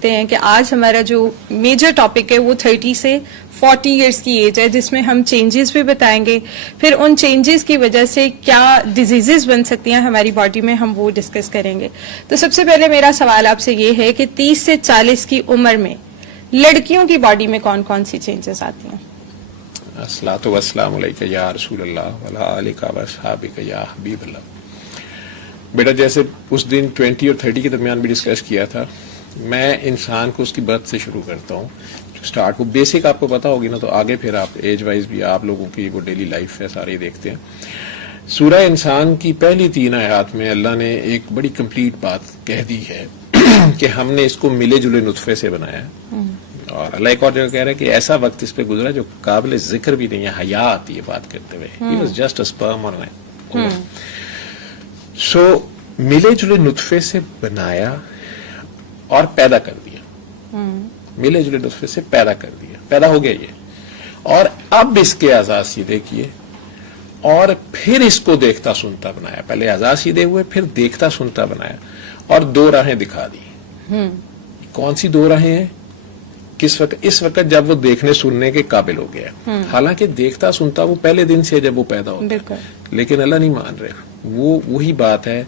ہیں کہ آج ہمارا جو میجر ٹاپک ہے وہ 30 سے 40 ایئرس کی ایج ہے، جس میں ہم چینجز بھی بتائیں گے، پھر ان چینجز کی وجہ سے کیا ڈیزیزز بن سکتی ہیں ہماری باڈی میں، ہم وہ ڈسکس کریں گے. تو سب سے پہلے میرا سوال آپ سے یہ ہے کہ 30 سے 40 کی عمر میں لڑکیوں کی باڈی میں کون کون سی چینجز آتی ہیں؟ الصلاۃ والسلام علیک یا رسول اللہ وعلی آلک و اصحابک یا حبیب اللہ. بیٹا جیسے اس دن 20 اور 30 کے درمیان بھی ڈسکس کیا تھا، میں انسان کو اس کی برتھ سے شروع کرتا ہوں. اسٹارٹ کو بیسک آپ کو پتا ہوگی نا، تو آگے پھر آپ ایج وائز بھی آپ لوگوں کی وہ ڈیلی لائف ہے سارے دیکھتے ہیں. سورہ انسان کی پہلی 3 آیات میں اللہ نے ایک بڑی کمپلیٹ بات کہہ دی ہے کہ ہم نے اس کو ملے جلے نطفے سے بنایا ہے. اور اللہ ایک اور جگہ کہہ رہا ہے کہ ایسا وقت اس پہ گزرا جو قابل ذکر بھی نہیں ہے، حیا آتی ہے بات کرتے ہوئے. He was just a sperm or an سو ملے جلے نطفے سے بنایا اور پیدا کر دیا. ملے جلے نطفے سے پیدا کر دیا، پیدا ہو گیا یہ. اور اب اس کے اعضاء سیدھے کیے اور پھر اس کو دیکھتا سنتا بنایا. پہلے اعضاء سیدھے ہوئے، پھر دیکھتا سنتا بنایا اور 2 راہیں دکھا دی. کون سی 2 راہیں ہیں؟ کس وقت؟ اس وقت جب وہ دیکھنے سننے کے قابل ہو گیا. حالانکہ دیکھتا سنتا وہ پہلے دن سے جب وہ پیدا ہوتا ہے، لیکن اللہ نہیں مان رہے. وہ وہی بات ہے،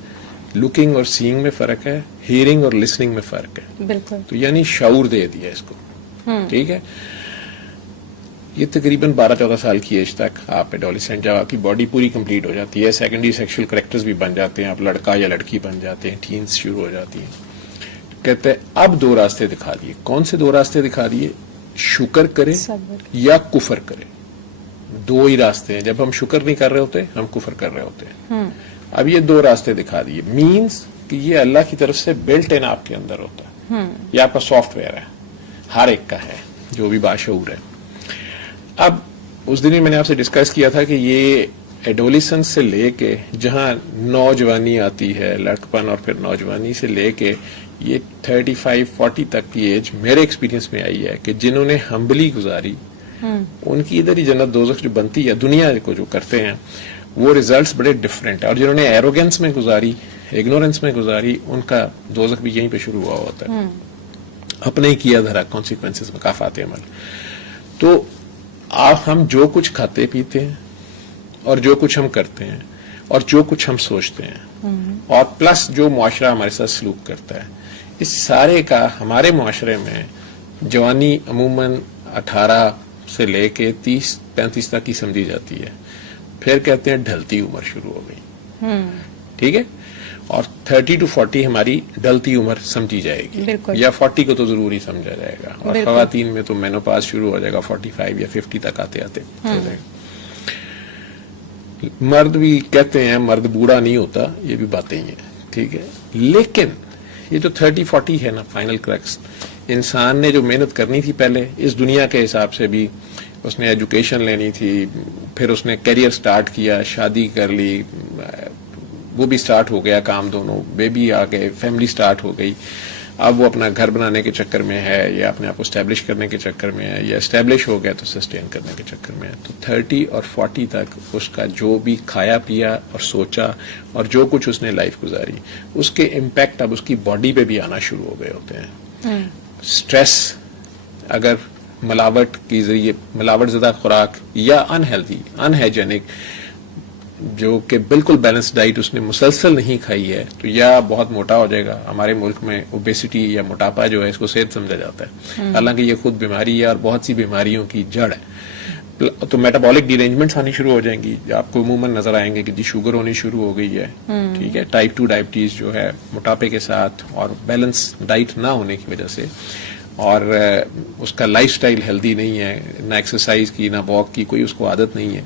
لکنگ اور سینگ میں فرق ہے، ہیئرنگ اور لسننگ میں فرق ہے. بالکل. تو یعنی شعور دے دیا اس کو. ٹھیک ہے. یہ تقریباً 12-14 سال کی ایج تک آپ ایڈولسنٹ، جب آپ کی باڈی پوری کمپلیٹ ہو جاتی ہے، سیکنڈری سیکشل کریکٹرز بھی بن جاتے ہیں، آپ لڑکا یا لڑکی بن جاتے ہیں، ٹینز شروع ہو جاتی ہیں. کہتے ہیں اب 2 راستے دکھا دیے. کون سے 2 راستے دکھا دیے؟ شکر کرے یا کفر کرے. 2 ہی راستے ہیں. جب ہم شکر نہیں کر رہے ہوتے، ہم کفر کر رہے ہوتے ہیں. اب یہ 2 راستے دکھا دیے. مینز کہ یہ اللہ کی طرف سے بلٹ ان آپ کے اندر ہوتا ہے. یہ آپ کا سافٹ ویئر ہے، ہر ایک کا ہے جو بھی باشعور ہے. اب اس دن میں نے آپ سے ڈسکس کیا تھا کہ یہ ایڈولیسنس سے لے کے جہاں نوجوانی آتی ہے، لڑکپن اور پھر نوجوانی سے لے کے یہ 35-40 تک کی ایج میرے ایکسپیرینس میں آئی ہے کہ جنہوں نے ہمبلی گزاری، ان کی ادھر ہی جنت دوزخ جو بنتی ہے دنیا کو جو کرتے ہیں، وہ ریزلٹس بڑے ڈفرینٹ ہیں. اور جنہوں نے ایروگینس میں گزاری، اگنورینس میں گزاری، ان کا دوزخ بھی یہیں پہ شروع ہوا ہوتا ہے. اپنے ہی کیا دھرا کانسیکوینسز، مکافات عمل. تو ہم جو کچھ کھاتے پیتے ہیں اور جو کچھ ہم کرتے ہیں اور جو کچھ ہم سوچتے ہیں اور پلس جو معاشرہ ہمارے ساتھ سلوک کرتا ہے، اس سارے کا ہمارے معاشرے میں جوانی عموماً 18 سے لے کے 30-35 تک کی سمجھی جاتی ہے. پھر کہتے ہیں ڈھلتی عمر شروع ہو گئی. ٹھیک ہے. اور 30 to 40 ہماری ڈھلتی عمر سمجھی جائے گی، یا 40 کو تو ضروری سمجھا جائے گا. اور خواتین میں تو مینوپاز شروع ہو جائے گا 45 یا 50 تک آتے آتے. مرد بھی کہتے ہیں مرد بوڑھا نہیں ہوتا، یہ بھی باتیں ہی ہیں. ٹھیک ہے. لیکن یہ جو 30-40 ہے نا، فائنل کریکس، انسان نے جو محنت کرنی تھی پہلے اس دنیا کے حساب سے بھی، اس نے ایجوکیشن لینی تھی، پھر اس نے کیریئر سٹارٹ کیا، شادی کر لی، وہ بھی سٹارٹ ہو گیا کام، دونوں بیبی آ گئے، فیملی سٹارٹ ہو گئی. اب وہ اپنا گھر بنانے کے چکر میں ہے، یا اپنے آپ کو اسٹیبلش کرنے کے چکر میں ہے، یا اسٹیبلش ہو گیا تو سسٹین کرنے کے چکر میں ہے. تو 30 اور 40 تک اس کا جو بھی کھایا پیا اور سوچا اور جو کچھ اس نے لائف گزاری، اس کے امپیکٹ اب اس کی باڈی پہ بھی آنا شروع ہو گئے ہوتے ہیں. سٹریس، اگر ملاوٹ کے ذریعے، ملاوٹ زدہ خوراک یا انہیلدی انہائیجینک، جو کہ بالکل بیلنس ڈائٹ اس نے مسلسل نہیں کھائی ہے، تو یا بہت موٹا ہو جائے گا. ہمارے ملک میں اوبیسٹی یا موٹاپا جو ہے اس کو صحت سمجھا جاتا ہے، حالانکہ یہ خود بیماری ہے اور بہت سی بیماریوں کی جڑ ہے. تو میٹابولک ڈی رینجمنٹس آنی شروع ہو جائیں گی. آپ کو عموماً نظر آئیں گے کہ جی شوگر ہونی شروع ہو گئی ہے. ٹھیک ہے. ٹائپ 2 ڈائبٹیز جو ہے موٹاپے کے ساتھ اور بیلنس ڈائٹ نہ ہونے کی وجہ سے، اور اس کا لائف سٹائل ہیلدی نہیں ہے، نہ ایکسرسائز کی نہ واک کی کوئی اس کو عادت نہیں ہے،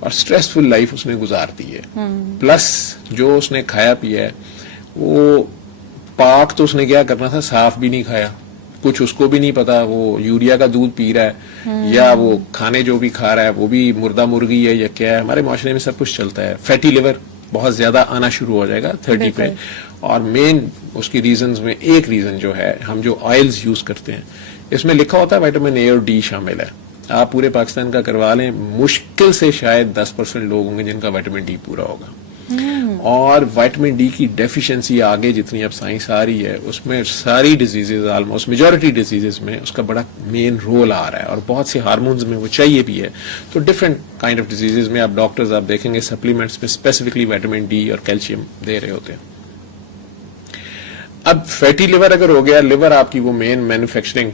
اور سٹریسفل لائف اس نے گزار دی ہے. پلس جو اس نے کھایا پیا ہے وہ پاک تو اس نے کیا کرنا تھا، صاف بھی نہیں کھایا. کچھ اس کو بھی نہیں پتا وہ یوریا کا دودھ پی رہا ہے یا وہ کھانے جو بھی کھا رہا ہے وہ بھی مردہ مرغی ہے یا کیا ہے. ہمارے معاشرے میں سب کچھ چلتا ہے. فیٹی لیور بہت زیادہ آنا شروع ہو جائے گا 30 پہ. اور مین اس کی ریزنز میں ایک ریزن جو ہے، ہم جو آئلز یوز کرتے ہیں اس میں لکھا ہوتا ہے وائٹامن اے اور ڈی شامل ہے. آپ پورے پاکستان کا کروا لیں، مشکل سے شاید 10% لوگ ہوں گے جن کا وائٹامن ڈی پورا ہوگا. اور وائٹامن ڈی کی ڈیفیشنسی آگے جتنی اب سائنس آ رہی ہے اس میں ساری ڈیزیزز آلموسٹ میجورٹی ڈیزیزز میں اس کا بڑا مین رول آ رہا ہے, اور بہت سے ہارمونز میں وہ چاہیے بھی ہے. تو ڈفرینٹ کائنڈ آف ڈیزیزز میں آپ ڈاکٹرز آپ دیکھیں گے سپلیمنٹس میں اسپیسیفکلی وائٹامن ڈی اور کیلشیم دے رہے ہوتے ہیں. اب فیٹی لیور اگر ہو گیا, لیور آپ کی وہ مین مینوفیکچرنگ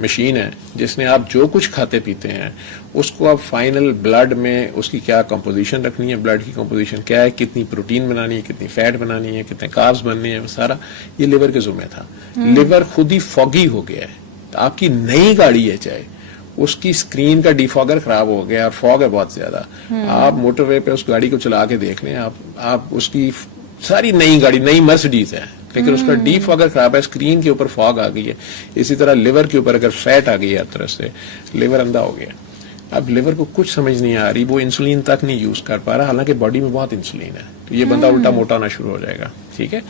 مشین ہے جس نے آپ جو کچھ کھاتے پیتے ہیں اس کو آپ فائنل بلڈ میں اس کی کیا کمپوزیشن رکھنی ہے, بلڈ کی کمپوزیشن کیا ہے, کتنی پروٹین بنانی ہے, کتنی فیٹ بنانی ہے, کتنے کاربز بننے ہیں, سارا یہ لیور کے ذمہ تھا. لیور خود ہی فوگی ہو گیا ہے. آپ کی نئی گاڑی ہے چاہے اس کی اسکرین کا ڈیفاگر خراب ہو گیا اور فوگ ہے بہت زیادہ, آپ موٹر وے پہ اس گاڑی کو چلا کے دیکھ لیں, آپ اس کی ساری نئی گاڑی نئی مرسڈیز ہے لیکن اس کا ڈی فاگر خراب ہے, اسکرین کے اوپر فاگ آ گئی ہے. اسی طرح لیور کے اوپر اگر فیٹ آ گئی ہے ہر طرح سے لیور اندھا ہو گیا. اب لیور کو کچھ سمجھ نہیں آ رہی, وہ انسولین تک نہیں یوز کر پا رہا, حالانکہ باڈی میں بہت انسولین ہے. تو یہ بندہ الٹا موٹا ہونا شروع ہو جائے گا. ٹھیک ہے,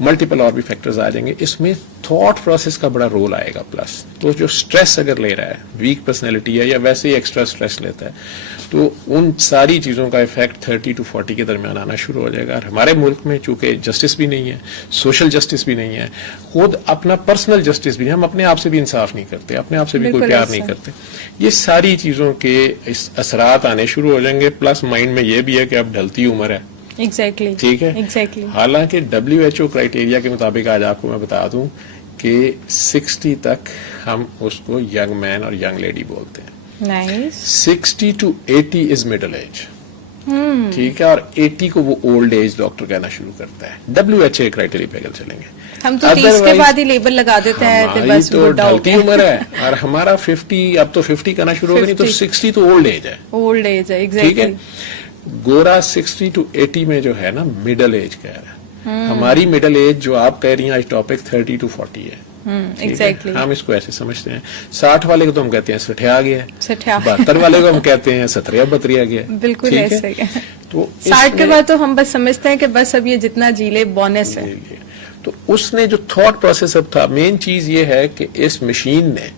ملٹیپل اور بھی فیکٹرز آ جائیں گے. اس میں تھاٹ پروسیس کا بڑا رول آئے گا. پلس تو جو اسٹریس اگر لے رہا ہے, ویک پرسنالٹی ہے یا ویسے ہی ایکسٹرا اسٹریس لیتا ہے, تو ان ساری چیزوں کا افیکٹ 30 to 40 کے درمیان آنا شروع ہو جائے گا. اور ہمارے ملک میں چونکہ جسٹس بھی نہیں ہے, سوشل جسٹس بھی نہیں ہے, خود اپنا پرسنل جسٹس بھی نہیں, ہم اپنے آپ سے بھی انصاف نہیں کرتے, اپنے آپ سے بھی کوئی پیار نہیں کرتے. یہ ساری چیزوں کے اثرات آنے شروع ہو جائیں گے. پلس مائنڈ میں یہ بھی ہے کہ اب ڈھلتی عمر ہے. ایگزیکٹلی ٹھیک ہے, ایگزیکٹلی. حالانکہ WHO کرائٹیریا کے مطابق آج آپ کو میں بتا دوں کہ 60 تک ہم اس کو ینگ مین اور ینگ لیڈی بولتے ہیں. Nice. 60 to 80 is middle age. ٹھیک ہے, اور 80 کو وہ اولڈ ایج ڈاکٹر کہنا شروع کرتا ہے. WHO کرائٹیریا پہ اگر چلیں گے ہم تو 30 کے بعد ہی لیبل لگا دیتے ہیں کہ بس تو بڈھا ہو ڈھلتی گیا. عمر ہے, اور ہمارا 50 اب تو 50 کہنا شروع ہو گئی, تو 60 تو اولڈ ایج ہے. اولڈ ایج ہے. ٹھیک ہے, ایگزیکٹلی. گورا 60 to 80 میں جو ہے نا مڈل ایج کہہ رہا ہے. ہماری مڈل ایج جو آپ کہہ رہی ہیں آج ٹاپک 30 to 40 ہے. ایگزیکٹلی. ہم اس کو ایسے سمجھتے ہیں. 60 والے کو تو ہم کہتے ہیں 60 آ گیا ہے, سٹھیا. 72 والے کو ہم کہتے ہیں 17 32 آ گیا ہے. بالکل ٹھیک ایسے ہے, ہی. تو 60 کے بعد تو ہم بس سمجھتے ہیں کہ بس اب یہ جتنا جی لے بونس ہے. تو اس نے جو تھاٹ پروسیس اب تھا, مین چیز یہ ہے کہ اس مشین نے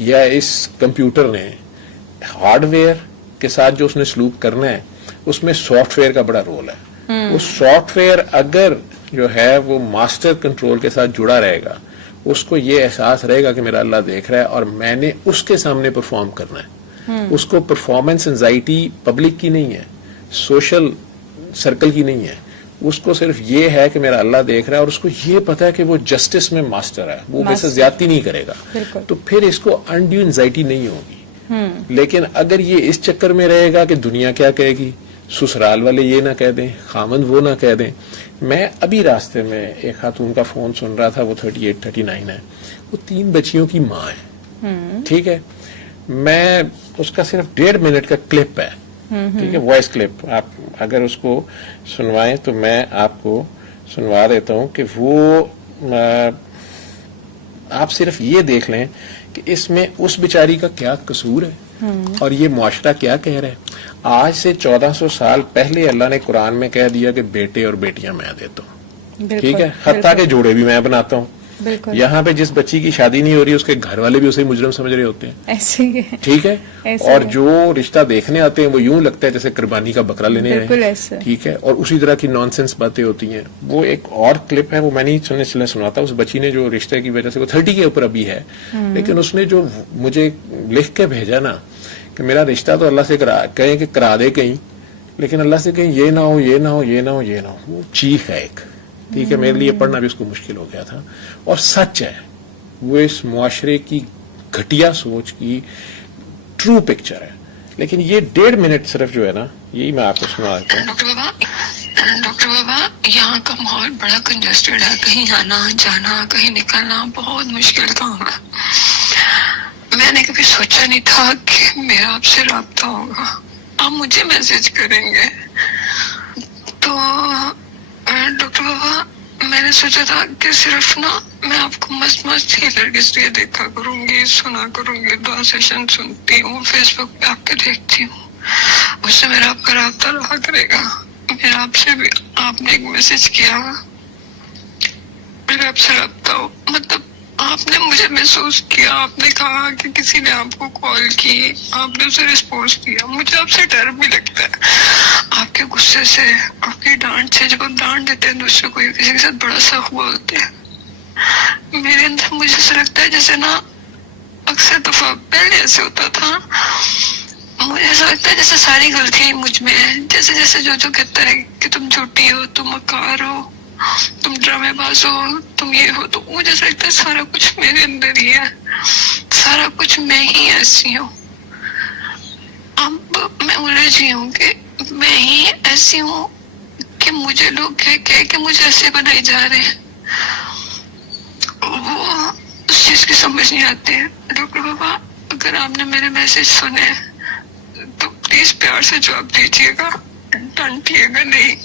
یا اس کمپیوٹر نے ہارڈ ویئر کے ساتھ جو اس نے سلوک کرنا ہے اس میں سافٹ ویئر کا بڑا رول ہے. وہ سافٹ ویئر اگر جو ہے وہ ماسٹر کنٹرول کے ساتھ جڑا رہے گا, اس کو یہ احساس رہے گا کہ میرا اللہ دیکھ رہا ہے اور میں نے اس کے سامنے پرفارم کرنا ہے. اس کو پرفارمنس انزائٹی پبلک کی نہیں ہے, سوشل سرکل کی نہیں ہے, اس کو صرف یہ ہے کہ میرا اللہ دیکھ رہا ہے, اور اس کو یہ پتا ہے کہ وہ جسٹس میں ماسٹر ہے, وہ ویسے زیادتی نہیں کرے گا. تو پھر اس کو انڈیو انزائٹی نہیں ہوگی. لیکن اگر یہ اس چکر میں رہے گا کہ دنیا کیا کہے گی, سسرال والے یہ نہ کہہ دیں, خامند وہ نہ کہہ دیں. میں ابھی راستے میں ایک خاتون کا فون سن رہا تھا, وہ 38 39 ہے, وہ 3 بچیوں کی ماں ہے. ٹھیک ہے, میں اس کا صرف 1.5 منٹ کا کلپ ہے, ٹھیک ہے, وائس کلپ, آپ اگر اس کو سنوائیں تو میں آپ کو سنوا دیتا ہوں کہ وہ آپ صرف یہ دیکھ لیں کہ اس میں اس بیچاری کا کیا قصور ہے اور یہ معاشرہ کیا کہہ رہا ہے. آج سے 1400 سال پہلے اللہ نے قرآن میں کہہ دیا کہ بیٹے اور بیٹیاں میں دیتا ہوں. ٹھیک ہے, حتیٰ کہ جوڑے بھی میں بناتا ہوں. یہاں پہ جس بچی کی شادی نہیں ہو رہی اس کے گھر والے بھی اسے مجرم سمجھ رہے ہوتے ہیں. ایسے ہی ہے. ٹھیک ہے, اور جو رشتہ دیکھنے آتے ہیں وہ یوں لگتا ہے جیسے قربانی کا بکرا لینے آئے. ٹھیک ہے, اور اسی طرح کی نان سینس باتیں ہوتی ہیں. وہ ایک اور کلپ ہے, وہ میں نہیں سناتا. اس بچی نے جو رشتے کی وجہ سے, وہ 30 کے اوپر ابھی ہے, لیکن اس نے جو مجھے لکھ کے بھیجا نا کہ میرا رشتہ تو اللہ سے کہیں کہ کرا دے کہیں, لیکن اللہ سے کہیں یہ نہ ہو, یہ نہ ہو, یہ نہ ہو, یہ نہ ہو. وہ چیخ ہے ایک. ٹھیک ہے, میرے لیے پڑھنا بھی اس کو مشکل ہو گیا تھا, اور سچ ہے, وہ اس معاشرے کی گھٹیا سوچ کی ٹرو پکچر ہے. لیکن یہ 1.5 منٹ صرف جو ہے نا, یہی میں آپ کو سنا دیتا ہوں. ڈاکٹر بابا, یہاں کا ماحول بڑا کنجسٹڈ ہے, کہیں آنا جانا, کہیں نکلنا بہت مشکل کام ہے. میں نے کبھی سوچا نہیں تھا کہ میرا آپ سے رابطہ ہوگا, آپ مجھے میسج کریں گے. تو ڈاکٹر بابا, میں نے سوچا تھا کہ صرف نا میں آپ کو مست ہیلر کے لیے دیکھا کروں گی, سنا کروں گی, 2 سیشن سنتی ہوں, فیس بک پہ آپ کے دیکھتی ہوں, اس سے میرا آپ کا رابطہ رہا کرے گا. میرا آپ سے بھی آپ نے ایک میسج کیا, میرا آپ سے رابطہ ہو, مطلب آپ نے مجھے محسوس کیا, آپ نے کہا کہ کسی نے آپ کو کال کی, آپ نے اسے رسپانس دیا. مجھے آپ سے ڈر بھی لگتا ہے, آپ کے غصے سے, آپ کی ڈانٹ سے. جب آپ ڈانٹ دیتے ہیں دوسرے کو, کسی کے ساتھ بڑا سا ہوا ہوتا ہے, میرے اندر مجھے ایسا لگتا ہے جیسے نا اکثر دفعہ پہلے ایسے ہوتا تھا, مجھے ایسا لگتا ہے جیسے ساری غلطیاں مجھ میں ہیں. جیسے جیسے جو کہتا ہے کہ تم جھوٹی ہو, تم مکار ہو, تم ڈرامے باز ہو, تم یہ ہو, تو مجھے ایسا لگتا ہے سارا کچھ میرے اندر ہی ہے, سارا کچھ میں ہی ایسی ہوں. اب میں الجھی ہوں کہ میں ہی ایسی ہوں کہ مجھے لوگ کہہ کے مجھے ایسے بنائے جا رہے ہیں. وہ اس چیز کی سمجھ نہیں آتی ہے. ڈاکٹر بابا, اگر آپ نے میرے میسج سنے تو پلیز پیار سے جواب دیجیے گا, ڈانٹیے گا نہیں.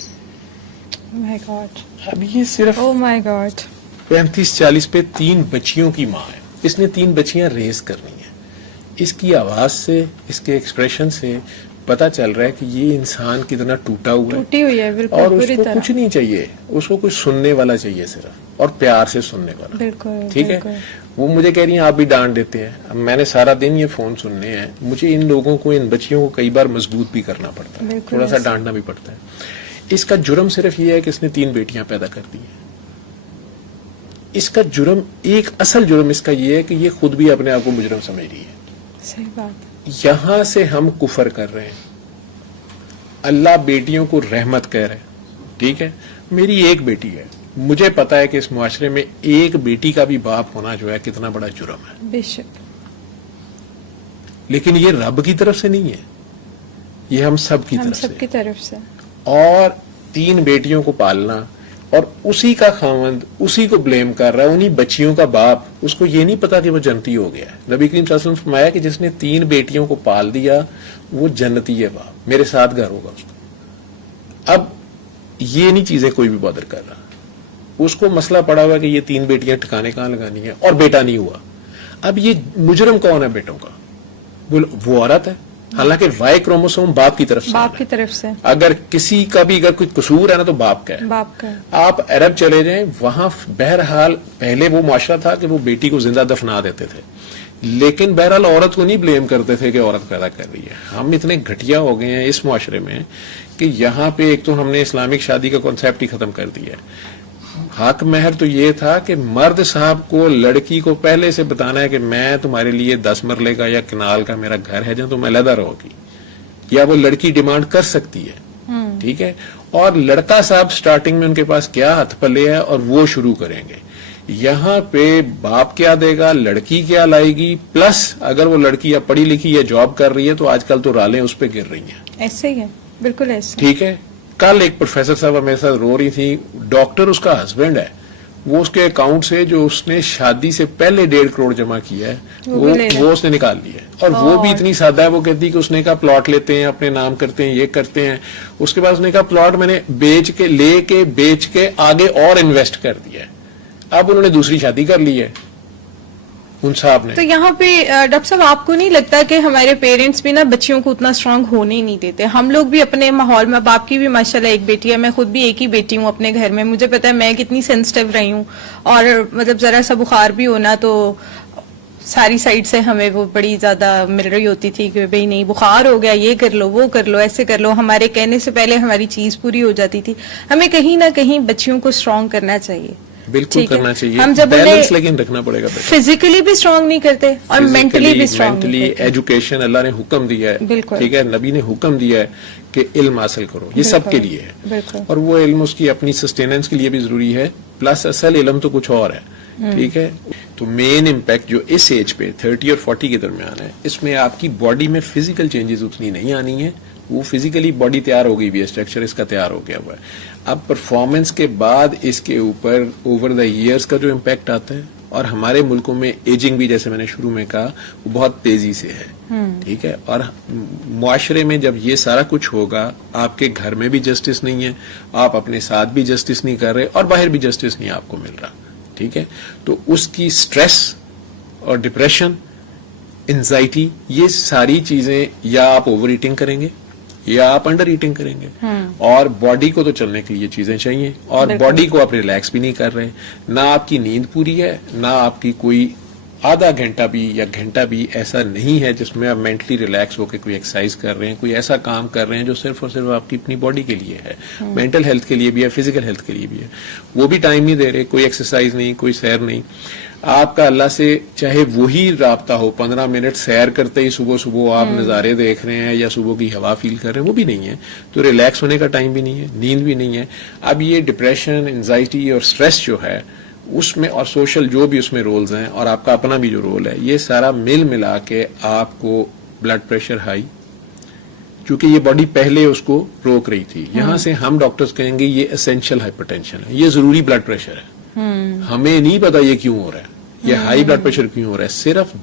my God. اب یہ صرف Oh my God. 35-40 پہ 3 بچیوں کی ماں ہے. اس نے 3 بچیاں ریز کرنی ہیں. اس کی آواز سے, اس کے ایکسپریشن سے پتا چل رہا ہے کہ یہ انسان کتنا ٹوٹا ہوا ہے, ٹوٹی ہوئی ہے بالکل, اور اس پوری کو طرح. کچھ نہیں چاہیے, اس کو کچھ سننے والا چاہیے صرف, اور پیار سے سننے والا. بالکل ٹھیک ہے. بالکل. وہ مجھے کہہ رہی ہیں آپ بھی ڈانٹ دیتے ہیں. اب میں نے سارا دن یہ فون سننے ہیں, مجھے ان لوگوں کو, ان بچیوں کو کئی بار مضبوط بھی کرنا پڑتا ہے, بالکل تھوڑا سا ایسا. ڈانٹنا بھی پڑتا ہے. اس کا جرم صرف یہ ہے کہ اس نے 3 بیٹیاں پیدا کر دی ہیں. اس کا جرم, ایک اصل جرم اس کا یہ ہے کہ یہ خود بھی اپنے آپ کو مجرم سمجھ رہی ہے. صحیح بات. یہاں سے ہم کفر کر رہے ہیں. اللہ بیٹیوں کو رحمت کہہ رہے ہیں. ٹھیک ہے, میری ایک بیٹی ہے, مجھے پتا ہے کہ اس معاشرے میں ایک بیٹی کا بھی باپ ہونا جو ہے کتنا بڑا جرم ہے. بے شک. لیکن یہ رب کی طرف سے نہیں ہے, یہ ہم سب کی ہم طرف سب سے. کی طرف سے. اور 3 بیٹیوں کو پالنا, اور اسی کا خاوند اسی کو بلیم کر رہا ہے, انہی بچیوں کا باپ, اس کو یہ نہیں پتا کہ وہ جنتی ہو گیا ہے. نبی کریم صلی اللہ علیہ وسلم نے فرمایا کہ جس نے 3 بیٹیوں کو پال دیا وہ جنتی ہے باپ, میرے ساتھ گھر ہوگا اس کا. اب یہ نہیں چیزیں کوئی بھی بادر کر رہا, اس کو مسئلہ پڑا ہوا کہ یہ 3 بیٹیاں ٹھکانے کہاں لگانی ہیں, اور بیٹا نہیں ہوا. اب یہ مجرم کون ہے بیٹوں کا؟ وہ عورت ہے, حالانکہ وائی کروموسوم باپ کی طرف سے, باپ کی طرف سے. اگر کسی کا بھی اگر کوئی قصور ہے نا تو باپ کا ہے. باپ کا. آپ عرب چلے جائیں, وہاں بہرحال پہلے وہ معاشرہ تھا کہ وہ بیٹی کو زندہ دفنا دیتے تھے, لیکن بہرحال عورت کو نہیں بلیم کرتے تھے کہ عورت پیدا کر رہی ہے. ہم اتنے گھٹیا ہو گئے ہیں اس معاشرے میں کہ یہاں پہ ایک تو ہم نے اسلامک شادی کا کانسیپٹ ہی ختم کر دیا ہے. حق مہر تو یہ تھا کہ مرد صاحب کو لڑکی کو پہلے سے بتانا ہے کہ میں تمہارے لیے 10 مرلے کا یا کنال کا میرا گھر ہے جہاں تم علیحدہ رہو گی, یا وہ لڑکی ڈیمانڈ کر سکتی ہے. ٹھیک ہے. اور لڑکا صاحب سٹارٹنگ میں ان کے پاس کیا ہتھ پلے ہے اور وہ شروع کریں گے. یہاں پہ باپ کیا دے گا, لڑکی کیا لائے گی, پلس اگر وہ لڑکی یا پڑھی لکھی یا جاب کر رہی ہے تو آج کل تو رالیں اس پہ گر رہی ہیں. ایسے ہی ہے, بالکل ایسے. ٹھیک ہے. کل ایک پروفیسر صاحب میرے ساتھ رو رہی تھی, ڈاکٹر اس کا ہسبینڈ ہے, وہ اس کے اکاؤنٹ سے جو اس نے شادی سے پہلے 1.5 کروڑ جمع کیا ہے وہ اس نے نکال لیا ہے. اور وہ بھی اتنی سادہ ہے, وہ کہتی کہ اس نے کہا پلاٹ لیتے ہیں اپنے نام کرتے ہیں, یہ کرتے ہیں. اس کے بعد اس نے کہا پلاٹ میں نے بیچ کے آگے اور انویسٹ کر دیا ہے. اب انہوں نے دوسری شادی کر لی ہے ان صاحب نے. تو یہاں پہ ڈاکٹر صاحب آپ کو نہیں لگتا کہ ہمارے پیرنٹس بھی نا بچیوں کو اتنا اسٹرانگ ہونے ہی نہیں دیتے؟ ہم لوگ بھی اپنے ماحول میں, باپ کی بھی ماشاءاللہ ایک بیٹی ہے, میں خود بھی ایک ہی بیٹی ہوں اپنے گھر میں, مجھے پتا ہے میں کتنی سینسٹیو رہی ہوں, اور مطلب ذرا سا بخار بھی ہونا تو ساری سائڈ سے ہمیں وہ بڑی زیادہ مل رہی ہوتی تھی کہ بھئی نہیں بخار ہو گیا, یہ کر لو, وہ کر لو, ایسے کر لو. ہمارے کہنے سے پہلے ہماری چیز پوری ہو جاتی تھی. ہمیں کہیں نہ کہیں بچیوں کو اسٹرانگ کرنا چاہیے. بالکل کرنا چاہیے, ہم جب بیلنس لیکن رکھنا پڑے گا. فزیکلی بھی اسٹرانگ نہیں کرتے اور مینٹلی بھی اسٹرانگ نہیں کرتے. ایجوکیشن اللہ نے حکم دیا ہے, بالکل ٹھیک ہے, نبی نے حکم دیا ہے کہ علم حاصل کرو, یہ سب کے لیے ہے. بالکل. اور وہ علم اس کی اپنی سسٹیننس کے لیے بھی ضروری ہے, پلس اصل علم تو کچھ اور ہے. ٹھیک ہے. تو مین امپیکٹ جو اس ایج پہ 30 اور 40 کے درمیان ہے, اس میں آپ کی باڈی میں فزیکل چینجز اتنی نہیں آنی ہے. وہ فزیکلی باڈی تیار ہو گئی بھی ہے, اسٹرکچر اس کا تیار ہو گیا ہوا ہے. اب پرفارمنس کے بعد اس کے اوپر اوور دا ایئرس کا جو امپیکٹ آتا ہے, اور ہمارے ملکوں میں ایجنگ بھی جیسے میں نے شروع میں کہا وہ بہت تیزی سے ہے. ٹھیک ہے. اور معاشرے میں جب یہ سارا کچھ ہوگا, آپ کے گھر میں بھی جسٹس نہیں ہے, آپ اپنے ساتھ بھی جسٹس نہیں کر رہے, اور باہر بھی جسٹس نہیں آپ کو مل رہا. ٹھیک ہے. تو اس کی سٹریس اور ڈپریشن, انزائٹی, یہ ساری چیزیں یا آپ اوور ایٹنگ کریں گے, یا آپ انڈر ایٹنگ کریں گے. اور باڈی کو تو چلنے کے لیے چیزیں چاہیے, اور باڈی کو آپ ریلیکس بھی نہیں کر رہے, نہ آپ کی نیند پوری ہے, نہ آپ کی کوئی آدھا گھنٹہ بھی یا گھنٹہ بھی ایسا نہیں ہے جس میں آپ مینٹلی ریلیکس ہو کے کوئی ایکسرسائز کر رہے ہیں, کوئی ایسا کام کر رہے ہیں جو صرف اور صرف آپ کی اپنی باڈی کے لیے ہے, مینٹل ہیلتھ کے لیے بھی ہے, فزیکل ہیلتھ کے لیے بھی ہے. وہ بھی ٹائم نہیں دے رہے, کوئی ایکسرسائز نہیں, کوئی سیر نہیں. آپ کا اللہ سے چاہے وہی رابطہ ہو, 15 منٹ سیر کرتے ہی صبح صبح آپ نظارے دیکھ رہے ہیں یا صبح کی ہوا فیل کر رہے ہیں, وہ بھی نہیں ہے. تو ریلیکس ہونے کا ٹائم بھی نہیں ہے, نیند بھی نہیں ہے. اب یہ ڈپریشن, انزائٹی اور اسٹریس جو ہے اس میں, اور سوشل جو بھی اس میں رولز ہیں, اور آپ کا اپنا بھی جو رول ہے, یہ سارا مل ملا کے آپ کو بلڈ پریشر ہائی, چونکہ یہ باڈی پہلے اس کو روک رہی تھی. یہاں سے ہم ڈاکٹرز کہیں گے یہ اسینشل ہائپرٹینشن ہے, یہ ضروری بلڈ پریشر ہے. ہمیں نہیں پتا یہ کیوں ہو رہا ہے, یہ ہائی بلڈ پریشر کیوں ہو رہا ہے. صرف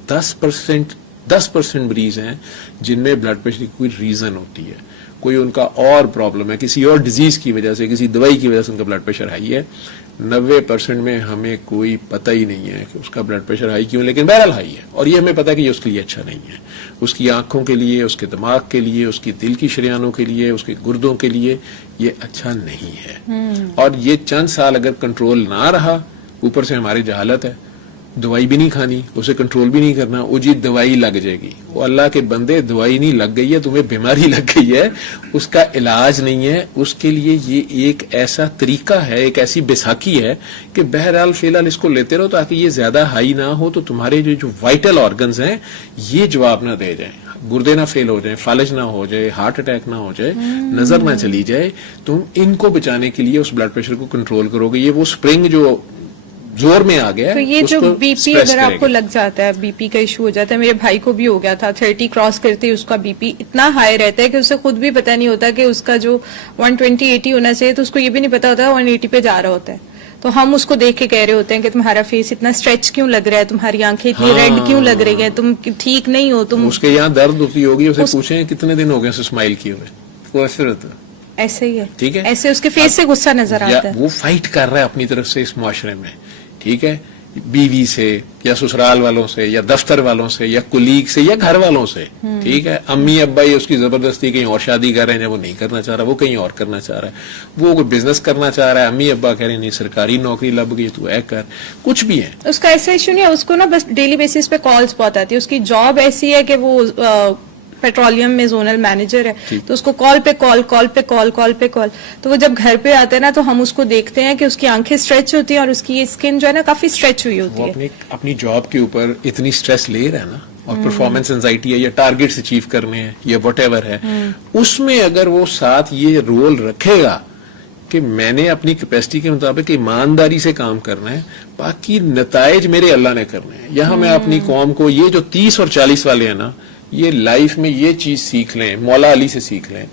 10% مریض ہیں جن میں بلڈ پریشر کی کوئی ریزن ہوتی ہے, کوئی ان کا اور پرابلم ہے, کسی اور ڈیزیز کی وجہ سے, کسی دوائی کی وجہ سے ان کا بلڈ پریشر ہائی ہے. 90% میں ہمیں کوئی پتہ ہی نہیں ہے کہ اس کا بلڈ پریشر ہائی کیوں, لیکن بہرحال ہائی ہے, اور یہ ہمیں پتہ ہے کہ یہ اس کے لیے اچھا نہیں ہے. اس کی آنکھوں کے لیے, اس کے دماغ کے لیے, اس کی دل کی شریانوں کے لیے, اس کے گردوں کے لیے یہ اچھا نہیں ہے. اور یہ چند سال اگر کنٹرول نہ رہا, اوپر سے ہماری جہالت ہے, دوائی بھی نہیں کھانی, اسے کنٹرول بھی نہیں کرنا, وہ جی دوائی لگ جائے گی. وہ اللہ کے بندے, دوائی نہیں لگ گئی ہے, تمہیں بیماری لگ گئی ہے, اس کا علاج نہیں ہے. اس کے لیے یہ ایک ایسا طریقہ ہے, ایک ایسی بیساکھی ہے کہ بہرحال فی الحال اس کو لیتے رہو تاکہ یہ زیادہ ہائی نہ ہو, تو تمہارے جو وائٹل آرگنز ہیں یہ جواب نہ دے جائیں, گردے نہ فیل ہو جائیں, فالج نہ ہو جائے, ہارٹ اٹیک نہ ہو جائے, نظر نہ چلی جائے. تم ان کو بچانے کے لیے اس بلڈ پریشر کو کنٹرول کرو گے. یہ وہ سپرنگ جو زور میں آ گیا, تو یہ جو بی پی اگر آپ کو لگ جاتا ہے, بی پی کا ایشو ہو جاتا ہے, میرے بھائی کو بھی ہو گیا تھا, 30 کراس کرتے اس کا بی پی اتنا ہائی رہتا ہے کہ اسے خود بھی پتا نہیں ہوتا کہ اس کا جو 120/80 ہونا چاہیے, تو اس کو یہ بھی نہیں پتا ہوتا 180 پہ جا رہا ہوتا ہے. تو ہم اس کو دیکھ کے کہہ رہے ہوتے ہیں کہ تمہارا فیس اتنا اسٹریچ کیوں لگ رہا ہے, تمہاری آنکھیں اتنی ریڈ کیوں لگ رہی ہیں, تم ٹھیک نہیں ہو, تم. اس کے یہاں درد ہوتی ہوگی, اسے پوچھیں کتنے دن ہو گئے اسے اسمائل کیے ہوئے, وہ ایسے رہتا ہے, ایسے ہی ہے, ٹھیک ہے, ایسے اس کے فیس سے غصہ نظر آتا ہے. وہ فائٹ کر رہا ہے اپنی طرف سے اس معاشرے میں, ٹھیک ہے, بیوی سے یا سسرال والوں سے یا دفتر والوں سے یا کولیگ سے یا گھر والوں سے, ٹھیک ہے. امی ابا ہی اس کی زبردستی کہیں اور شادی کر رہے ہیں, وہ نہیں کرنا چاہ رہا, وہ کہیں اور کرنا چاہ رہا ہے, وہ کوئی بزنس کرنا چاہ رہا ہے, امی ابا کہہ رہے ہیں نہیں سرکاری نوکری لگ گئی تو کر, کچھ بھی ہے. اس کا ایسا ایشو نہیں ہے, اس کو نا بس ڈیلی بیسس پہ کالز بہت آتی ہے. اس کی جاب ایسی ہے کہ وہ پیٹرولیم میں زونل مینیجر ہے, تو اس کو کال پہ کال. تو وہ جب گھر پہ آتا ہے نا, تو ہم اس کو دیکھتے ہیں کہ اس کی آنکھیں اسٹریچ ہوتی ہیں اور اس کی اسکن جو ہے نا کافی اسٹریچ ہوئی ہوتی ہے. اپنی جاب کے اوپر اتنی اسٹریس لے رہا ہے نا, اور پرفارمنس انزائٹی ہے یا ٹارگیٹس اچیو کرنے ہیں یا وٹ ایور ہے, اس میں اگر وہ ساتھ یہ رول رکھے گا کہ میں نے اپنی کیپیسٹی کے مطابق ایمانداری سے کام کرنا ہے, باقی نتائج میرے اللہ نے کرنے ہیں. یہاں میں اپنی قوم کو, یہ جو 30 اور 40 والے ہیں نا, یہ لائف میں یہ چیز سیکھ لیں, مولا علی سے سیکھ لیں.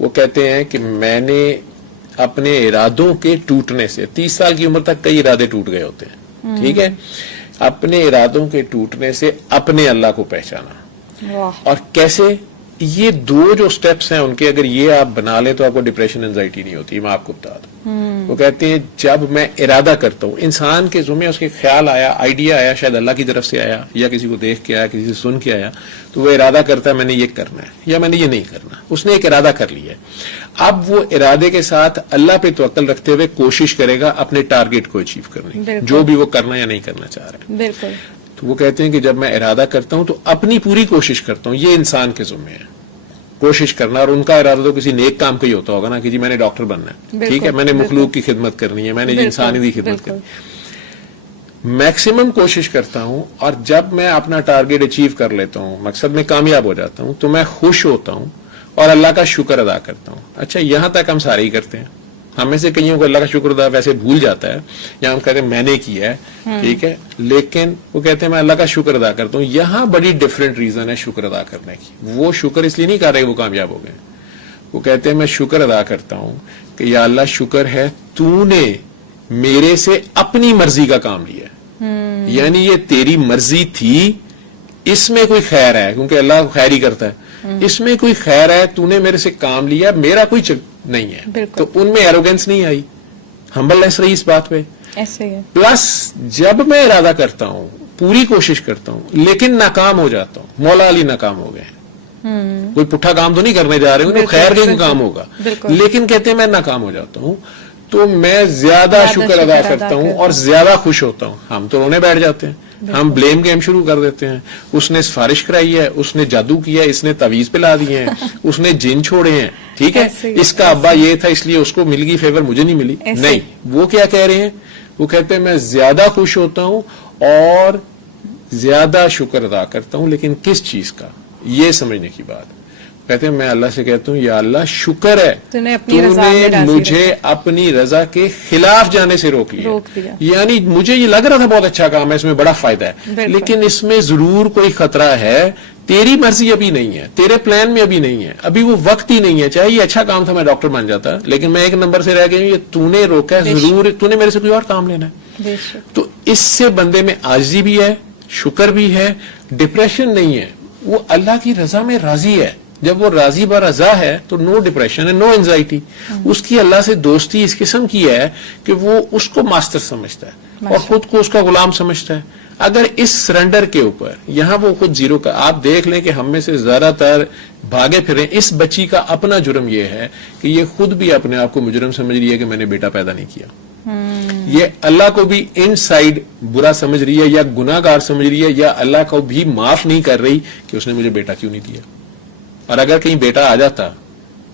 وہ کہتے ہیں کہ میں نے اپنے ارادوں کے ٹوٹنے سے, 30 سال کی عمر تک کئی ارادے ٹوٹ گئے ہوتے ہیں, ٹھیک ہے, اپنے ارادوں کے ٹوٹنے سے اپنے اللہ کو پہچانا. اور کیسے, یہ 2 جو سٹیپس ہیں ان کے اگر یہ آپ بنا لیں تو آپ کو ڈپریشن انزائٹی نہیں ہوتی. میں آپ کو بتا دوں, وہ کہتے ہیں جب میں ارادہ کرتا ہوں, انسان کے ذمہ اس کے خیال آیا, آئیڈیا آیا, شاید اللہ کی طرف سے آیا یا کسی کو دیکھ کے آیا, کسی سے سن کے آیا, تو وہ ارادہ کرتا ہے میں نے یہ کرنا ہے یا میں نے یہ نہیں کرنا. اس نے ایک ارادہ کر لیا ہے, اب وہ ارادے کے ساتھ اللہ پہ توکل رکھتے ہوئے کوشش کرے گا اپنے ٹارگیٹ کو اچیو کرنے کی, جو بھی وہ کرنا یا نہیں کرنا چاہ رہے. بالکل. تو وہ کہتے ہیں کہ جب میں ارادہ کرتا ہوں تو اپنی پوری کوشش کرتا ہوں, یہ انسان کے ذمہ ہے کوشش کرنا. اور ان کا ارادہ تو کسی نیک کام کا ہی ہوتا ہوگا نا, کہ جی میں نے ڈاکٹر بننا ہے, ٹھیک ہے, میں نے مخلوق کی خدمت کرنی ہے, میں نے انسانی کی خدمت کرنی ہے. میکسیمم کوشش کرتا ہوں, اور جب میں اپنا ٹارگیٹ اچیو کر لیتا ہوں, مقصد میں کامیاب ہو جاتا ہوں, تو میں خوش ہوتا ہوں اور اللہ کا شکر ادا کرتا ہوں. اچھا, یہاں تک ہم سارے ہی کرتے ہیں. ہم میں سے کئیوں کو اللہ کا شکر ادا ویسے بھول جاتا ہے, یا ہم کہتے ہیں میں نے کیا ہے, ٹھیک ہے, لیکن وہ کہتے ہیں میں اللہ کا شکر ادا کرتا ہوں. یہاں بڑی ڈفرینٹ ریزن ہے شکر ادا کرنے کی. وہ شکر اس لیے نہیں کر رہے کہ وہ کامیاب ہو گئے, وہ کہتے ہیں میں شکر ادا کرتا ہوں کہ یا اللہ شکر ہے تو نے میرے سے اپنی مرضی کا کام لیا, یعنی یہ تیری مرضی تھی, اس میں کوئی خیر ہے, کیونکہ اللہ خیر ہی کرتا ہے, اس میں کوئی خیر ہے, تو نے میرے سے کام لیا, میرا کوئی نہیں ہے. تو ان میں ایروگنس نہیں آئی, ہمبلنس رہی اس بات پہ. پلس جب میں ارادہ کرتا ہوں, پوری کوشش کرتا ہوں, لیکن ناکام ہو جاتا ہوں. مولا علی ناکام ہو گئے, کوئی پٹھا کام تو نہیں کرنے جا رہے ہوں تو خیر کا کام ہوگا, لیکن کہتے ہیں میں ناکام ہو جاتا ہوں تو میں زیادہ شکر ادا کرتا ہوں اور زیادہ خوش ہوتا ہوں. ہم تو رونے بیٹھ جاتے ہیں, ہم بلیم گیم شروع کر دیتے ہیں, اس نے سفارش کرائی ہے, اس نے جادو کیا, اس نے تعویذ پلا دیے ہیں, اس نے جن چھوڑے ہیں, ٹھیک ہے, اس کا ابا یہ تھا اس لیے اس کو مل گئی فیور, مجھے نہیں ملی. نہیں, وہ کیا کہہ رہے ہیں, وہ کہتے ہیں میں زیادہ خوش ہوتا ہوں اور زیادہ شکر ادا کرتا ہوں. لیکن کس چیز کا, یہ سمجھنے کی بات. کہتے ہیں میں اللہ سے کہتا ہوں یا اللہ شکر ہے تو نے مجھے اپنی رضا کے خلاف جانے سے روک لیا. یعنی مجھے یہ لگ رہا تھا بہت اچھا کام ہے, اس میں بڑا فائدہ ہے, لیکن اس میں ضرور کوئی خطرہ ہے, تیری مرضی ابھی نہیں ہے, تیرے پلان میں ابھی نہیں ہے, ابھی وہ وقت ہی نہیں ہے. چاہے یہ اچھا کام تھا, میں ڈاکٹر بن جاتا, لیکن میں ایک نمبر سے رہ گئی ہوں, یہ تو نے روکا ہے, ضرور تو نے میرے سے کوئی اور کام لینا ہے. تو اس سے بندے میں عاجزی بھی ہے, شکر بھی ہے, ڈپریشن نہیں ہے, وہ اللہ کی رضا میں راضی ہے. جب وہ راضی برضا ہے تو نو ڈپریشن ہے, نو اینزائٹی. اس کی اللہ سے دوستی اس قسم کی ہے کہ وہ اس کو ماسٹر سمجھتا ہے اور خود کو اس کا غلام سمجھتا ہے. اگر اس سرنڈر کے اوپر یہاں وہ خود زیرو کا, آپ دیکھ لیں کہ ہم میں سے زیادہ تر بھاگے پھرے. اس بچی کا اپنا جرم یہ ہے کہ یہ خود بھی اپنے آپ کو مجرم سمجھ رہی ہے کہ میں نے بیٹا پیدا نہیں کیا. یہ اللہ کو بھی ان سائڈ برا سمجھ رہی ہے یا گناہگار سمجھ رہی ہے, یا اللہ کو بھی معاف نہیں کر رہی کہ اس نے مجھے بیٹا کیوں نہیں دیا. اور اگر کہیں بیٹا آ جاتا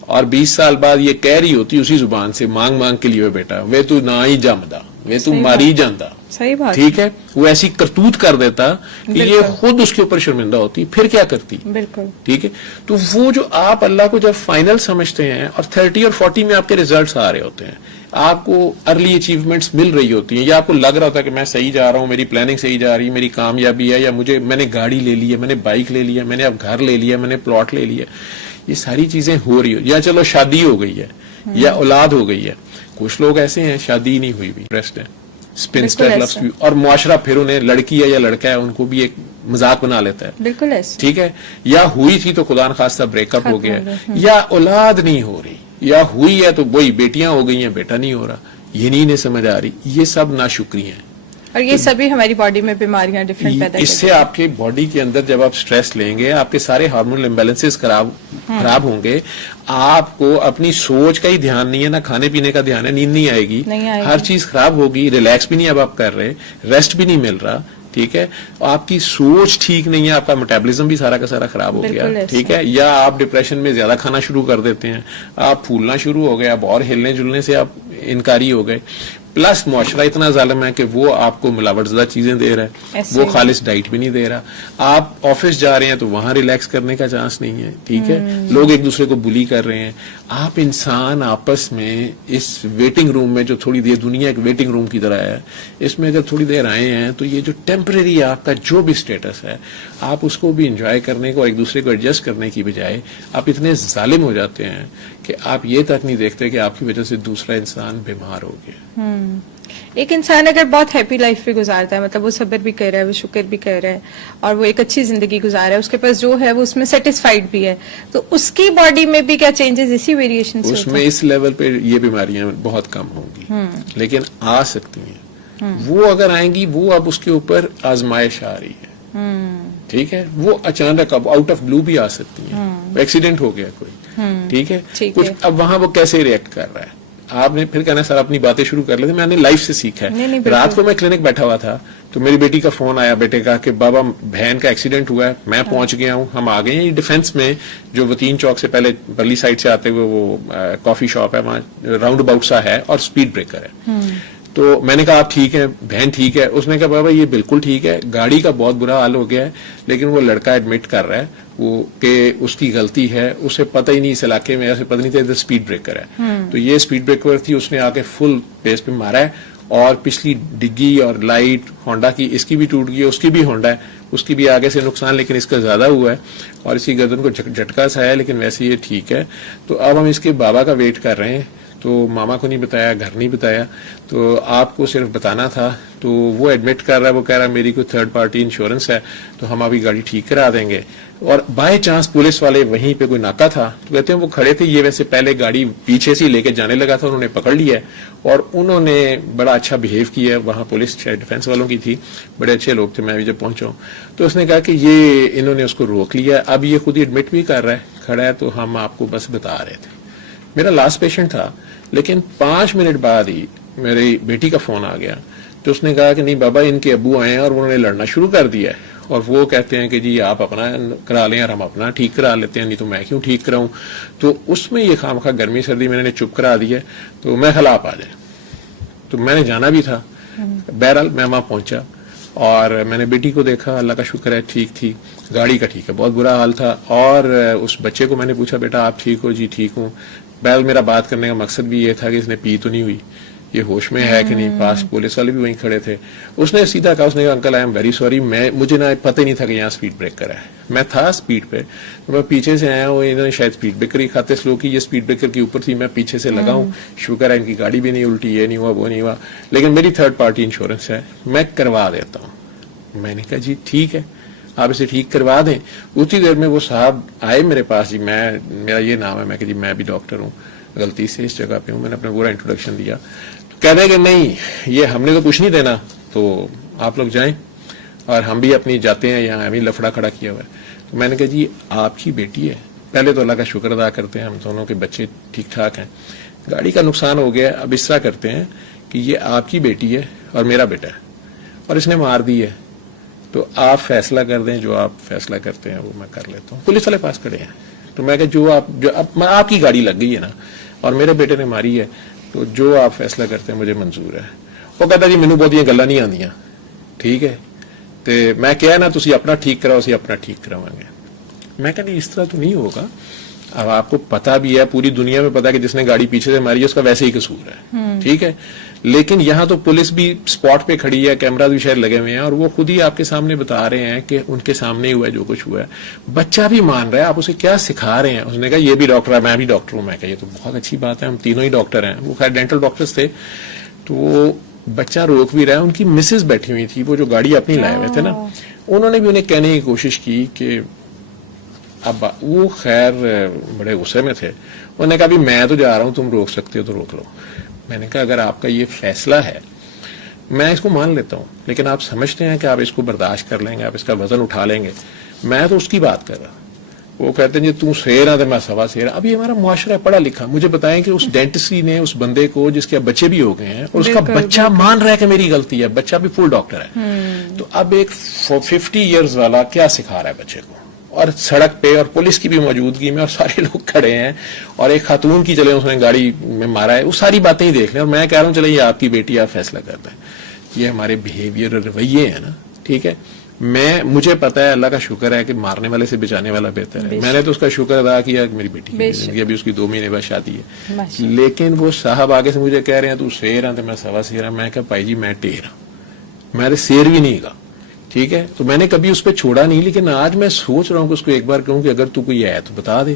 اور 20 سال بعد یہ کہہ رہی ہوتی اسی زبان سے مانگ مانگ کے لیے بیٹا وہ تو نہ ہی جمدا, وہ تو ماری جاندا, ٹھیک ہے, وہ ایسی کرتوت کر دیتا کہ یہ خود اس کے اوپر شرمندہ ہوتی, پھر کیا کرتی. ٹھیک ہے, تو وہ جو آپ اللہ کو جب فائنل سمجھتے ہیں اور 30 اور 40 میں آپ کے ریزلٹس آ رہے ہوتے ہیں, آپ کو ارلی اچیومنٹس مل رہی ہوتی ہیں, یا آپ کو لگ رہا تھا کہ میں صحیح جا رہا ہوں, میری پلاننگ صحیح جا رہی ہے, میری کامیابی ہے, یا میں نے گاڑی لے لی ہے, میں نے بائک لے لی ہے, میں نے اب گھر لے لیا, میں نے پلاٹ لے لیا, یہ ساری چیزیں ہو رہی ہو, یا چلو شادی ہو گئی ہے یا اولاد ہو گئی ہے. کچھ لوگ ایسے ہیں شادی نہیں ہوئی بھی, ریسٹ ہے, اسپنسٹر لفظ بھی, اور معاشرہ پھر انہیں لڑکی ہے یا لڑکا ہے ان کو بھی ایک مذاق بنا لیتا ہے. بالکل ٹھیک ہے, یا ہوئی تھی تو خدا نخواستہ بریک اپ ہو گیا, یا اولاد نہیں ہو رہی, یا ہوئی ہے تو وہی بیٹیاں ہو گئی ہیں, بیٹا نہیں ہو رہا, یہ نہیں سمجھ آ رہی. یہ سب ناشکری ہیں, اور یہ سبھی ہماری باڈی میں بیماریاں ڈفرنٹ پیدا. اس سے آپ کے باڈی کے اندر جب آپ سٹریس لیں گے, آپ کے سارے ہارمونل امبیلنسز خراب ہوں گے. آپ کو اپنی سوچ کا ہی دھیان نہیں ہے, نہ کھانے پینے کا دھیان ہے, نیند نہیں آئے گی, ہر چیز خراب ہوگی, ریلیکس بھی نہیں اب آپ کر رہے, ریسٹ بھی نہیں مل رہا. ٹھیک ہے, آپ کی سوچ ٹھیک نہیں ہے, آپ کا میٹابولزم بھی سارا کا سارا خراب ہو گیا. ٹھیک ہے, یا آپ ڈپریشن میں زیادہ کھانا شروع کر دیتے ہیں, آپ پھولنا شروع ہو گئے, آپ اور ہلنے جلنے سے آپ انکاری ہو گئے. پلس معاشرہ اتنا ظالم ہے کہ وہ آپ کو ملاوٹ زدہ چیزیں دے رہا ہے, وہ خالص ڈائٹ بھی نہیں دے رہا. آپ آفس جا رہے ہیں تو وہاں ریلیکس کرنے کا چانس نہیں ہے. ٹھیک ہے, لوگ ایک دوسرے کو بلی کر رہے ہیں. آپ انسان آپس میں اس ویٹنگ روم میں, جو تھوڑی دیر دنیا ایک ویٹنگ روم کی طرح ہے, اس میں اگر تھوڑی دیر آئے ہیں تو یہ جو ٹیمپریری آپ کا جو بھی سٹیٹس ہے, آپ اس کو بھی انجوائے کرنے کو, ایک دوسرے کو ایڈجسٹ کرنے کی بجائے آپ اتنے ظالم ہو جاتے ہیں کہ آپ یہ تک نہیں دیکھتے کہ آپ کی وجہ سے دوسرا انسان بیمار ہو گیا. ایک انسان اگر بہت ہیپی لائف بھی گزارتا ہے, مطلب وہ صبر بھی کر رہا ہے, وہ شکر بھی کر رہا ہے, اور وہ ایک اچھی زندگی گزار رہا ہے, اس کے پاس جو ہے وہ اس میں سیٹسفائیڈ بھی ہے, تو اس کی باڈی میں بھی کیا چینجز اسی ویریشن سے اس میں اس لیول پہ یہ بیماریاں بہت کم ہوں گی, لیکن آ سکتی ہیں. وہ اگر آئیں گی, وہ اب اس کے اوپر آزمائش آ رہی ہے. ٹھیک ہے, وہ اچانک اب آؤٹ آف بلو بھی آ سکتی ہیں, ایکسیڈنٹ ہو گیا کوئی, ٹھیک ہے, کچھ اب وہاں وہ کیسے ریئیکٹ کر رہا ہے. آپ نے پھر کہنا سر اپنی باتیں شروع کر لیتے, میں نے لائف سے سیکھا ہے. رات کو میں کلینک بیٹھا ہوا تھا تو میری بیٹی کا فون آیا, بیٹے کا, کہ بابا بہن کا ایکسیڈنٹ ہوا ہے, میں پہنچ گیا ہوں, ہم آ گئے ہیں. یہ ڈیفینس میں جو وطین چوک سے پہلے برلی سائڈ سے آتے ہوئے وہ کافی شاپ ہے, وہاں راؤنڈ اباؤٹ سا ہے اور اسپیڈ بریکر ہے. تو میں نے کہا آپ ٹھیک ہے, بہن ٹھیک ہے. اس نے کہا بابا یہ بالکل ٹھیک ہے, گاڑی کا بہت برا حال ہو گیا ہے, لیکن وہ لڑکا ایڈمٹ کر رہا ہے وہ کہ اس کی غلطی ہے, اسے پتہ ہی نہیں اس علاقے میں, ایسے پتہ نہیں تھا ادھر اسپیڈ بریکر ہے. تو یہ اسپیڈ بریکر تھی, اس نے آ کے فل پیس پہ مارا ہے, اور پچھلی ڈگی اور لائٹ ہونڈا کی, اس کی بھی ٹوٹ گئی, اس کی بھی ہونڈا ہے, اس کی بھی آگے سے نقصان, لیکن اس کا زیادہ ہوا ہے, اور اس کی گردن کو جھٹکا سا ہے, لیکن ویسے یہ ٹھیک ہے. تو اب ہم اس کے بابا کا ویٹ کر رہے ہیں تو ماما کو نہیں بتایا, گھر نہیں بتایا, تو آپ کو صرف بتانا تھا. تو وہ ایڈمٹ کر رہا ہے, وہ کہہ رہا ہے میری کوئی تھرڈ پارٹی انشورنس ہے تو ہم ابھی گاڑی ٹھیک کرا دیں گے. اور بائی چانس پولیس والے وہیں پہ کوئی ناکا تھا, تو کہتے ہیں وہ کھڑے تھے, یہ ویسے پہلے گاڑی پیچھے سے لے کے جانے لگا تھا, انہوں نے پکڑ لیا اور انہوں نے بڑا اچھا بہیو کیا. وہاں پولیس ڈیفینس والوں کی تھی, بڑے اچھے لوگ تھے, میں بھی جب پہنچا ہوں تو اس نے کہا کہ یہ انہوں نے اس کو روک لیا. اب یہ خود ہی ایڈمٹ بھی کر رہا ہے, کھڑا ہے, تو ہم آپ کو بس بتا رہے تھے. میرا لاسٹ پیشنٹ تھا, لیکن 5 منٹ بعد ہی میری بیٹی کا فون آ گیا. تو اس نے کہا کہ نہیں بابا, ان کے ابو آئے ہیں اور انہوں نے لڑنا شروع کر دیا ہے, اور وہ کہتے ہیں کہ جی آپ اپنا کرا لیں اور ہم اپنا ٹھیک کرا لیتے ہیں, نہیں تو میں کیوں ٹھیک کراؤں. تو اس میں یہ خواہ گرمی سردی میں نے چپ کرا دیا, تو میں خلاف آ جائے. تو میں نے جانا بھی تھا. بہرحال میں وہاں پہنچا اور میں نے بیٹی کو دیکھا, اللہ کا شکر ہے ٹھیک تھی. گاڑی کا ٹھیک ہے, بہت برا حال تھا. اور اس بچے کو میں نے پوچھا بیٹا آپ ٹھیک ہو؟ جی ٹھیک ہوں. بہرحال میرا بات کرنے کا مقصد بھی یہ تھا کہ اس نے پی تو نہیں ہوئی, یہ ہوش میں ہے کہ نہیں. پاس پولیس والے بھی وہیں کھڑے تھے. اس نے سیدھا کہا, اس نے کہا uncle I am very sorry, مجھے نہ پتہ ہی نہیں تھا کہ یہاں اسپیڈ بریکر ہے. میں تھا اسپیڈ پہ, تو میں پیچھے سے آیا ہوں, انہوں نے شاید اسپیڈ بریکر ہی کھاتے سلو کی, یہ اسپیڈ بریکر کے اوپر تھی, میں پیچھے سے لگا ہوں. شکر ہے ان کی گاڑی بھی نہیں الٹی, یہ نہیں ہوا وہ نہیں ہوا, لیکن میری تھرڈ پارٹی انشورنس ہے, میں کروا دیتا ہوں. میں نے کہا جی ٹھیک ہے, آپ اسے ٹھیک کروا دیں. اسی دیر میں وہ صاحب آئے میرے پاس, جی میرا یہ نام ہے. میں کہ جی میں بھی ڈاکٹر ہوں, غلطی سے اس جگہ پہ ہوں. میں نے اپنا پورا انٹروڈکشن دیا. کہتے ہیں کہ نہیں یہ ہم نے تو کچھ نہیں دینا, تو آپ لوگ جائیں, اور ہم بھی اپنی جاتے ہیں, یہاں ہمیں لفڑا کھڑا کیا ہوا ہے. تو میں نے کہا جی آپ کی بیٹی ہے, پہلے تو اللہ کا شکر ادا کرتے ہیں, ہم دونوں کے بچے ٹھیک ٹھاک ہیں, گاڑی کا نقصان ہو گیا, اب اس طرح کرتے ہیں کہ یہ آپ کی بیٹی ہے اور میرا بیٹا ہے, اور اس نے مار دی ہے, تو آپ فیصلہ کر دیں, جو آپ فیصلہ کرتے ہیں وہ میں کر لیتا ہوں. پولیس والے پاس کھڑے ہیں. تو میں کہ جو آپ کی گاڑی لگ گئی ہے نا اور میرے بیٹے نے ماری ہے, تو جو آپ فیصلہ کرتے ہیں مجھے منظور ہے. وہ کہتا جی مینوں بہت گلاں نہیں آندیاں, ٹھیک ہے, تو میں کہا نا تسی اپنا ٹھیک کراؤ, اسی اپنا ٹھیک کراواں گے. میں کہا نہیں اس طرح تو نہیں ہوگا. اب آپ کو پتا بھی ہے, پوری دنیا میں پتا کہ جس نے گاڑی پیچھے سے ماری ہے اس کا ویسے ہی قصور ہے, ٹھیک ہے, لیکن یہاں تو پولیس بھی اسپاٹ پہ کھڑی ہے, کیمراز بھی شاید لگے ہوئے ہیں, اور وہ خود ہی آپ کے سامنے بتا رہے ہیں کہ ان کے سامنے ہی ہوا ہے جو کچھ ہوا ہے. بچہ بھی مان رہا ہے, آپ اسے کیا سکھا رہے ہیں. اس نے کہا یہ بھی ڈاکٹر ہے, میں بھی ڈاکٹر ہوں. میں کہا یہ تو بہت اچھی بات ہے, ہم تینوں ہی ڈاکٹر ہیں. وہ خیر ڈینٹل ڈاکٹرز تھے. تو وہ بچہ روک بھی رہا ہے, ان کی مسز بیٹھی ہوئی تھی, وہ جو گاڑی اپنی لائے ہوئے تھے نا, انہوں نے بھی انہیں کہنے کی کوشش کی کہ اب وہ خیر بڑے غصے میں تھے. انہوں نے کہا بھی میں تو جا رہا ہوں, تم روک سکتے ہو تو روک لو. میں نے کہا اگر آپ کا یہ فیصلہ ہے میں اس کو مان لیتا ہوں, لیکن آپ سمجھتے ہیں کہ آپ اس کو برداشت کر لیں گے, آپ اس کا وزن اٹھا لیں گے. میں تو اس کی بات کر رہا. وہ کہتے ہیں جی تم شیر ہے تو میں سوا شیر. اب یہ ہمارا معاشرہ ہے پڑھا لکھا. مجھے بتائیں کہ اس ڈینٹسٹ نے اس بندے کو, جس کے بچے بھی ہو گئے ہیں, اور اس کا بچہ مان رہا ہے کہ میری غلطی ہے, بچہ بھی فل ڈاکٹر ہے, تو اب ایک 50 ایئرز والا کیا سکھا رہا ہے بچے کو, اور سڑک پہ اور پولیس کی بھی موجودگی میں, اور سارے لوگ کھڑے ہیں, اور ایک خاتون کی چلے اس نے گاڑی میں مارا ہے, وہ ساری باتیں ہی دیکھ لیں. اور میں کہہ رہا ہوں چلے یہ آپ کی بیٹی, آپ فیصلہ کرتے ہیں. یہ ہمارے بہیویئر رویے ہیں نا, ٹھیک ہے. مجھے پتا ہے, اللہ کا شکر ہے کہ مارنے والے سے بچانے والا بہتر ہے. میں نے تو اس کا شکر ادا کیا کہ میری بیٹی کی زندگی, ابھی اس کی 2 مہینے بعد شادی ہے. لیکن وہ صاحب آگے سے مجھے کہہ رہے ہیں تو شیر ہے تو میں سوا شیر ہوں. میں کہا بھائی جی میں ٹیر ہوں, میرے شیر بھی نہیں گا, ٹھیک ہے. تو میں نے کبھی اس پہ چھوڑا نہیں, لیکن آج میں سوچ رہا ہوں کہ اس کو ایک بار کہوں کہ اگر تو کوئی ہے تو بتا دے.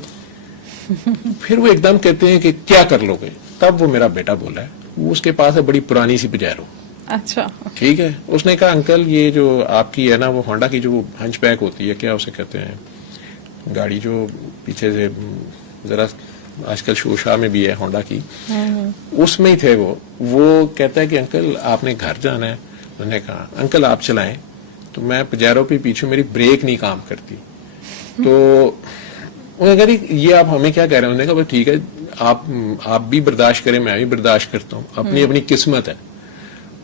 پھر وہ ایک دم کہتے ہیں کہ کیا کر لو گے. تب وہ میرا بیٹا بولا ہے, وہ اس کے پاس ہے بڑی پرانی سی پجیرو, اچھا ٹھیک ہے. اس نے کہا انکل یہ جو آپ کی ہے نا وہ ہونڈا کی جو ہنچ بیک ہوتی ہے, کیا اسے کہتے ہیں, گاڑی جو پیچھے سے ذرا آج کل شوشا میں بھی ہے ہونڈا کی, اس میں ہی تھے وہ کہتا ہے کہ انکل آپ نے گھر جانا ہے. انہوں نے کہا انکل آپ چلائیں. تو میں پجیرو پہ پیچھے, میری بریک نہیں کام کرتی. تو انہوں نے کہا یہ آپ ہمیں کیا کہہ رہے ہیں. انہوں نے کہا بھائی ٹھیک ہے, آپ بھی برداشت کریں, میں بھی برداشت کرتا ہوں, اپنی اپنی قسمت ہے.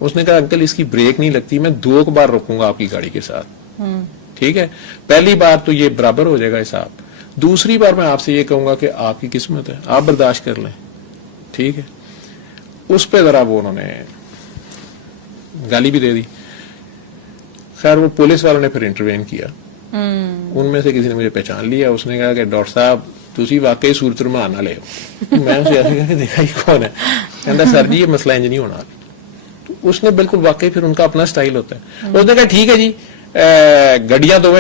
اس نے کہا انکل اس کی بریک نہیں لگتی, میں 2 بار روکوں گا آپ کی گاڑی کے ساتھ, ٹھیک ہے. پہلی بار تو یہ برابر ہو جائے گا حساب, دوسری بار میں آپ سے یہ کہوں گا کہ آپ کی قسمت ہے, آپ برداشت کر لیں, ٹھیک ہے. اس پہ ذرا وہ انہوں نے گالی بھی دے دی. خیر وہ پولیس والوں نے پھر انٹروین کیا. ان میں سے کسی نے مجھے پہچان لیا. اس نے کہا کہ ڈاکٹر صاحب تسی واقعی صورت رمان نہ لے ہو. میں اسے ایسے کہا کہ دیکھا یہ کون ہے. کہتا سر جی یہ مسئلہ انج نہیں ہونا. اس نے بالکل واقعی پھر ان کا اپنا سٹائل ہوتا ہے. اس نے کہا ٹھیک ہے جی گڈیاں دو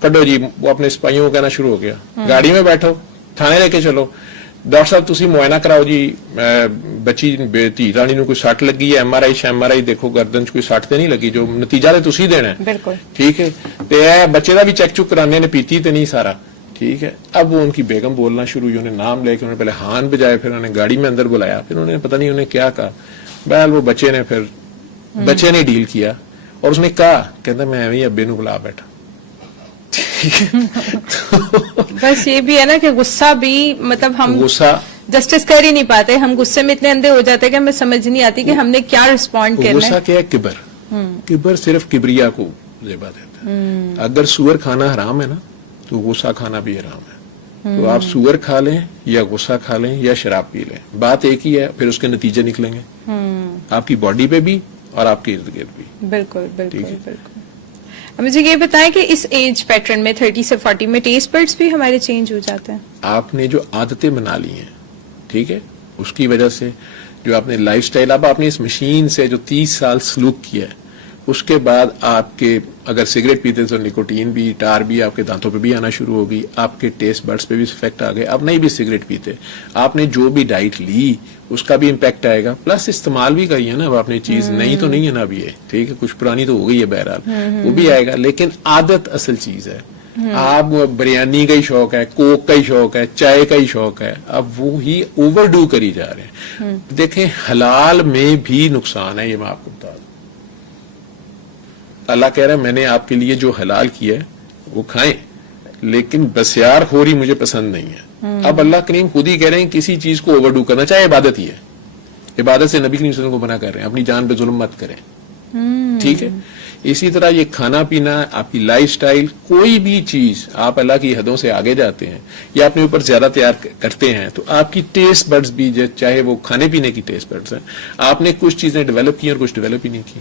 کڈو جی. وہ اپنے سپاہیوں کو کہنا شروع ہو گیا, گاڑی میں بیٹھو, تھانے لے کے چلو. ਡਾਕਟਰ ਸਾਹਿਬ ਤੁਸੀਂ ਮੁਆਇਨਾ ਕਰਾਓ ਜੀ, ਬੱਚੀ ਧੀ ਰਾਣੀ ਨੂੰ ਕੋਈ ਸੱਟ ਲੱਗੀ ਹੈ, MRI ਦੇਖੋ ਗਰਦਨ 'ਚ ਕੋਈ ਸੱਟ ਤੇ ਨਹੀਂ ਲੱਗੀ, ਜੋ ਨਤੀਜਾ ਤੇ ਤੁਸੀਂ ਦੇਣਾ ਹੈ, ਬਿਲਕੁਲ ٹھیک ہے. تو یہ بچے کا بھی چیک چک کرانے نے پیتی تو نہیں سارا, ٹھیک ہے. اب وہ ان کی بیگم بولنا شروع ہوئی, انہیں نام لے کے انہوں نے پہلے ہان بجائے, پھر انہوں نے گاڑی میں اندر بلایا, پھر انہوں نے پتہ نہیں انہیں کیا کہا. بہرحال وہ بچے نے ڈیل کیا اور اس نے کہا, کہتا میں ایویں ابے نو بلا بیٹھا. بس یہ بھی ہے نا کہ غصہ بھی مطلب ہم غصہ جسٹس کر ہی نہیں پاتے, ہم غصے میں اتنے اندھے ہو جاتے ہیں کہ ہمیں سمجھ نہیں آتی کہ ہم نے کیا رسپونڈ کرنا غصہ ہے. کیا ہے؟ کبر صرف کبریا کو زیبا دیتا ہے. اگر سور کھانا حرام ہے نا تو غصہ کھانا بھی حرام ہے. تو آپ سور کھا لیں یا غصہ کھا لیں یا شراب پی لیں, بات ایک ہی ہے, پھر اس کے نتیجے نکلیں گے آپ کی باڈی پہ بھی اور آپ کے ارد گرد بھی. بالکل بالکل بالکل. اب مجھے یہ بتائیں کہ اس ایج پیٹرن میں 30 سے 40 میں ٹیسٹ بڈس بھی ہمارے چینج ہو جاتے ہیں. آپ نے جو عادتیں بنا لی ہیں, ٹھیک ہے, اس کی وجہ سے جو آپ نے لائف سٹائل, اب آپ نے اس مشین سے جو 30 سال سلوک کیا ہے, اس کے بعد آپ کے اگر سگریٹ پیتے تو نکوٹین بھی, ٹار بھی آپ کے دانتوں پہ بھی آنا شروع ہوگی, آپ کے ٹیسٹ بڈس پہ بھی افیکٹ آ گئے. آپ نہیں بھی سگریٹ پیتے, آپ نے جو بھی ڈائٹ لی اس کا بھی امپیکٹ آئے گا, پلس استعمال بھی کری ہے نا, اب آپ نے چیز نئی تو نہیں ہے نا ابھی یہ, ٹھیک ہے, کچھ پرانی تو ہو گئی ہے بہرحال, وہ بھی آئے گا. لیکن عادت اصل چیز ہے. آپ بریانی کا ہی شوق ہے, کوک کا ہی شوق ہے, چائے کا ہی شوق ہے, اب وہی اوور ڈو کری جا رہے ہیں. دیکھیں حلال میں بھی نقصان ہے, یہ میں آپ کو بتا دوں. اللہ کہہ رہا ہے میں نے آپ کے لیے جو حلال کیا ہے وہ کھائیں, لیکن بسیار خوری مجھے پسند نہیں ہے. اب اللہ کریم خود ہی کہہ رہے ہیں کسی چیز کو اوور ڈو کرنا, چاہے عبادت ہی ہے, عبادت سے نبی کریم صلی اللہ علیہ وسلم کو منع کر رہے ہیں, اپنی جان پہ ظلم مت کریں, ٹھیک ہے. اسی طرح یہ کھانا پینا, آپ کی لائف سٹائل, کوئی بھی چیز آپ اللہ کی حدوں سے آگے جاتے ہیں یا اپنے اوپر زیادہ تیار کرتے ہیں تو آپ کی ٹیسٹ بڈز بھی, چاہے وہ کھانے پینے کی ٹیسٹ بڈز ہیں, آپ نے کچھ چیزیں ڈیولپ کی اور کچھ ڈیولپ ہی نہیں کی.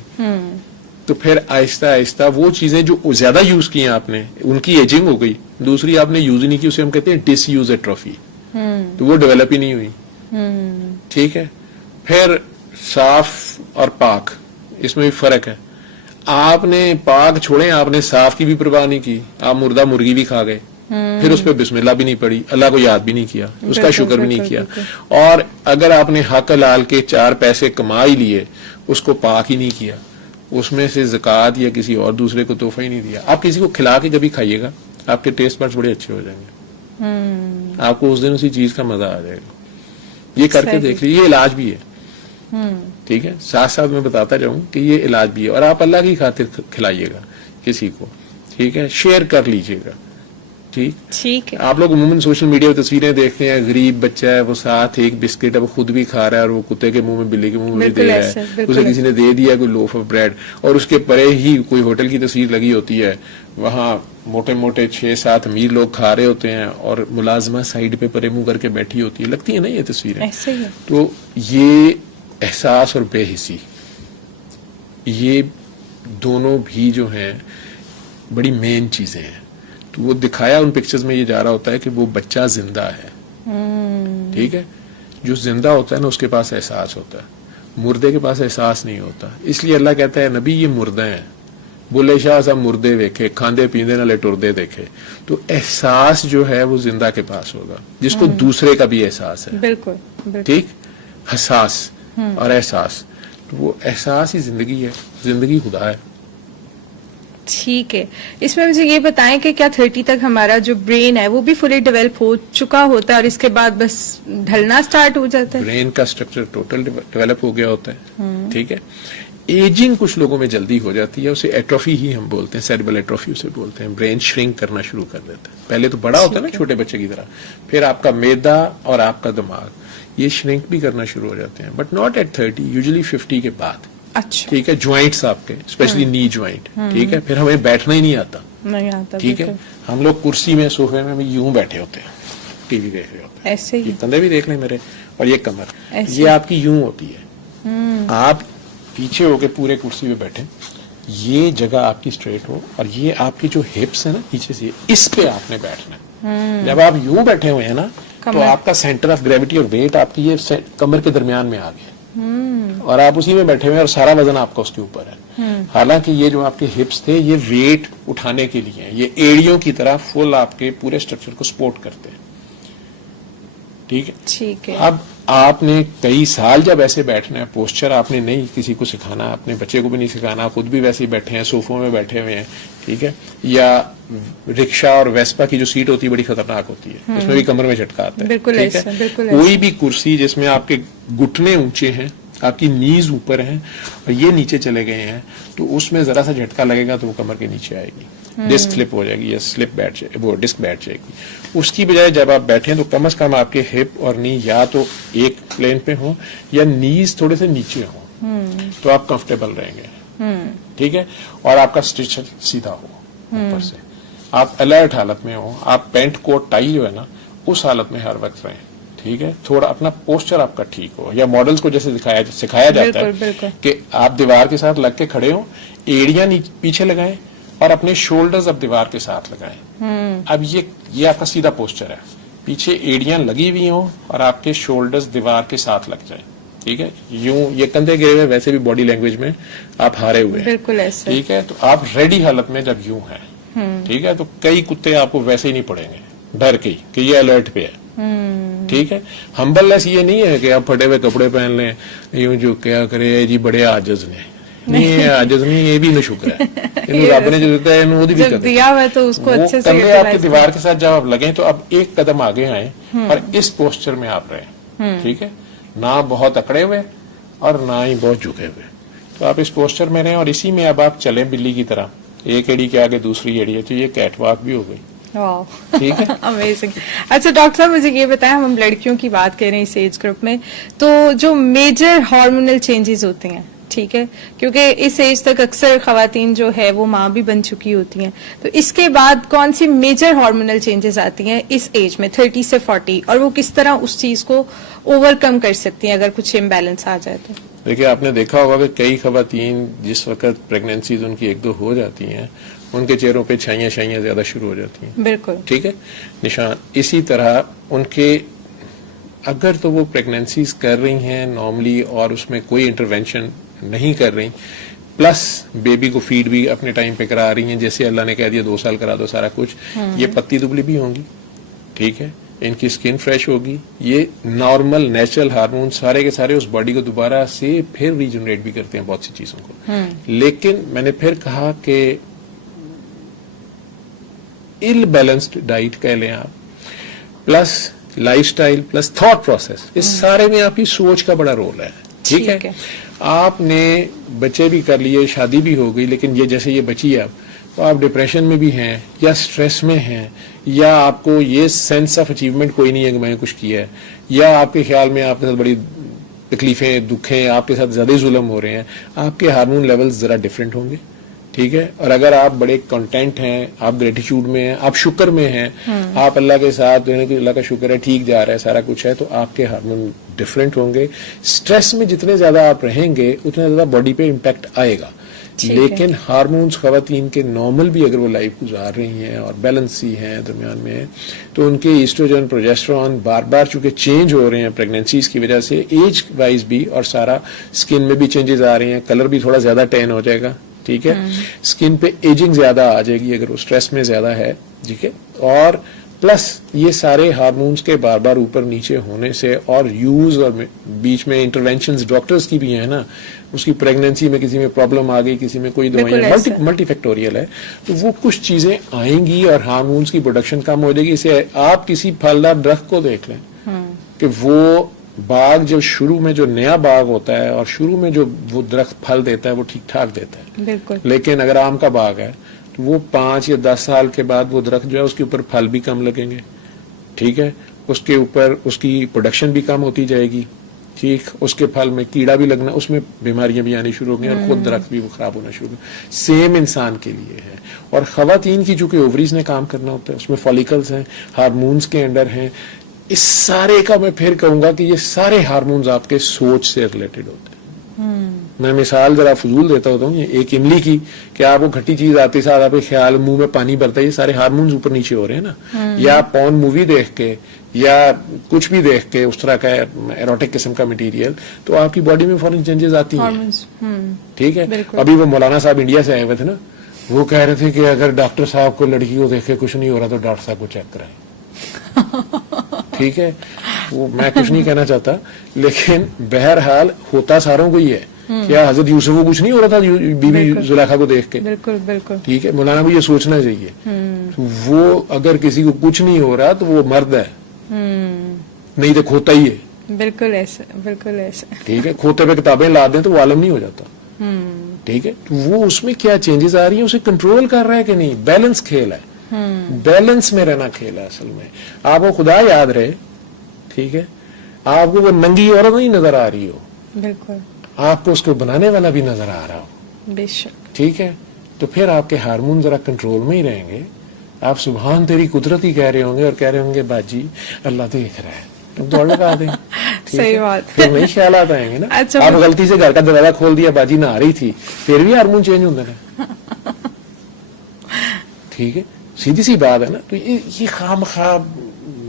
تو پھر آہستہ آہستہ وہ چیزیں جو زیادہ یوز کی ہیں آپ نے, ان کی ایجنگ ہو گئی. دوسری آپ نے یوز ہی نہیں کی, اسے ہم کہتے ہیں ڈس یوز ایٹروفی, تو وہ ڈیولپ ہی نہیں ہوئی, ٹھیک ہے. پھر صاف اور پاک, اس میں بھی فرق ہے. آپ نے پاک چھوڑیں, آپ نے صاف کی بھی پرواہ نہیں کی, آپ مردہ مرغی بھی کھا گئے, پھر اس پہ بسم اللہ بھی نہیں پڑی, اللہ کو یاد بھی نہیں کیا, اس کا شکر بھی نہیں کیا. اور اگر آپ نے حق حلال کے 4 پیسے کما ہی لیے, اس کو پاک ہی نہیں کیا, اس میں سے زکوٰۃ یا کسی اور دوسرے کو تحفہ ہی نہیں دیا. آپ کسی کو کھلا کے کبھی کھائیے گا, آپ کے ٹیسٹ بڈس بڑے اچھے ہو جائیں گے, آپ کو اس دن اسی چیز کا مزہ آ جائے گا. یہ کر کے دیکھ لیجیے, یہ علاج بھی ہے, ٹھیک ہے. ساتھ ساتھ میں بتاتا جاؤں کہ یہ علاج بھی ہے, اور آپ اللہ کی خاطر کھلائیے گا کسی کو, ٹھیک ہے, شیئر کر لیجیے گا, ٹھیک ہے. آپ لوگ عموماً سوشل میڈیا پہ تصویریں دیکھتے ہیں, غریب بچہ ہے, وہ ساتھ ایک بسکٹ ہے, وہ خود بھی کھا رہا ہے, اور وہ کتے کے منہ میں, بلی کے منہ میں بھی دے رہا ہے, اسے کسی نے دے دیا کوئی لوف آف بریڈ, اور اس کے پرے ہی کوئی ہوٹل کی تصویر لگی ہوتی ہے, وہاں موٹے موٹے 6-7 امیر لوگ کھا رہے ہوتے ہیں, اور ملازمہ سائڈ پہ پرے منہ کر کے بیٹھی ہوتی ہے. لگتی ہے نا یہ تصویریں. تو یہ احساس اور بے حسی, یہ دونوں بھی جو ہیں بڑی مین چیزیں ہیں. تو وہ دکھایا ان پکچرز میں یہ جا رہا ہوتا ہے کہ وہ بچہ زندہ ہے, ٹھیک ہے. جو زندہ ہوتا ہے نا اس کے پاس احساس ہوتا ہے, مردے کے پاس احساس نہیں ہوتا. اس لیے اللہ کہتا ہے نبی یہ مردے ہیں, بولے شاہ صاحب مردے دیکھے, کھاندے پیندے نالے ٹردے دیکھے. تو احساس جو ہے وہ زندہ کے پاس ہوگا, جس کو دوسرے کا بھی احساس ہے, بالکل ٹھیک. حساس اور احساس, تو وہ احساس ہی زندگی ہے, زندگی خدا ہے. ٹھیک ہے. اس میں مجھے یہ بتائیں کہ کیا 30 تک ہمارا جو برین ہے وہ بھی فلی ڈیولپ ہو چکا ہوتا ہے, اور اس کے بعد بس ڈھلنا سٹارٹ ہو جاتا ہے؟ برین کا اسٹرکچر ٹوٹل ڈیولپ ہو گیا ہوتا ہے, ٹھیک ہے. ایجنگ کچھ لوگوں میں جلدی ہو جاتی ہے, اسے ایٹروفی ہی ہم بولتے ہیں, سیریبرل ایٹروفی اسے بولتے ہیں. برین شرنک کرنا شروع کر دیتا ہے. پہلے تو بڑا ہوتا ہے نا چھوٹے بچے کی طرح, پھر آپ کا معدہ اور آپ کا دماغ یہ شرنک بھی کرنا شروع ہو جاتے ہیں, بٹ ناٹ ایٹ 30, یوزلی 50 کے بعد. اچھا, ٹھیک ہے. جوائنٹس آپ کے, اسپیشلی نی جوائنٹ, ٹھیک ہے. پھر ہمیں بیٹھنا ہی نہیں آتا, ٹھیک ہے. ہم لوگ کرسی میں, صوفے میں یوں بیٹھے ہوتے ہیں, ٹی وی دیکھ رہے ہوتے ہیں, ایسے ہی. کندھے بھی دیکھ لیں میرے, اور یہ کمر, یہ آپ کی یوں ہوتی ہے. آپ پیچھے ہو کے پورے کرسی پہ بیٹھے, یہ جگہ آپ کی اسٹریٹ ہو, اور یہ آپ کی جو ہپس ہے نا پیچھے سے, اس پہ آپ نے بیٹھنا ہے. جب آپ یوں بیٹھے ہوئے ہیں نا تو آپ کا سینٹر آف گریوٹی اور ویٹ آپ کی یہ کمر کے درمیان میں آ گیا, اور آپ اسی میں بیٹھے ہوئے, اور سارا وزن آپ کا اس کے اوپر ہے. حالانکہ یہ جو آپ کے ہپس تھے یہ ویٹ اٹھانے کے لیے ہیں, یہ ایڑیوں کی طرح فل آپ کے پورے اسٹرکچر کو سپورٹ کرتے ہیں. ٹھیک ہے. ٹھیک ہے. اب آپ نے کئی سال جب ایسے بیٹھنا ہے, پوسچر آپ نے نہیں کسی کو سکھانا, اپنے بچے کو بھی نہیں سکھانا, خود بھی ویسے ہی بیٹھے ہیں, صوفوں میں بیٹھے ہوئے ہیں, ٹھیک ہے. یا رکشا اور ویسپا کی جو سیٹ ہوتی ہے بڑی خطرناک ہوتی ہے, اس میں بھی کمر میں جھٹکا آتا ہے. بالکل ٹھیک ایسا, ہے. بالکل کوئی بھی کرسی جس میں آپ کے گھٹنے اونچے ہیں, آپ کی نیز اوپر ہیں اور یہ نیچے چلے گئے ہیں, تو اس میں ذرا سا جھٹکا لگے گا تو وہ کمر کے نیچے آئے گی, ڈسک سلپ ہو جائے گی یا سلپ بیٹھ جائے, وہ ڈسک بیٹھ جائے گی. اس کی بجائے جب آپ بیٹھیں تو کم از کم آپ کے ہپ اور نی یا تو ایک پلین پہ ہوں یا نیز تھوڑے سے نیچے ہوں, تو آپ کمفرٹیبل رہیں گے. ٹھیک ہے. اور آپ کا اسٹرکچر سیدھا ہو اوپر سے, آپ الرٹ حالت میں ہوں, آپ پینٹ کوٹ ٹائی جو ہے نا اس حالت میں ہر وقت رہیں. ٹھیک ہے. تھوڑا اپنا پوسچر آپ کا ٹھیک ہو, یا ماڈلز کو جیسے سکھایا جاتا ہے کہ آپ دیوار کے ساتھ لگ کے کھڑے ہوں, ایڑیاں پیچھے لگائیں اور اپنے شولڈرز اب دیوار کے ساتھ لگائیں. اب یہ آپ کا سیدھا پوسچر ہے, پیچھے ایڑیاں لگی ہوئی ہوں اور آپ کے شولڈرز دیوار کے ساتھ لگ جائیں. ٹھیک ہے. یوں یہ کندھے گرے ہوئے, ویسے بھی باڈی لینگویج میں آپ ہارے ہوئے ہیں. بالکل ایسا. ٹھیک ہے. تو آپ ریڈی حالت میں جب یوں ہیں, ٹھیک ہے, تو کئی کتے آپ کو ویسے ہی نہیں پڑیں گے ڈر کے کہ یہ الرٹ پہ ہے. ٹھیک ہے. ہمبلنس یہ نہیں ہے کہ آپ پھٹے ہوئے کپڑے پہن لیں, یوں جو کیا کرے جی بڑے عاجز نے, نہیں عاجز نہیں, یہ بھی نہ شکر ہے, رب نے جو دیتا ہے وہ بھی دیا ہوا ہے تو اس کو اچھے سے کندھے آپ کے دیوار کے ساتھ جب آپ لگیں تو اب ایک قدم آگے آئیں اور اس پوسچر میں آپ رہیں. ٹھیک ہے. نہ بہت اکڑے ہوئے اور نہ ہی بہت جھکے ہوئے, تو آپ اس پوسچر میں رہیں اور اسی میں اب آپ چلیں بلی کی طرح, ایک ایڑی کے آگے دوسری ایڑی ہے, تو یہ کیٹ واک بھی ہو گئی. ٹھیک ہے. امیزنگ. اچھا ڈاکٹر صاحب مجھے یہ بتائیں, ہم لڑکیوں کی بات کر رہے ہیں اس ایج گروپ میں, تو جو میجر ہارمونل چینجز ہوتے ہیں, ٹھیک ہے, کیونکہ اس ایج تک اکثر خواتین جو ہے وہ ماں بھی بن چکی ہوتی ہیں, تو اس کے بعد کون سی میجر ہارمونل چینجز آتی ہیں اس ایج میں 30 سے 40, اور وہ کس طرح اس چیز کو اوور کم کر سکتی ہیں اگر کچھ امبیلنس آ جائے تو؟ دیکھیے, آپ نے دیکھا ہوگا کہ کئی خواتین جس وقت پریگنینسیز ان کی ایک دو ہو جاتی ہیں, ان کے چہروں پہ چھائیاں زیادہ شروع ہو جاتی ہیں. بالکل. ٹھیک ہے. نشان اسی طرح ان کے, اگر تو وہ پریگنینسیز کر رہی ہیں نارملی اور اس میں کوئی انٹروینشن نہیں کر رہی, پلس بیبی کو فیڈ بھی اپنے ٹائم پہ کرا رہی ہیں, جیسے اللہ نے کہہ دیا 2 سال کرا دو سارا کچھ, یہ پتی دبلی بھی ہوں گی. ٹھیک ہے. ان کی اسکن فریش ہوگی, یہ نارمل نیچرل ہارمون سارے کے سارے اس باڈی کو دوبارہ سے پھر ریجنریٹ بھی کرتے ہیں بہت سی چیزوں کو. لیکن میں نے پھر کہا کہ ال بیلنسڈ ڈائٹ کہہ لیں آپ, plus lifestyle, plus thought process, اس سارے میں آپ کی سوچ کا بڑا رول ہے. ٹھیک ہے. آپ نے بچے بھی کر لیے, شادی بھی ہو گئی, لیکن یہ جیسے یہ بچی ہے اب, تو آپ ڈپریشن میں بھی ہیں یا سٹریس میں ہیں, یا آپ کو یہ سینس آف اچیومنٹ کوئی نہیں ہے کہ میں نے کچھ کیا ہے, یا آپ کے خیال میں آپ کے ساتھ بڑی تکلیفیں دکھیں, آپ کے ساتھ زیادہ ظلم ہو رہے ہیں, آپ کے ہارمون لیولز ذرا ڈفرینٹ ہوں گے. ٹھیک ہے. اور اگر آپ بڑے کنٹینٹ ہیں, آپ گریٹیچیوڈ میں ہیں, آپ شکر میں ہیں, آپ اللہ کے ساتھ اللہ کا شکر ہے ٹھیک جا رہا ہے سارا کچھ ہے, تو آپ کے ہارمون ڈفرینٹ ہوں گے. اسٹریس میں جتنے زیادہ آپ رہیں گے اتنا زیادہ باڈی پہ امپیکٹ آئے گا. لیکن ہارمونز خواتین کے نارمل بھی اگر وہ لائف گزار رہی ہیں اور بیلنس ہی ہیں درمیان میں, تو ان کے ایسٹروجن پروجیسٹرون بار بار چونکہ چینج ہو رہے ہیں پریگنینسیز کی وجہ سے, ایج وائز بھی, اور سارا اسکن میں بھی چینجز آ رہے ہیں, کلر بھی تھوڑا زیادہ ٹین ہو جائے گا. ٹھیک ہے. اسکن پہ ایجنگ زیادہ آ جائے گی اگر وہ اسٹریس میں زیادہ ہے. ٹھیک ہے. اور پلس یہ سارے ہارمونز کے بار بار اوپر نیچے ہونے سے, اور یوز اور بیچ میں انٹروینشنز ڈاکٹرز کی بھی ہیں نا, اس کی پریگنینسی میں کسی میں پرابلم آ گئی, کسی میں کوئی دوائیاں, ملٹی فیکٹوریل ہے, تو وہ کچھ چیزیں آئیں گی اور ہارمونز کی پروڈکشن کم ہو جائے گی. اسے آپ کسی پھلدار درخت کو دیکھ لیں کہ وہ باغ جب شروع میں جو نیا باغ ہوتا ہے اور شروع میں جو وہ درخت پھل دیتا ہے وہ ٹھیک ٹھاک دیتا ہے. بالکل. لیکن اگر آم کا باغ ہے تو وہ 5 یا 10 سال کے بعد وہ درخت جو ہے اس کے اوپر پھل بھی کم لگیں گے. ٹھیک ہے. اس کے اوپر اس کی پروڈکشن بھی کم ہوتی جائے گی. ٹھیک. اس کے پھل میں کیڑا بھی لگنا, اس میں بیماریاں بھی آنی شروع ہو گئی اور خود درخت بھی وہ خراب ہونا شروع ہو گئے. سیم انسان کے لیے ہے. اور خواتین کی چونکہ اووریز نے کام کرنا ہوتا ہے, اس میں فالیکلز ہیں, ہارمونز کے انڈر ہیں, اس سارے کا میں پھر کہوں گا کہ یہ سارے ہارمونز آپ کے سوچ سے ریلیٹڈ ہوتے ہیں. میں مثال ذرا فضول دیتا ہوتا ہوں, یہ ایک املی کی, کہ آپ کو کھٹی چیز آتی ساتھ آپ کے خیال منہ میں پانی بھرتا ہے, یہ سارے ہارمونز اوپر نیچے ہو رہے ہیں نا. یا پورن مووی دیکھ کے یا کچھ بھی دیکھ کے اس طرح کا ایروٹک قسم کا مٹیریل, تو آپ کی باڈی میں فوراً چینجز آتی ہیں. ٹھیک ہے. ابھی وہ مولانا صاحب انڈیا سے آئے ہوئے تھے نا, وہ کہہ رہے تھے کہ اگر ڈاکٹر صاحب کو لڑکی کو دیکھ کے کچھ نہیں ہو رہا تو ڈاکٹر صاحب کو چیک کرائیں. ٹھیک ہے. وہ میں کچھ نہیں کہنا چاہتا, لیکن بہرحال ہوتا ساروں کو ہی ہے. کیا حضرت یوسف کو کچھ نہیں ہو رہا تھا بی بی زلیخا کو دیکھ کے؟ بالکل بالکل ٹھیک ہے, مولانا کو یہ سوچنا چاہیے. وہ اگر کسی کو کچھ نہیں ہو رہا تو وہ مرد ہے, نہیں تو کھوتا ہی ہے. بالکل ایسا, بالکل ایسا. ٹھیک ہے, کھوتے پہ کتابیں لا دیں تو وہ عالم نہیں ہو جاتا. ٹھیک ہے, وہ اس میں کیا چینجز آ رہی ہیں, اسے کنٹرول کر رہا ہے کہ نہیں. بیلنس کھیل ہے, بیلنس میں رہنا کھیل ہے اصل میں. آپ کو خدا یاد رہے, ٹھیک ہے, آپ کو وہ ننگی عورت نہیں نظر آ رہی ہو, بالکل آپ کو اس کو بنانے والا بھی نظر آ رہا ہو. بے شک. ٹھیک ہے, تو پھر آپ کے ہارمون ذرا کنٹرول میں ہی رہیں گے. آپ سبحان تیری قدرت ہی کہہ رہے ہوں گے اور کہہ رہے ہوں گے باجی اللہ دیکھ رہا ہے, دوڑ لگا دیں. صحیح بات. پھر نہیں خیالات آئیں گے نا. اچھا, آپ غلطی سے گھر کا دروازہ کھول دیا, باجی نہ آ رہی تھی, پھر بھی ہارمون چینج ہوتے ہیں. ٹھیک ہے, سیدھی سی بات ہے نا. تو یہ خام خواب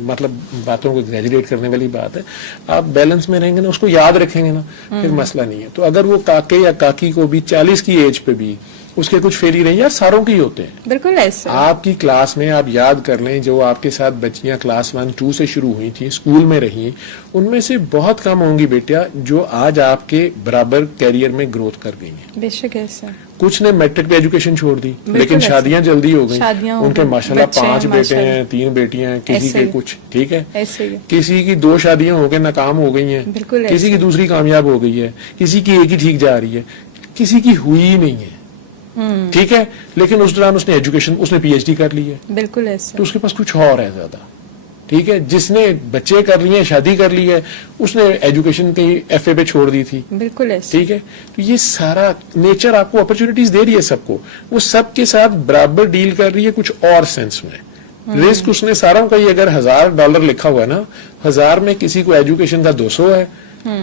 مطلب باتوں کو ایگزیجریٹ کرنے والی بات ہے. آپ بیلنس میں رہیں گے نا, اس کو یاد رکھیں گے نا, پھر مسئلہ نہیں ہے. تو اگر وہ کاکے یا کاکی کو بھی 40 کی ایج پہ بھی اس کے کچھ فیلی رہی, یار ساروں کی ہوتے ہیں. بالکل ایسا. آپ کی کلاس میں آپ یاد کر لیں, جو آپ کے ساتھ بچیاں کلاس 1-2 سے شروع ہوئی تھیں, اسکول میں رہی, ان میں سے بہت کم ہوں گی بیٹیا جو آج آپ کے برابر کیریئر میں گروتھ کر گئی ہیں. بے شک ایسا. کچھ نے میٹرک پہ ایجوکیشن چھوڑ دی, لیکن شادیاں جلدی ہو گئی. ان کے ماشاءاللہ 5 بیٹے ہیں, 3 بیٹیاں ہیں, کسی کے کچھ. ٹھیک ہے, کسی کی 2 شادیاں ہو کے ناکام ہو گئی ہیں, کسی کی دوسری کامیاب ہو گئی ہے, کسی کی ایک ہی ٹھیک جا رہی ہے, کسی کی ہوئی ہی نہیں ہے. ٹھیک ہے, لیکن اس دوران اس نے ایجوکیشن, اس نے پی ایچ ڈی کر لی ہے. بالکل ایسا. تو اس کے پاس کچھ اور ہے زیادہ. ٹھیک ہے, جس نے بچے کر لیے, شادی کر لی ہے, اس نے ایجوکیشن کی ایف اے پہ چھوڑ دی تھی. بالکل ایسا. ٹھیک ہے, تو یہ سارا نیچر آپ کو اپرچونٹیز دے رہی ہے سب کو, وہ سب کے ساتھ برابر ڈیل کر رہی ہے کچھ اور سینس میں. رسک اس نے سارا کا, یہ اگر $1000 لکھا ہوا ہے نا, 1000 میں کسی کو ایجوکیشن کا 200 ہے,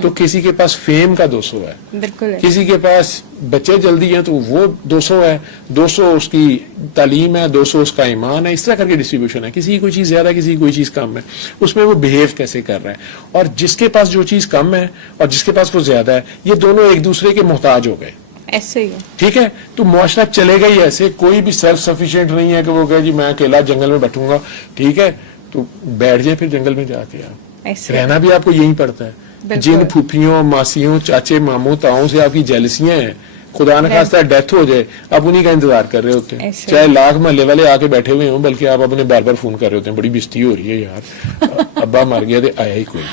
تو کسی کے پاس فیم کا 200 ہے. بالکل. کسی کے پاس بچے جلدی ہیں تو وہ 200 ہے, 200 اس کی تعلیم ہے, 200 اس کا ایمان ہے. اس طرح کر کے ڈسٹریبیوشن ہے. کسی کی کوئی چیز زیادہ, کسی کی کوئی چیز کم ہے. اس میں وہ بہیو کیسے کر رہا ہے, اور جس کے پاس جو چیز کم ہے اور جس کے پاس وہ زیادہ ہے, یہ دونوں ایک دوسرے کے محتاج ہو گئے. ایسے ہی. ٹھیک ہے, تو معاشرہ چلے گا ہی ایسے. کوئی بھی سیلف سفیشینٹ نہیں ہے کہ وہ کہے جی میں اکیلا جنگل میں بیٹھوں گا. ٹھیک ہے, تو بیٹھ جائے پھر جنگل میں جا کے. آپ رہنا بھی آپ کو یہی پڑتا ہے. جن پھوپھیوں, ماسیوں, چاچے, ماموں, تاؤں سے آپ کی جیلسیاں ہیں, خدا نہ خواستہ ڈیتھ ہو جائے, آپ انہیں کا انتظار کر رہے ہوتے ہیں. چاہے لاکھ محلے والے آ کے بیٹھے ہوئے ہوں, بلکہ آپ اپنے بار بار فون کر رہے ہوتے ہیں, بڑی بستی ہو رہی ہے یار, ابا مر گیا تو آیا ہی کوئی.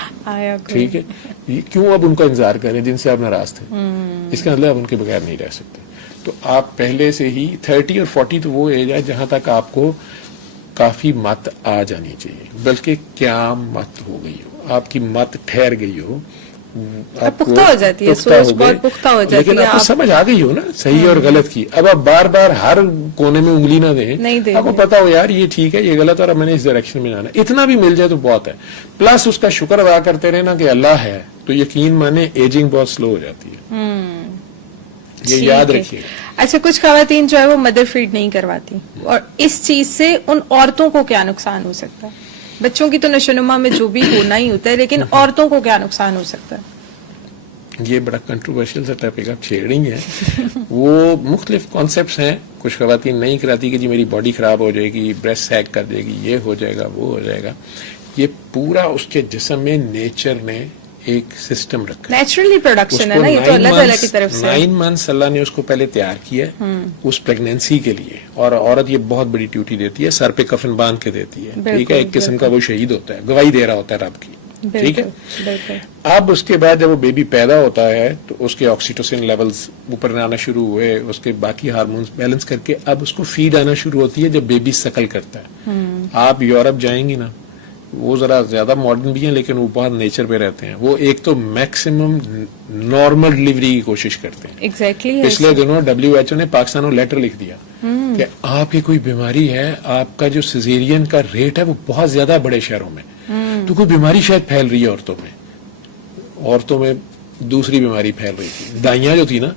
ٹھیک ہے, کیوں اب ان کا انتظار کریں جن سے آپ ناراض تھے؟ اس کا مطلب آپ ان کے بغیر نہیں رہ سکتے. تو آپ پہلے سے ہی 30 اور 40 تو وہ ایج ہے جہاں تک آپ کو کافی مت آ جانی چاہیے, بلکہ کیا مت ہو گئی ہو, آپ کی مت ٹھہر گئی ہو, پختہ ہو جاتی ہے, سوچ بہت پختہ ہو جاتی ہے, لیکن آپ کو سمجھ آ گئی ہو نا صحیح اور غلط کی. اب آپ بار بار ہر کونے میں انگلی نہ دیں, آپ کو پتا ہو یار یہ ٹھیک ہے, یہ غلط ہے, اور میں نے اس ڈائریکشن میں جانا ہے. اتنا بھی مل جائے تو بہت ہے. پلس اس کا شکر ادا کرتے رہنا کہ اللہ ہے, تو یقین مانے ایجنگ بہت سلو ہو جاتی ہے. یہ یاد رکھیے. اچھا, کچھ خواتین جو ہے وہ مدر فیڈ نہیں کرواتی, اور اس چیز سے ان عورتوں کو کیا نقصان ہو سکتا ہے؟ بچوں کی تو نشوونما میں جو بھی ہونا ہی ہوتا ہے, لیکن عورتوں کو کیا نقصان ہو سکتا ہے؟ یہ بڑا کنٹروورشل سا ٹاپک آپ چھیڑ رہی ہیں. وہ مختلف کانسیپٹس ہیں. کچھ خواتین نہیں کراتی کہ جی میری باڈی خراب ہو جائے گی, بریسٹ سیگ کر دے گی, یہ ہو جائے گا, وہ ہو جائے گا. یہ پورا اس کے جسم میں نیچر نے ایک سسٹم رکھا, نیچرلی پروڈکشن ہے نا, یہ تو اللہ تعالیٰ کی طرف سے. 9 months اللہ نے اس کو پہلے تیار کیا اس پریگنینسی کے لیے, اور عورت یہ بہت بڑی ڈیوٹی دیتی ہے, سر پہ کفن باندھ کے دیتی ہے. ٹھیک ہے, ایک قسم کا وہ شہید ہوتا ہے, گواہی دے رہا ہوتا ہے رب کی. ٹھیک ہے, اب اس کے بعد جب وہ بیبی پیدا ہوتا ہے تو اس کے آکسیٹوسن لیولز اوپر آنا شروع ہوئے, اس کے باقی ہارمونز بیلنس کر کے اب اس کو فیڈ آنا شروع ہوتی ہے جب بیبی سکل کرتا ہے. آپ یورپ جائیں گی نا, وہ ذرا زیادہ ماڈرن بھی ہیں لیکن وہ بہت نیچر پہ رہتے ہیں. وہ ایک تو میکسیمم نارمل ڈلیوری کی کوشش کرتے ہیں. پچھلے دنوں WHO نے پاکستان کو لیٹر لکھ دیا کہ آپ کی کوئی بیماری ہے, آپ کا جو سیزیرین کا ریٹ ہے وہ بہت زیادہ ہے بڑے شہروں میں, تو کوئی بیماری شاید پھیل رہی ہے عورتوں میں دوسری بیماری پھیل رہی تھی. دائیاں جو تھی نا,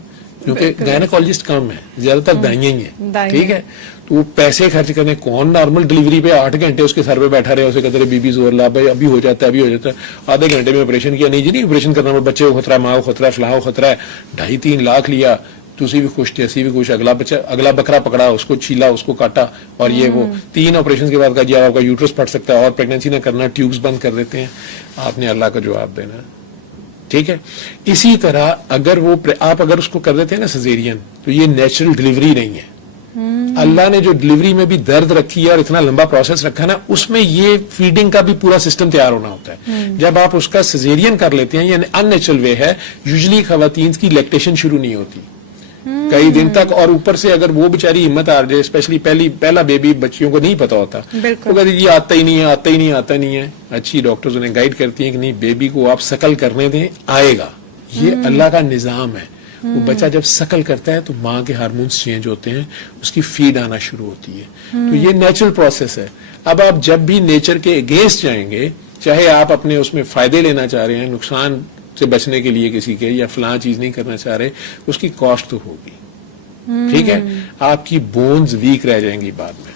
کیونکہ گائنیکالوجسٹ کم ہے, زیادہ تر دائیاں ہی ہیں. ٹھیک ہے, تو وہ پیسے خرچ کرنے, کون نارمل ڈلیوری پہ 8 گھنٹے اس کے سر پہ بیٹھا رہے, اسے کہتے رہے بی بی زور لا بھائی, ابھی ہو جاتا ہے, ابھی ہو جاتا ہے, آدھے گھنٹے میں آپریشن کیا. نہیں جی نہیں, آپریشن کرنا, بچے کو خطرہ ہے, ماں کو خطرہ ہے, فلاں کو خطرہ ہے, 2.5-3 لاکھ لیا. تسی بھی خوش تھے اسی بھی خوش, اگلا بکرا پکڑا, اس کو چھیلا, اس کو کاٹا, اور یہ وہ 3 آپریشن کے بعد کہا جی آپ کا یوٹرس پھٹ سکتا ہے اور پریگنینسی نہ کرنا, ٹیوبس بند کر دیتے ہیں. آپ نے اللہ کا جواب دینا ہے. ٹھیک ہے, اسی طرح اگر وہ آپ اگر اس کو کر دیتے ہیں نا سیزیرین, تو یہ نیچرل ڈلیوری نہیں ہے. اللہ نے جو ڈلیوری میں بھی درد رکھی ہے اور اتنا لمبا پروسیس رکھا ہے نا, اس میں یہ فیڈنگ کا بھی پورا سسٹم تیار ہونا ہوتا ہے. جب آپ اس کا سیزیرین کر لیتے ہیں, یعنی ان نیچرل وے ہے, یوزلی خواتین کی لیکٹیشن شروع نہیں ہوتی کئی دن تک, اور اوپر سے اگر وہ بیچاری ہمت ہار جائے, اسپیشلی پہلا بیبی, بچیوں کو نہیں پتا ہوتا, وہ کہتے جی آتا ہی نہیں ہے. اچھی ڈاکٹرز انہیں گائیڈ کرتی ہیں کہ نہیں, بیبی کو آپ سکل کرنے دیں, آئے گا. یہ اللہ کا نظام ہے. وہ بچہ جب سکل کرتا ہے تو ماں کے ہارمونز چینج ہوتے ہیں, اس کی فیڈ آنا شروع ہوتی ہے. تو یہ نیچرل پروسیس ہے. اب آپ جب بھی نیچر کے اگینسٹ جائیں گے, چاہے آپ اپنے اس میں فائدے لینا چاہ رہے ہیں, نقصان سے بچنے کے لیے کسی کے, یا فلاں چیز نہیں کرنا چاہ رہے, اس کی کاسٹ تو ہوگی. ٹھیک ہے, آپ کی بونز ویک رہ جائیں گی بعد میں,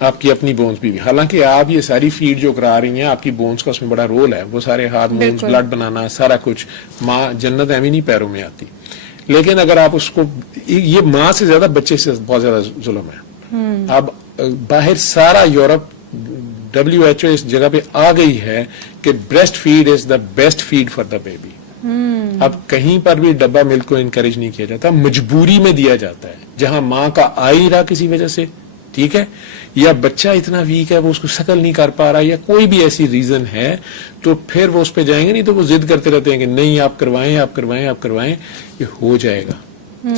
آپ کی اپنی بونز بھی. حالانکہ آپ یہ ساری فیڈ جو کرا رہی ہیں, آپ کی بونز کا اس میں بڑا رول ہے, وہ سارے ہارمونز, بلڈ بنانا, سارا کچھ. ماں جنت ایویں نہیں پیروں میں آتی. لیکن اگر آپ اس کو, یہ ماں سے زیادہ بچے سے بہت زیادہ ظلم ہے. اب باہر سارا یورپ, WHO اس جگہ پہ آ گئی ہے کہ breast feed is the best feed for the baby. اب کہیں پر بھی ڈبا ملک کو انکریج نہیں کیا جاتا, مجبوری میں دیا جاتا ہے, جہاں ماں کا آ ہی رہا کسی وجہ سے, ٹھیک ہے, یا بچہ اتنا ویک ہے وہ اس کو سکل نہیں کر پا رہا, یا کوئی بھی ایسی ریزن ہے, تو پھر وہ اس پہ جائیں گے. نہیں تو وہ ضد کرتے رہتے ہیں کہ نہیں آپ کروائیں, یہ ہو جائے گا.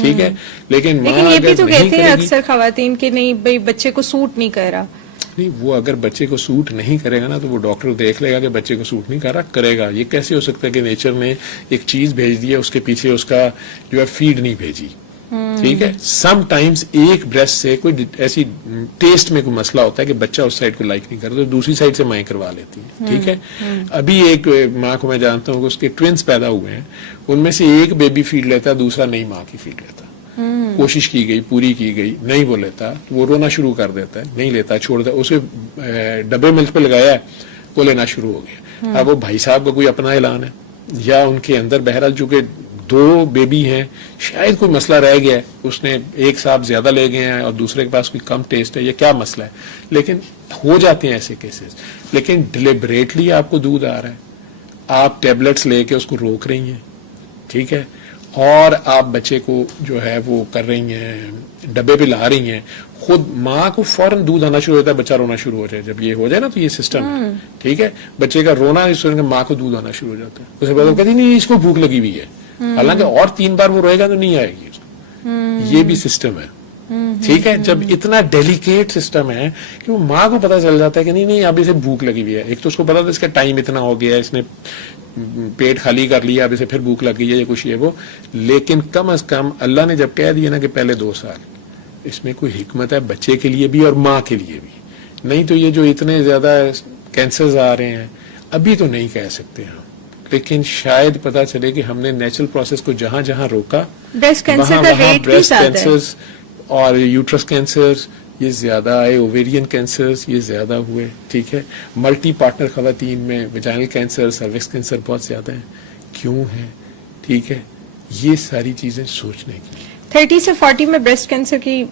ٹھیک ہے, لیکن یہ بھی تو کہتے ہیں اکثر خواتین کہ نہیں بھائی بچے کو سوٹ نہیں کر رہا. نہیں, وہ اگر بچے کو سوٹ نہیں کرے گا نا, تو وہ ڈاکٹر دیکھ لے گا کہ بچے کو سوٹ نہیں کر رہا, کرے گا. یہ کیسے ہو سکتا ہے کہ نیچر نے ایک چیز بھیج دی ہے, اس کے پیچھے اس کا جو ہے فیڈ نہیں بھیجی. ٹھیک ہے, سم ٹائمز ایک بریسٹ سے کوئی ایسی ٹیسٹ میں کوئی مسئلہ ہوتا ہے کہ بچہ اس سائڈ کو لائک نہیں کرتا, تو دوسری سائڈ سے مائیں کروا لیتی ہیں. ٹھیک ہے, ابھی ایک ماں کو میں جانتا ہوں کہ اس کے ٹوینس پیدا ہوئے ہیں, ان میں سے ایک بیبی فیڈ لیتا ہے, دوسرا نہیں ماں کی فیڈ لیتا. کوشش کی گئی, پوری کی گئی, نہیں وہ لیتا, وہ رونا شروع کر دیتا ہے, نہیں لیتا, چھوڑ دیتا. اسے ڈبے ملک پہ لگایا ہے, وہ لینا شروع ہو گیا. اب وہ بھائی صاحب کا کوئی اپنا اعلان ہے, یا ان کے اندر بہرحال چونکہ 2 بیبی ہیں, شاید کوئی مسئلہ رہ گیا ہے, اس نے ایک صاحب زیادہ لے گئے ہیں اور دوسرے کے پاس کوئی کم ٹیسٹ ہے, یا کیا مسئلہ ہے. لیکن ہو جاتے ہیں ایسے کیسز. لیکن ڈیلیبریٹلی آپ کو دودھ آ رہا ہے, آپ ٹیبلٹس لے کے اس کو روک رہی ہیں. ٹھیک ہے, اور آپ بچے کو جو ہے وہ کر رہی ہیں, ڈبے پہ لا رہی ہیں, خود ماں کو فوراً دودھ آنا شروع ہوتا ہے, بچہ رونا شروع ہو جائے. جب یہ ہو جائے نا, تو یہ سسٹم ہے. ٹھیک ہے, بچے کا رونا اس طرح ماں کو دودھ آنا شروع ہو جاتا ہے. اس کے بعد وہ کہتی نہیں اس کو بھوک لگی ہوئی ہے, حالانکہ اور 3 بار وہ روئے گا تو نہیں آئے گی اس کو. یہ بھی سسٹم ہے. ٹھیک ہے, جب اتنا ڈیلیکیٹ سسٹم ہے کہ وہ ماں کو پتا چل جاتا ہے کہ نہیں اب اسے بھوک لگی ہوئی ہے. ایک تو اس کو پتا تھا اس کا ٹائم اتنا ہو گیا ہے, اس نے پیٹ خالی کر لیا, اب اسے پھر بھوک لگ گئی ہے, یا کچھ یہ وہ. لیکن کم از کم اللہ نے جب کہہ دیا نا کہ پہلے 2 سال, اس میں کوئی حکمت ہے بچے کے لیے بھی اور ماں کے لیے بھی. نہیں تو یہ جو اتنے زیادہ کینسرز آ رہے ہیں, ابھی تو نہیں کہہ سکتے ہم, لیکن شاید پتا چلے کہ ہم نے نیچرل پروسیس کو جہاں جہاں روکا, بریسٹ کینسر کا ریٹ بھی زیادہ ہے, اور یوٹرس کینسرز یہ زیادہ آئے, اوویرین کینسرز یہ زیادہ ہوئے. ٹھیک ہے, ملٹی پارٹنر خواتین میں ویجائنل کینسر, سروکس کینسر بہت زیادہ ہیں. کیوں ہیں؟ ٹھیک ہے, یہ ساری چیزیں سوچنے کی. 30 سے 40 میں بریسٹ کینسر کی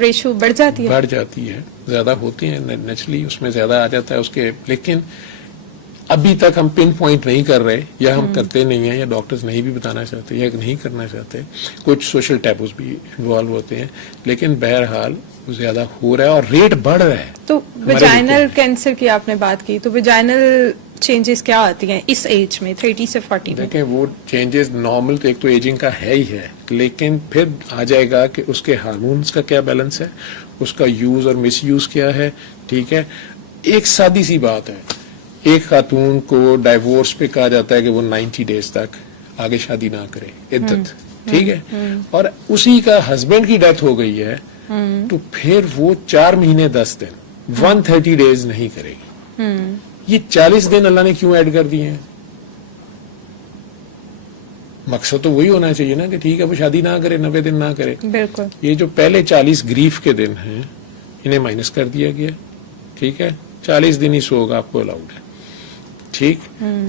ریشو بڑھ جاتی ہے, زیادہ ہوتی ہیں نیچرلی, اس میں زیادہ آ جاتا ہے اس کے. لیکن ابھی تک ہم پن پوائنٹ نہیں کر رہے, یا ہم کرتے نہیں ہیں, یا ڈاکٹرز نہیں بھی بتانا چاہتے, یا نہیں کرنا چاہتے. کچھ سوشل ٹیبوز بھی انوالو ہوتے ہیں, لیکن بہرحال وہ زیادہ ہو رہا ہے اور ریٹ بڑھ رہا ہے. تو ویجائنل کینسر کی آپ نے بات کی, تو ویجائنل چینجز کیا آتی ہیں اس ایج میں 30 سے 40 میں؟ دیکھیں وہ چینجز نارمل تو ایک تو ایجنگ کا ہے ہی ہے, لیکن پھر آ جائے گا کہ اس کے ہارمونز کا کیا بیلنس ہے, اس کا یوز اور مس یوز کیا ہے. ٹھیک ہے, ایک سادی سی بات ہے, ایک خاتون کو ڈائیورس پہ کہا جاتا ہے کہ وہ 90 ڈیز تک آگے شادی نہ کرے, عدت. ٹھیک ہے, اور اسی کا ہسبینڈ کی ڈیتھ ہو گئی ہے, تو پھر وہ 4 مہینے 10 دن 130 ڈیز نہیں کرے گی. یہ 40 دن اللہ نے کیوں ایڈ کر دیے ہیں؟ مقصد تو وہی ہونا چاہیے نا کہ ٹھیک ہے وہ شادی نہ کرے, 90 دن نہ کرے. بالکل, یہ جو پہلے 40 گریف کے دن ہیں انہیں مائنس کر دیا گیا. ٹھیک ہے, 40 دن ہی سوگ آپ کو الاؤڈ ہے. ٹھیک,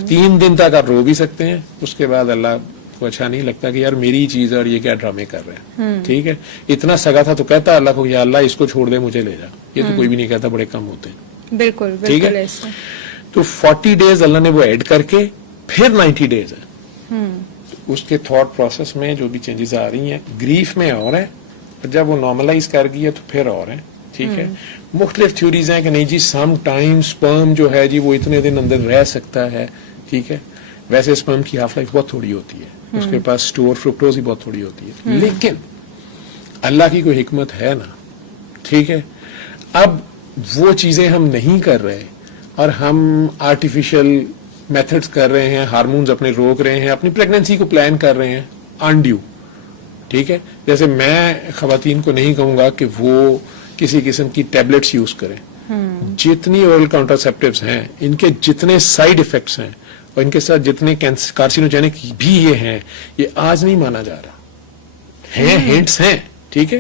3 دن تک آپ رو بھی سکتے ہیں, اس کے بعد اللہ کو اچھا نہیں لگتا کہ یار میری چیز ہے اور یہ کیا ڈرامے کر رہے ہیں. ٹھیک ہے, اتنا سگا تھا تو کہتا اللہ کو یا اللہ اس کو چھوڑ دے مجھے لے جا. یہ تو کوئی بھی نہیں کہتا, بڑے کم ہوتے ہیں. بالکل ٹھیک ہے, تو 40 days اللہ نے وہ ایڈ کر کے پھر 90 days ہے. اس کے تھاٹ پروسیس میں جو بھی چینجز آ رہی ہیں, گریف میں اور ہے, اور جب وہ نارملائز کر گئی ہے تو پھر اور ہے. ٹھیک ہے, مختلف تھیوریز ہیں کہ نہیں جی سم ٹائم سپرم جو ہے جی وہ اتنے دن اندر رہ سکتا ہے. ٹھیک ہے, ویسے سپرم کی ہاف لائف بہت تھوڑی ہوتی ہے, اس کے پاس اسٹور فرکٹوز ہی بہت تھوڑی ہوتی ہے, لیکن اللہ کی کوئی حکمت ہے نا. ٹھیک ہے, اب وہ چیزیں ہم نہیں کر رہے اور ہم آرٹیفیشل میتھڈز کر رہے ہیں, ہارمونز اپنے روک رہے ہیں, اپنی پریگننسی کو پلان کر رہے ہیں انڈیو. ٹھیک ہے, جیسے میں خواتین کو نہیں کہوں گا کہ وہ کسی قسم کی ٹیبلٹس یوز کریں. جتنی اورل کانٹراسیپٹیوز ہیں ان کے جتنے سائیڈ افیکٹس ہیں اور ان کے ساتھ جتنے کارسینوجینک بھی یہ ہیں, یہ آج نہیں مانا جا رہا. ہیں ہنٹس ہیں. ٹھیک ہے,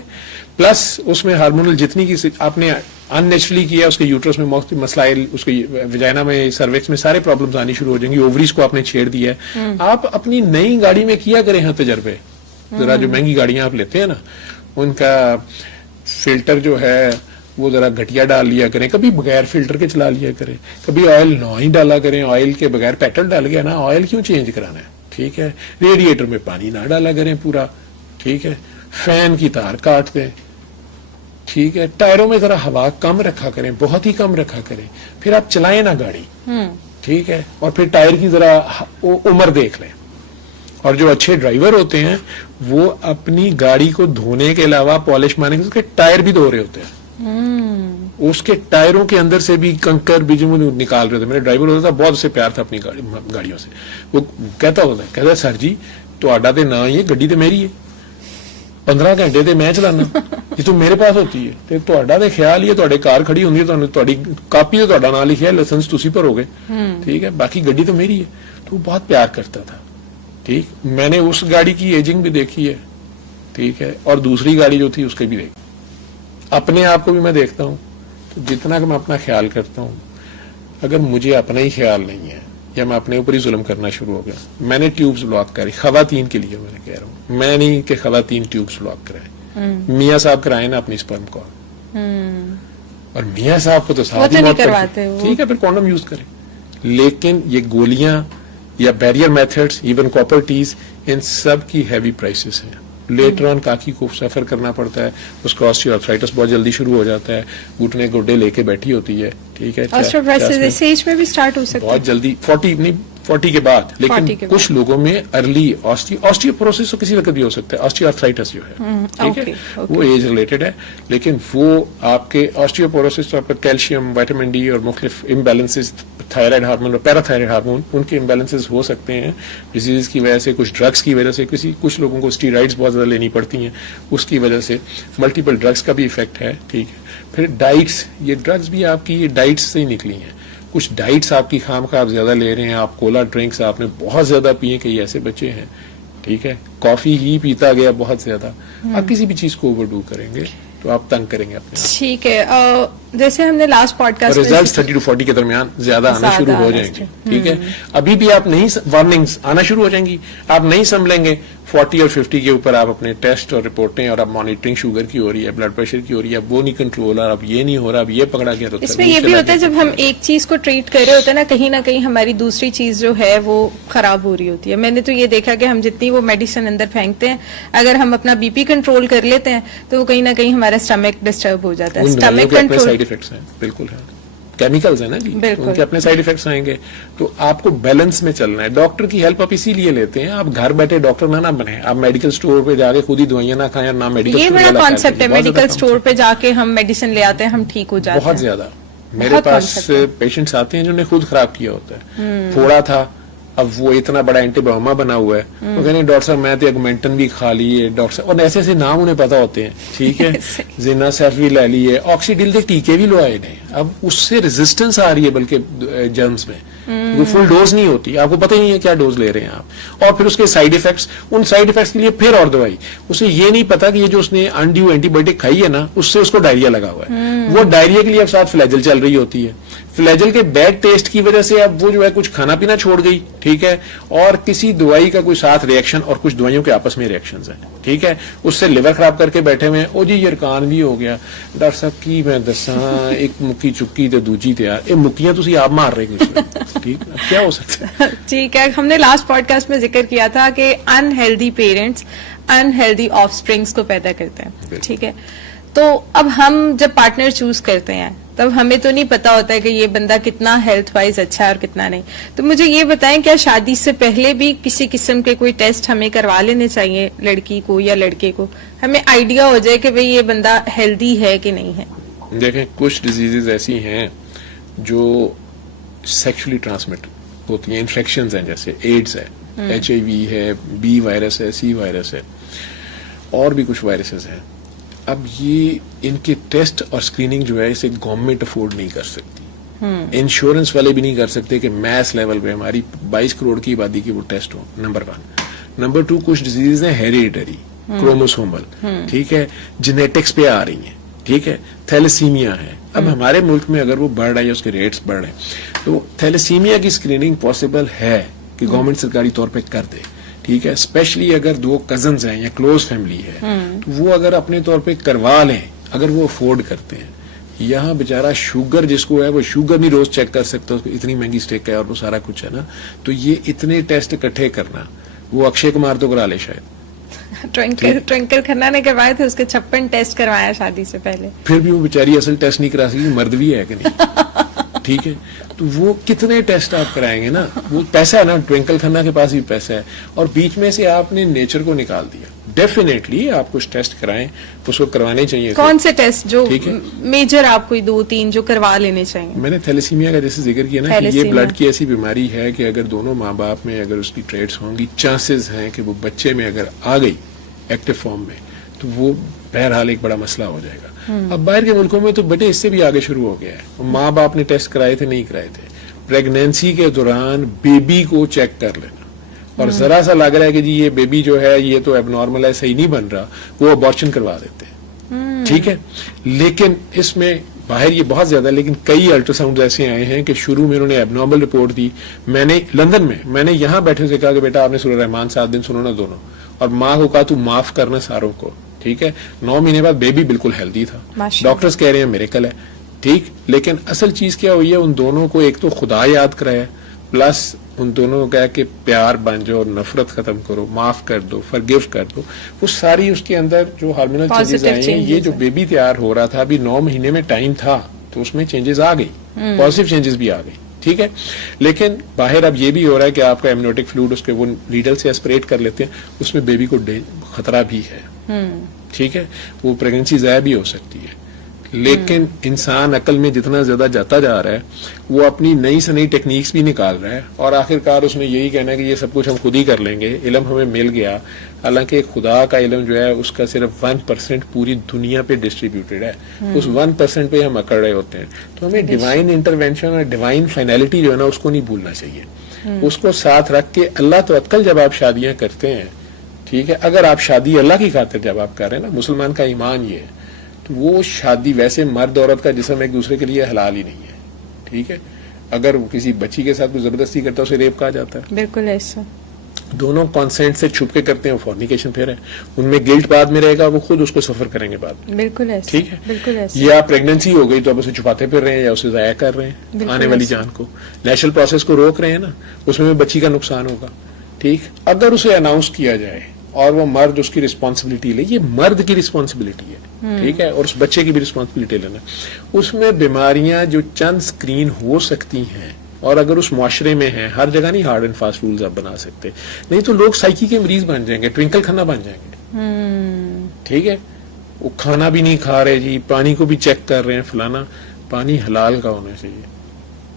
پلس اس میں ہارمونل جتنی کی آپ نے ان نیچرلی کیا, اس کے یوٹرس میں مختلف مسائل, اس کے ویجائنا میں, سروکس میں سارے پرابلمز آنی شروع ہو جائیں گی. اووریز کو آپ نے چھیڑ دیا ہے. آپ اپنی نئی گاڑی میں کیا کریں ہاں تجربے, ذرا جو مہنگی گاڑیاں آپ لیتے ہیں نا ان کا فلٹر جو ہے وہ ذرا گھٹیا ڈال لیا کریں, کبھی بغیر فلٹر کے چلا لیا کریں, کبھی آئل نہ ہی ڈالا کریں, آئل کے بغیر پیٹرول ڈال گیا نا, آئل کیوں چینج کرانا ہے. ٹھیک ہے, ریڈیٹر میں پانی نہ ڈالا کریں پورا. ٹھیک ہے, فین کی تار کاٹ دیں. ٹھیک ہے, ٹائروں میں ذرا ہوا کم رکھا کریں, بہت ہی کم رکھا کریں, پھر آپ چلائیں نا گاڑی. ٹھیک ہے, اور پھر ٹائر کی ذرا عمر دیکھ لیں. اور جو اچھے ڈرائیور ہوتے ہیں وہ اپنی گاڑی کو دھونے کے علاوہ پالش مارنے کے اس کے ٹائر بھی دھو رہے ہوتے ہیں. اس کے ٹائروں کے اندر سے بھی کنکر بیجوں نکال رہے تھے. میرا ڈرائیور ہوتا تھا, بہت اسے پیار تھا اپنی گاڑیوں سے. وہ کہتا ہے سر جی تو آڈا تے نہ ہی گڈی تے میری ہے, 15 گھنٹے تے میں چلانا, یہ تو میرے پاس ہوتی ہے. تو آڈا تے خیال ہی ہے تھوڑے کار کھڑی ہوندی ہے, تھوڑی کاپی تے تھوڑا نام لکھیا ہے, لائسنس تسی پر ہو گئے. ٹھیک ہے, باقی گڈی تو میری ہے. تو وہ بہت پیار کرتا تھا. ٹھیک, میں نے اس گاڑی کی ایجنگ بھی دیکھی ہے. ٹھیک ہے, اور دوسری گاڑی جو تھی اس کے بھی دیکھی. اپنے آپ کو بھی میں دیکھتا ہوں, تو جتنا کہ میں اپنا خیال کرتا ہوں, اگر مجھے اپنا ہی خیال نہیں ہے یا میں اپنے اوپر ہی ظلم کرنا شروع ہو گیا. میں نے ٹیوبز بلاک کری خواتین کے لیے, میں کہہ رہا ہوں, میں نہیں کہ خواتین ٹیوبز بلاک کرائیں. میاں صاحب کرائیں نا اپنی سپرم کو, اور میاں صاحب کو تو ساتھ ہی موت کرتے. ٹھیک ہے, پھر کونڈم یوز کریں. لیکن یہ گولیاں یا barrier methods, even copper Ts, ان سب کی ہیوی پرائسز ہیں. لیٹر آن کاکی کو سفر کرنا پڑتا ہے, اس کا آسٹریوآرتھرائٹس بہت جلدی شروع ہو جاتا ہے, گھٹنے گوڈے لے کے بیٹھی ہوتی ہے. ٹھیک ہے, اس ایج میں بھی سٹارٹ ہو سکتا ہے بہت جلدی, 40 کے بعد. لیکن کچھ لوگوں میں ارلی آسٹیوپوروسس تو کسی وقت بھی ہو سکتا ہے. آسٹیوآرتھرائٹس جو ہے ٹھیک ہے وہ ایج ریلیٹڈ ہے, لیکن وہ آپ کے آسٹیوپوروسس تو آپ کا کیلشیم, وائٹامن ڈی اور مختلف امبیلنسز, تھائرائڈ ہارمون اور پیراتھائرائڈ ہارمون, ان کے امبیلنسز ہو سکتے ہیں ڈیزیز کی وجہ سے, کچھ ڈرگس کی وجہ سے, کچھ لوگوں کو اسٹیرائڈس بہت زیادہ لینی پڑتی ہیں, اس کی وجہ سے ملٹیپل ڈرگس کا بھی ایفیکٹ ہے. ٹھیک ہے, پھر ڈائٹس, یہ ڈرگس بھی آپ کی یہ ڈائٹس سے ہی نکلی ہیں. کچھ ڈائٹس آپ کی خام خواہ آپ زیادہ لے رہے ہیں, آپ کولا ڈرنکس آپ نے بہت زیادہ پیے, کئی ایسے بچے ہیں. ٹھیک ہے, کافی ہی پیتا گیا بہت زیادہ. آپ کسی بھی چیز کو اوور ڈو کریں گے تو آپ تنگ کریں گے اپنے. ٹھیک ہے, جیسے ہم نے last podcast results 30 to 40 کے درمیان زیادہ آنا شروع ہو جائیں گے. ٹھیک ہے, ابھی بھی آپ نہیں, وارننگز آنا شروع ہو جائیں گی, آپ نہیں سنبھلیں گے. 40 اور 50 کے اوپر آپ اپنے ٹیسٹ اور رپورٹیں, اور اب مانیٹرنگ شوگر کی ہو رہی ہے, بلڈ پریشر کی ہو رہی ہے, اب وہ نہیں کنٹرول, اور اب یہ نہیں ہو رہا, اب یہ پکڑا گیا. اس میں یہ بھی ہوتا ہے جب ہم ایک چیز کو ٹریٹ کر رہے ہوتے ہیں نا, کہیں نہ کہیں ہماری دوسری چیز جو ہے وہ خراب ہو رہی ہوتی ہے. میں نے تو یہ دیکھا کہ ہم جتنی وہ میڈیسن اندر پھینکتے ہیں, اگر ہم اپنا بی پی کنٹرول کر لیتے ہیں تو وہ کہیں نہ کہیں ہمارا اسٹمک ڈسٹرب ہو جاتا ہے. اسٹمک کنٹرول سائیڈ افیکٹس ہیں, بالکل ہے, کیمیکلز ہیں نا جی, ان کے اپنے سائیڈ افیکٹس آئیں گے. تو آپ کو بیلنس میں چلنا ہے. ڈاکٹر کی ہیلپ آپ اسی لیے لیتے ہیں, آپ گھر بیٹھے ڈاکٹر نہ بنیں, آپ میڈیکل سٹور پہ جا کے خود ہی دوائیاں نہ کھائیں, نہ میڈیکل. یہ بڑا کانسیپٹ ہے, میڈیکل سٹور پہ جا کے ہم میڈیسن لے آتے ہیں, ہم ٹھیک ہو جاتے ہیں. بہت زیادہ میرے پاس پیشنٹس آتے ہیں جنہوں نے خود خراب کیا ہوتا ہے. تھوڑا تھا, اب وہ اتنا بڑا اینٹی بایوما بنا ہوا ہے, وہ کہتے ہیں ڈاکٹر صاحب میں تو ایگمنٹن بھی کھا لیے ڈاکٹر صاحب, اور ایسے ایسے نام انہیں پتا ہوتے ہیں. ٹھیک ہے, زینا سیف بھی لے لیے, آکسیڈیل کے ٹیکے بھی لوائے ہیں. اب اس سے ریزسٹنس آ رہی ہے بلکہ جرمز میں, وہ فل ڈوز نہیں ہوتی, آپ کو پتہ ہی نہیں ہے کیا ڈوز لے رہے ہیں آپ. اور پھر اس کے سائیڈ افیکٹس, ان سائیڈ افیکٹس کے لیے پھر اور دوائی. اسے یہ نہیں پتا کہ یہ جو اس نے انڈیو اینٹی بایوٹک کھائی ہے نا, اس سے اس کو ڈائریا لگا ہوا ہے. وہ ڈائریا کے لیے اب ساتھ فلیجل چل رہی ہوتی ہے. فلیجل کے بیڈ ٹیسٹ کی وجہ سے اب وہ جو ہے کچھ کھانا پینا چھوڑ گئی, ٹھیک ہے, اور کسی دوائی کا کوئی ساتھ ریئیکشن اور کچھ دوائیوں کے آپس میں ریئیکشنز ہیں, ٹھیک ہے, اس سے لیور خراب کر کے بیٹھے ہوئے ہیں, او جی یرکان بھی ہو گیا, ڈاکٹر صاحب کی میں دساں ایک مکی چکی تے دوجی تیار, یہ مکیاں تسی آپ مار رہے ہیں, ٹھیک, کیا ہو سکتا ہے. ٹھیک ہے, ہم نے لاسٹ پوڈ کاسٹ میں ذکر کیا تھا کہ unhealthy parents unhealthy of springs کو پیدا کرتے ہیں, ٹھیک ہے. تو اب ہم جب پارٹنر چوز کرتے ہیں تب ہمیں تو نہیں پتا ہوتا ہے کہ یہ بندہ کتنا ہیلتھ وائز اچھا ہے اور کتنا نہیں. تو مجھے یہ بتائیں, کیا شادی سے پہلے بھی کسی قسم کے کوئی ٹیسٹ ہمیں کروا لینے چاہیے لڑکی کو یا لڑکے کو, ہمیں آئیڈیا ہو جائے کہ بھئی یہ بندہ ہیلدی ہے کہ نہیں ہے؟ دیکھیں کچھ ڈیزیزز ایسی ہیں جو سیکشلی ٹرانسمٹ ہوتی ہیں, انفیکشنز ہیں, جیسے ایڈز ہے, HIV ہے, B وائرس ہے, C وائرس ہے, اور بھی کچھ وائرسز ہیں. اب یہ ان کے ٹیسٹ اور اسکریننگ جو ہے اسے گورنمنٹ افورڈ نہیں کر سکتی, انشورنس والے بھی نہیں کر سکتے کہ میس لیول پہ ہماری 22 کروڑ کی آبادی کی وہ ٹیسٹ ہو, نمبر 1. نمبر 2, کچھ ڈیزیز ہیں ہیریڈیٹری, کروموسومل, ٹھیک ہے, جینیٹکس پہ آ رہی ہیں, ٹھیک ہے, تھیلیسیمیا ہے. اب ہمارے ملک میں اگر وہ بڑھ رہا ہے, اس کے ریٹس بڑھ رہے ہیں, تو تھیلیسیمیا کی اسکریننگ پاسبل ہے کہ گورنمنٹ سرکاری طور پہ کر دے, ٹھیک ہے, اسپیشلی اگر 2 کزنز ہیں یا کلوز فیملی ہے, تو وہ اگر اپنے طور پہ کروا لیں, اگر وہ افورڈ کرتے ہیں. یہاں بیچارہ شوگر جس کو ہے وہ شوگر نہیں روز چیک کر سکتا, اس کو اتنی مہنگی اسٹیک ہے اور وہ سارا کچھ ہے نا, تو یہ اتنے ٹیسٹ اکٹھے کرنا, وہ اکشے کمار تو کرا لے شاید, ٹوئنکل کھنہ نے کروائے تھے, اس کے 56 ٹیسٹ کروایا شادی سے پہلے, پھر بھی وہ بیچاری اصل ٹیسٹ نہیں کرا سکی, مرد بھی ہے کہ نہیں, ٹھیک ہے. تو وہ کتنے ٹیسٹ آپ کرائیں گے نا, وہ پیسہ ہے نا, ٹوئنکل کھنہ کے پاس بھی پیسہ ہے, اور بیچ میں سے آپ نے نیچر کو نکال دیا. ڈیفینیٹلی آپ کچھ ٹیسٹ کرائیں, اس کو کروانے چاہیے. کون سے ٹیسٹ جو میجر آپ کو 2-3 جو کروا لینے چاہیے؟ میں نے تھیلیسیمیا کا جیسے ذکر کیا نا, کہ یہ بلڈ کی ایسی بیماری ہے کہ اگر دونوں ماں باپ میں اگر اس کی ٹریٹس ہوں گی, چانسز ہیں کہ وہ بچے میں اگر آ گئی ایکٹیو فارم میں, تو وہ بہرحال ایک بڑا مسئلہ ہو جائے گا. اب باہر کے ملکوں میں تو بڑے اس سے بھی آگے شروع ہو گیا ہے, ماں باپ نے ٹیسٹ کرائے تھے نہیں کرائے تھے, پریگنینسی کے دوران بیبی کو چیک کر لینا, اور ذرا سا لگ رہا ہے کہ جی یہ بیبی جو ہے یہ تو اب نارمل ہے, صحیح نہیں بن رہا, وہ ابارشن کروا دیتے ہیں, ٹھیک ہے. لیکن اس میں باہر یہ بہت زیادہ, لیکن کئی الٹرا ساؤنڈ ایسے آئے ہیں کہ شروع میں انہوں نے اب نارمل رپورٹ دی. میں نے لندن میں نے یہاں بیٹھے سے کہا کہ بیٹا آپ نے سورہ رحمان 7 دن سنو نا دونوں, اور ماں کو کہا تو معاف کرنا ساروں کو, ٹھیک ہے. 9 مہینے بعد بیبی بالکل ہیلدی تھا, ڈاکٹرز کہہ رہے ہیں میریکل ہے, ٹھیک. لیکن اصل چیز کیا ہوئی ہے, ان دونوں کو ایک تو خدا یاد کرایا, پلس ان دونوں کو کہا کہ پیار بن جاؤ, نفرت ختم کرو, معاف کر دو, فرگیو کر دو. وہ ساری اس کے اندر جو ہارمونل چینجز آئی ہیں, یہ جو بیبی تیار ہو رہا تھا, ابھی 9 مہینے میں ٹائم تھا, تو اس میں چینجز آ گئی, پازیٹیو چینجز بھی آ گئی, ٹھیک ہے. لیکن باہر اب یہ بھی ہو رہا ہے کہ آپ کا ایمنوٹک فلوئڈ اس کے وہ نیڈل سے اسپریٹ کر لیتے ہیں, اس میں بیبی کو خطرہ بھی ہے, ٹھیک ہے. وہ پریگننسی ضائع بھی ہو سکتی ہے. لیکن انسان عقل میں جتنا زیادہ جاتا جا رہا ہے, وہ اپنی نئی سے نئی ٹیکنیکس بھی نکال رہا ہے, اور آخرکار اس نے یہی کہنا ہے کہ یہ سب کچھ ہم خود ہی کر لیں گے, علم ہمیں مل گیا. حالانکہ خدا کا علم جو ہے اس کا صرف 1% پوری دنیا پہ ڈسٹریبیوٹیڈ ہے, اس 1% پہ ہم اکڑ رہے ہوتے ہیں. تو ہمیں ڈیوائن انٹرونشن اور ڈیوائن فائنلٹی جو ہے نا, اس کو نہیں بھولنا چاہیے. اس کو ساتھ رکھ کے اللہ توکل جب آپ شادیاں کرتے ہیں, ٹھیک ہے, اگر آپ شادی اللہ کی خاطر جب آپ کر رہے ہیں نا, مسلمان کا ایمان یہ ہے, تو وہ شادی ویسے مرد عورت کا جسم ایک دوسرے کے لیے حلال ہی نہیں ہے, ٹھیک ہے. اگر کسی بچی کے ساتھ کوئی زبردستی کرتا ہے اسے ریپ کہا جاتا ہے. بالکل ایسا. دونوں کانسینٹ سے چھپ کے کرتے ہیں, فورنیکیشن پھر ہے, ان میں گلٹ بعد میں رہے گا, وہ خود اس کو سفر کریں گے بعد میں. بالکل ایسا, ٹھیک ہے. بالکل ایسا. یا پریگننسی ہو گئی تو آپ اسے چھپاتے پھر رہے ہیں یا اسے ضائع کر رہے ہیں, آنے والی جان کو, نیچرل پروسیس کو روک رہے ہیں نا, اس میں بچی کا نقصان ہوگا, ٹھیک. اگر اسے اناؤنس کیا جائے اور وہ مرد اس کی رسپانسبلٹی لے, یہ مرد کی رسپانسبلٹی ہے, ٹھیک ہے, اور اس بچے کی بھی رسپانسبلٹی لینا. اس میں بیماریاں جو چند سکرین ہو سکتی ہیں, اور اگر اس معاشرے میں ہیں, ہر جگہ نہیں ہارڈ اینڈ فاسٹ رولز آپ بنا سکتے, نہیں تو لوگ سائیکی کے مریض بن جائیں گے, ٹوئنکل کھانا بن جائیں گے, ٹھیک ہے. وہ کھانا بھی نہیں کھا رہے جی, پانی کو بھی چیک کر رہے ہیں, فلانا. پانی حلال کا ہونا چاہیے,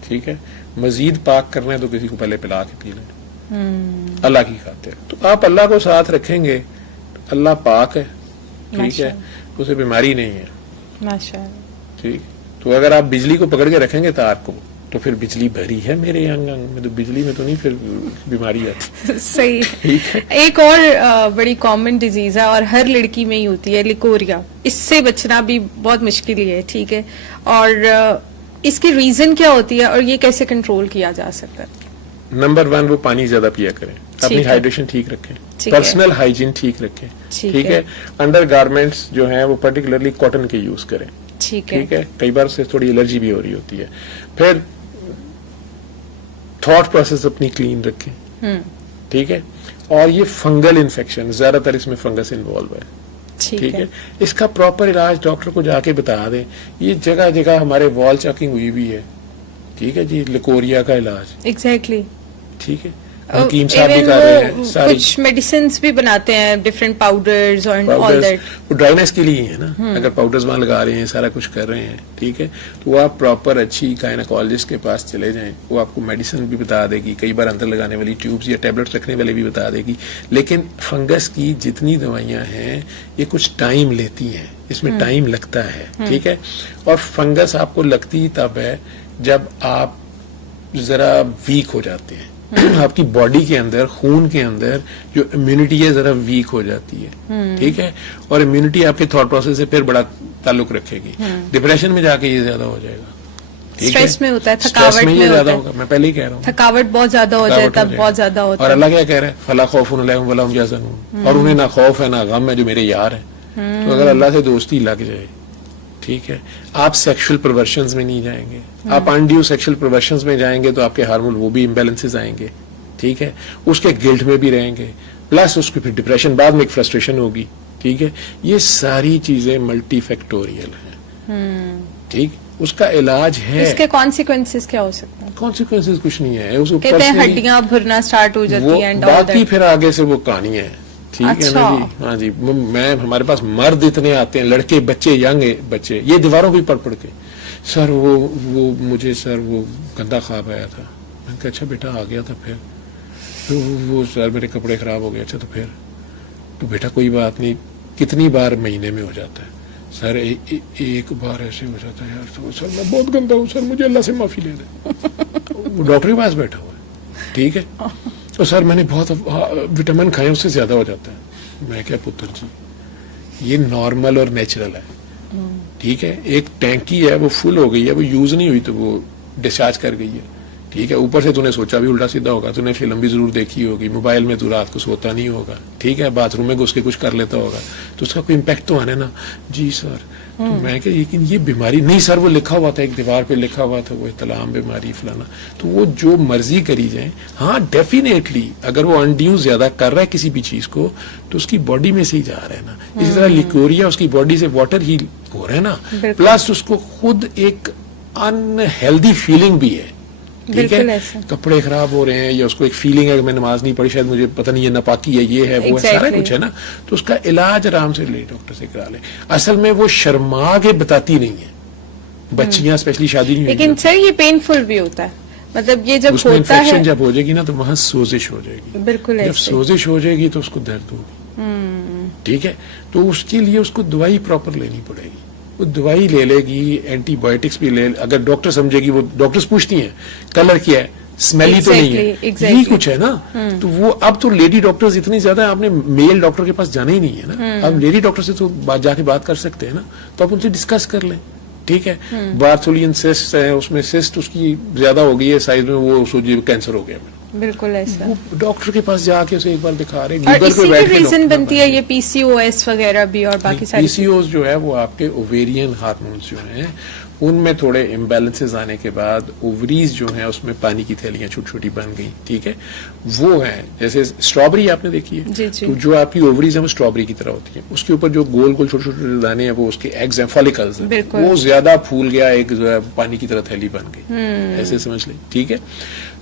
ٹھیک ہے. مزید پاک کرنا ہے تو کسی کو پہلے پلا کے پی لیں, اللہ کی خاطر. تو آپ اللہ کو ساتھ رکھیں گے, اللہ پاک ہے, ٹھیک ہے, اسے بیماری نہیں ہے, ماشاءاللہ, ٹھیک. تو اگر آپ بجلی کو پکڑ کے رکھیں گے تار کو, تو پھر بجلی بھری ہے میرے انگ انگ میں, تو بجلی میں تو نہیں پھر بیماری آتی. صحیح. ایک اور بڑی کامن ڈیزیز ہے اور ہر لڑکی میں ہی ہوتی ہے, لیکوریا. اس سے بچنا بھی بہت مشکل ہی ہے, ٹھیک ہے. اور اس کی ریزن کیا ہوتی ہے اور یہ کیسے کنٹرول کیا جا سکتا ہے؟ نمبر 1 وہ پانی زیادہ پیا کریں, اپنی ہائیڈریشن ٹھیک رکھیں, پرسنل ہائیجین ٹھیک رکھیں, ٹھیک ہے. انڈر گارمنٹس جو ہیں وہ پرٹیکولرلی کاٹن کے یوز کریں, ٹھیک ہے. کئی بار سے تھوڑی الرجی بھی ہو رہی ہوتی ہے. پھر تھاٹ پروسیس اپنی کلین رکھیں, ٹھیک ہے. اور یہ فنگل انفیکشن زیادہ تر اس میں فنگس انوالو ہے, ٹھیک ہے. اس کا پراپر علاج ڈاکٹر کو جا کے بتا دیں. یہ جگہ جگہ ہمارے وال چاکنگ ہوئی بھی ہے, ٹھیک ہے جی, لکوریا کا علاج, ایگزیکٹلی, ٹھیک ہے. حکیم صاحب بھی کر رہے ہیں, ساری کچھ میڈیسنز بھی بناتے ہیں, ڈفرینٹ پاؤڈرز اور آل دیٹ. وہ ڈرائنس کے لیے ہے نا, اگر پاؤڈرز وہاں لگا رہے ہیں, سارا کچھ کر رہے ہیں, ٹھیک ہے, تو وہ آپ پراپر اچھی گائنیکولوجسٹ کے پاس چلے جائیں. وہ آپ کو میڈیسن بھی بتا دے گی, کئی بار اندر لگانے والی ٹیوبز یا ٹیبلٹس رکھنے والے بھی بتا دے گی. لیکن فنگس کی جتنی دوائیاں ہیں یہ کچھ ٹائم لیتی ہیں, اس میں ٹائم لگتا ہے, ٹھیک ہے. اور فنگس آپ کو لگتی تب ہے جب آپ ذرا ویک ہو جاتے ہیں. آپ کی باڈی کے اندر, خون کے اندر جو امیونٹی ہے ذرا ویک ہو جاتی ہے, ٹھیک ہے. اور امیونٹی آپ کے تھاٹ پروسیس سے پھر بڑا تعلق رکھے گی. ڈپریشن میں جا کے یہ زیادہ ہو جائے گا, اسٹریس میں ہوتا ہے, تھکاوٹ میں زیادہ ہوگا. میں پہلے ہی کہہ رہا ہوں تھکاوٹ بہت زیادہ ہو جائے تب بہت زیادہ ہوتا ہے. اور اللہ کیا کہہ رہا ہے, فلا خوف علیہم ولا هم یحزنون, اور انہیں نہ خوف ہے نہ غم ہے جو میرے یار ہیں. تو اگر اللہ سے دوستی لگ جائے, ٹھیک ہے, آپ سیکشل پرورشنز میں نہیں جائیں گے. آپ انڈیو سیکشل پرورشنز میں جائیں گے تو آپ کے ہارمون وہ بھی امبیلنسز آئیں گے, ٹھیک ہے. اس کے گلٹ میں بھی رہیں گے, پلس اس کو پھر ڈپریشن, بعد میں ایک فرسٹریشن ہوگی, ٹھیک ہے. یہ ساری چیزیں ملٹی فیکٹوریل ہیں, ٹھیک. اس کا علاج ہے. اس کے کانسیکوینسز کیا ہو سکتے ہیں؟ کانسیکوینسز کچھ نہیں ہے. کہتے ہیں ہڈیاں بھرنا سٹارٹ ہو جاتی ہیں, باقی پھر آگے سے وہ کہانی ہے, ٹھیک ہے نا جی. ہاں جی, میں ہمارے پاس مرد اتنے آتے ہیں, لڑکے, بچے, ینگ بچے, یہ دیواروں پہ پڑھ کے, سر وہ مجھے سر وہ گندا خواب آیا تھا. میں نے کہا اچھا بیٹا آ گیا تھا, پھر وہ سر میرے کپڑے خراب ہو گئے. اچھا تو پھر, تو بیٹا کوئی بات نہیں, کتنی بار مہینے میں ہو جاتا ہے؟ سر ایک بار ایسے ہو جاتا ہے یار. تو سر میں بہت گندا ہوں سر, مجھے اللہ سے معافی لے دیں. وہ ڈاکٹر کے پاس بیٹھا ہوا ہے, ٹھیک ہے. تو سر میں نے بہت وٹامن کھائے, اس سے زیادہ ہو جاتا ہے. میں کیا پتر جی, یہ نارمل اور نیچرل ہے, ٹھیک ہے. ایک ٹینکی ہے وہ فل ہو گئی ہے, وہ یوز نہیں ہوئی تو وہ ڈسچارج کر گئی ہے, ٹھیک ہے. اوپر سے تو نے سوچا بھی الٹا سیدھا ہوگا, تو نے فلم بھی ضرور دیکھی ہوگی, موبائل میں تو رات کو سوتا نہیں ہوگا, ٹھیک ہے. باتھ روم میں گھس کے کچھ کر لیتا ہوگا, تو اس کا کوئی امپیکٹ تو آنا نا. جی سر, تو میں کہ لیکن یہ بیماری نہیں سر, وہ لکھا ہوا تھا ایک دیوار پہ, لکھا ہوا تھا وہ احتلام بیماری فلانا. تو وہ جو مرضی کری جائیں. ہاں ڈیفینیٹلی اگر وہ انڈیو زیادہ کر رہا ہے کسی بھی چیز کو تو اس کی باڈی میں سے ہی جا رہا ہے نا. اسی طرح لیکوریا اس کی باڈی سے واٹر ہی ہو رہا ہے نا, پلس اس کو خود ایک انہیلدی فیلنگ بھی ہے, ٹھیک ہے. کپڑے خراب ہو رہے ہیں, یا اس کو ایک فیلنگ ہے کہ میں نماز نہیں پڑھی, شاید مجھے پتہ نہیں, یہ ناپاکی ہے, یہ ہے, وہ ہے, سارا کچھ ہے نا. تو اس کا علاج آرام سے لے, ڈاکٹر سے کرا لے. اصل میں وہ شرما کے بتاتی نہیں ہے, بچیاں اسپیشلی شادی نہیں ہوئی, لیکن سر یہ پینفل بھی ہوتا ہے. مطلب یہ جب اس میں ہوتا ہے, انفیکشن جب ہو جائے گی نا تو وہاں سوزش ہو جائے گی. بالکل جب سوزش ہو جائے گی تو اس کو درد ہوگی, ٹھیک ہے. تو اس کے لیے اس کو دوائی پراپر لینی پڑے گی. وہ دوائی لے لے گی, اینٹی بایوٹکس بھی لے, اگر ڈاکٹر سمجھے گی, وہ ڈاکٹرز پوچھتی ہیں کلر کیا ہے, اسمیلی تو نہیں ہے, یہی کچھ ہے نا. تو وہ اب تو لیڈی ڈاکٹرز اتنی زیادہ, آپ نے میل ڈاکٹر کے پاس جانا ہی نہیں ہے نا. اب لیڈی ڈاکٹر سے تو جا کے بات کر سکتے ہیں نا, تو آپ ان سے ڈسکس کر لیں, ٹھیک ہے. بارتھولین سسٹ ہے, اس میں سسٹ اس کی زیادہ ہو گئی ہے سائز میں, وہ سوچیے کینسر ہو گیا. بالکل ایسا, وہ ڈاکٹر کے پاس جا کے اسے ایک بار دکھا رہے. اور اسی کی ریزن بنتی ہے یہ پی سی او ایس وغیرہ بھی, اور باقی ساری پی سی اوز جو ہے وہ آپ کے اوویرین ہارمونز جو ہیں ان میں تھوڑے امبیلنسز آنے کے بعد اووریز جو ہیں اس میں پانی کی تھیلیاں چھوٹی چھوٹی بن گئی, ٹھیک ہے. وہ ہیں جیسے اسٹرابری آپ نے دیکھی ہے, تو جو آپ کی اووریز ہیں وہ اسٹرابری کی طرح ہوتی ہیں, اس کے اوپر جو گول گول چھوٹے چھوٹے دانے ہیں وہ اس کے ایگز ہیں, فالیکلز ہیں, وہ زیادہ پھول گیا, ایک جو ہے پانی کی طرح تھیلی بن گئی, ایسے سمجھ لیں, ٹھیک ہے.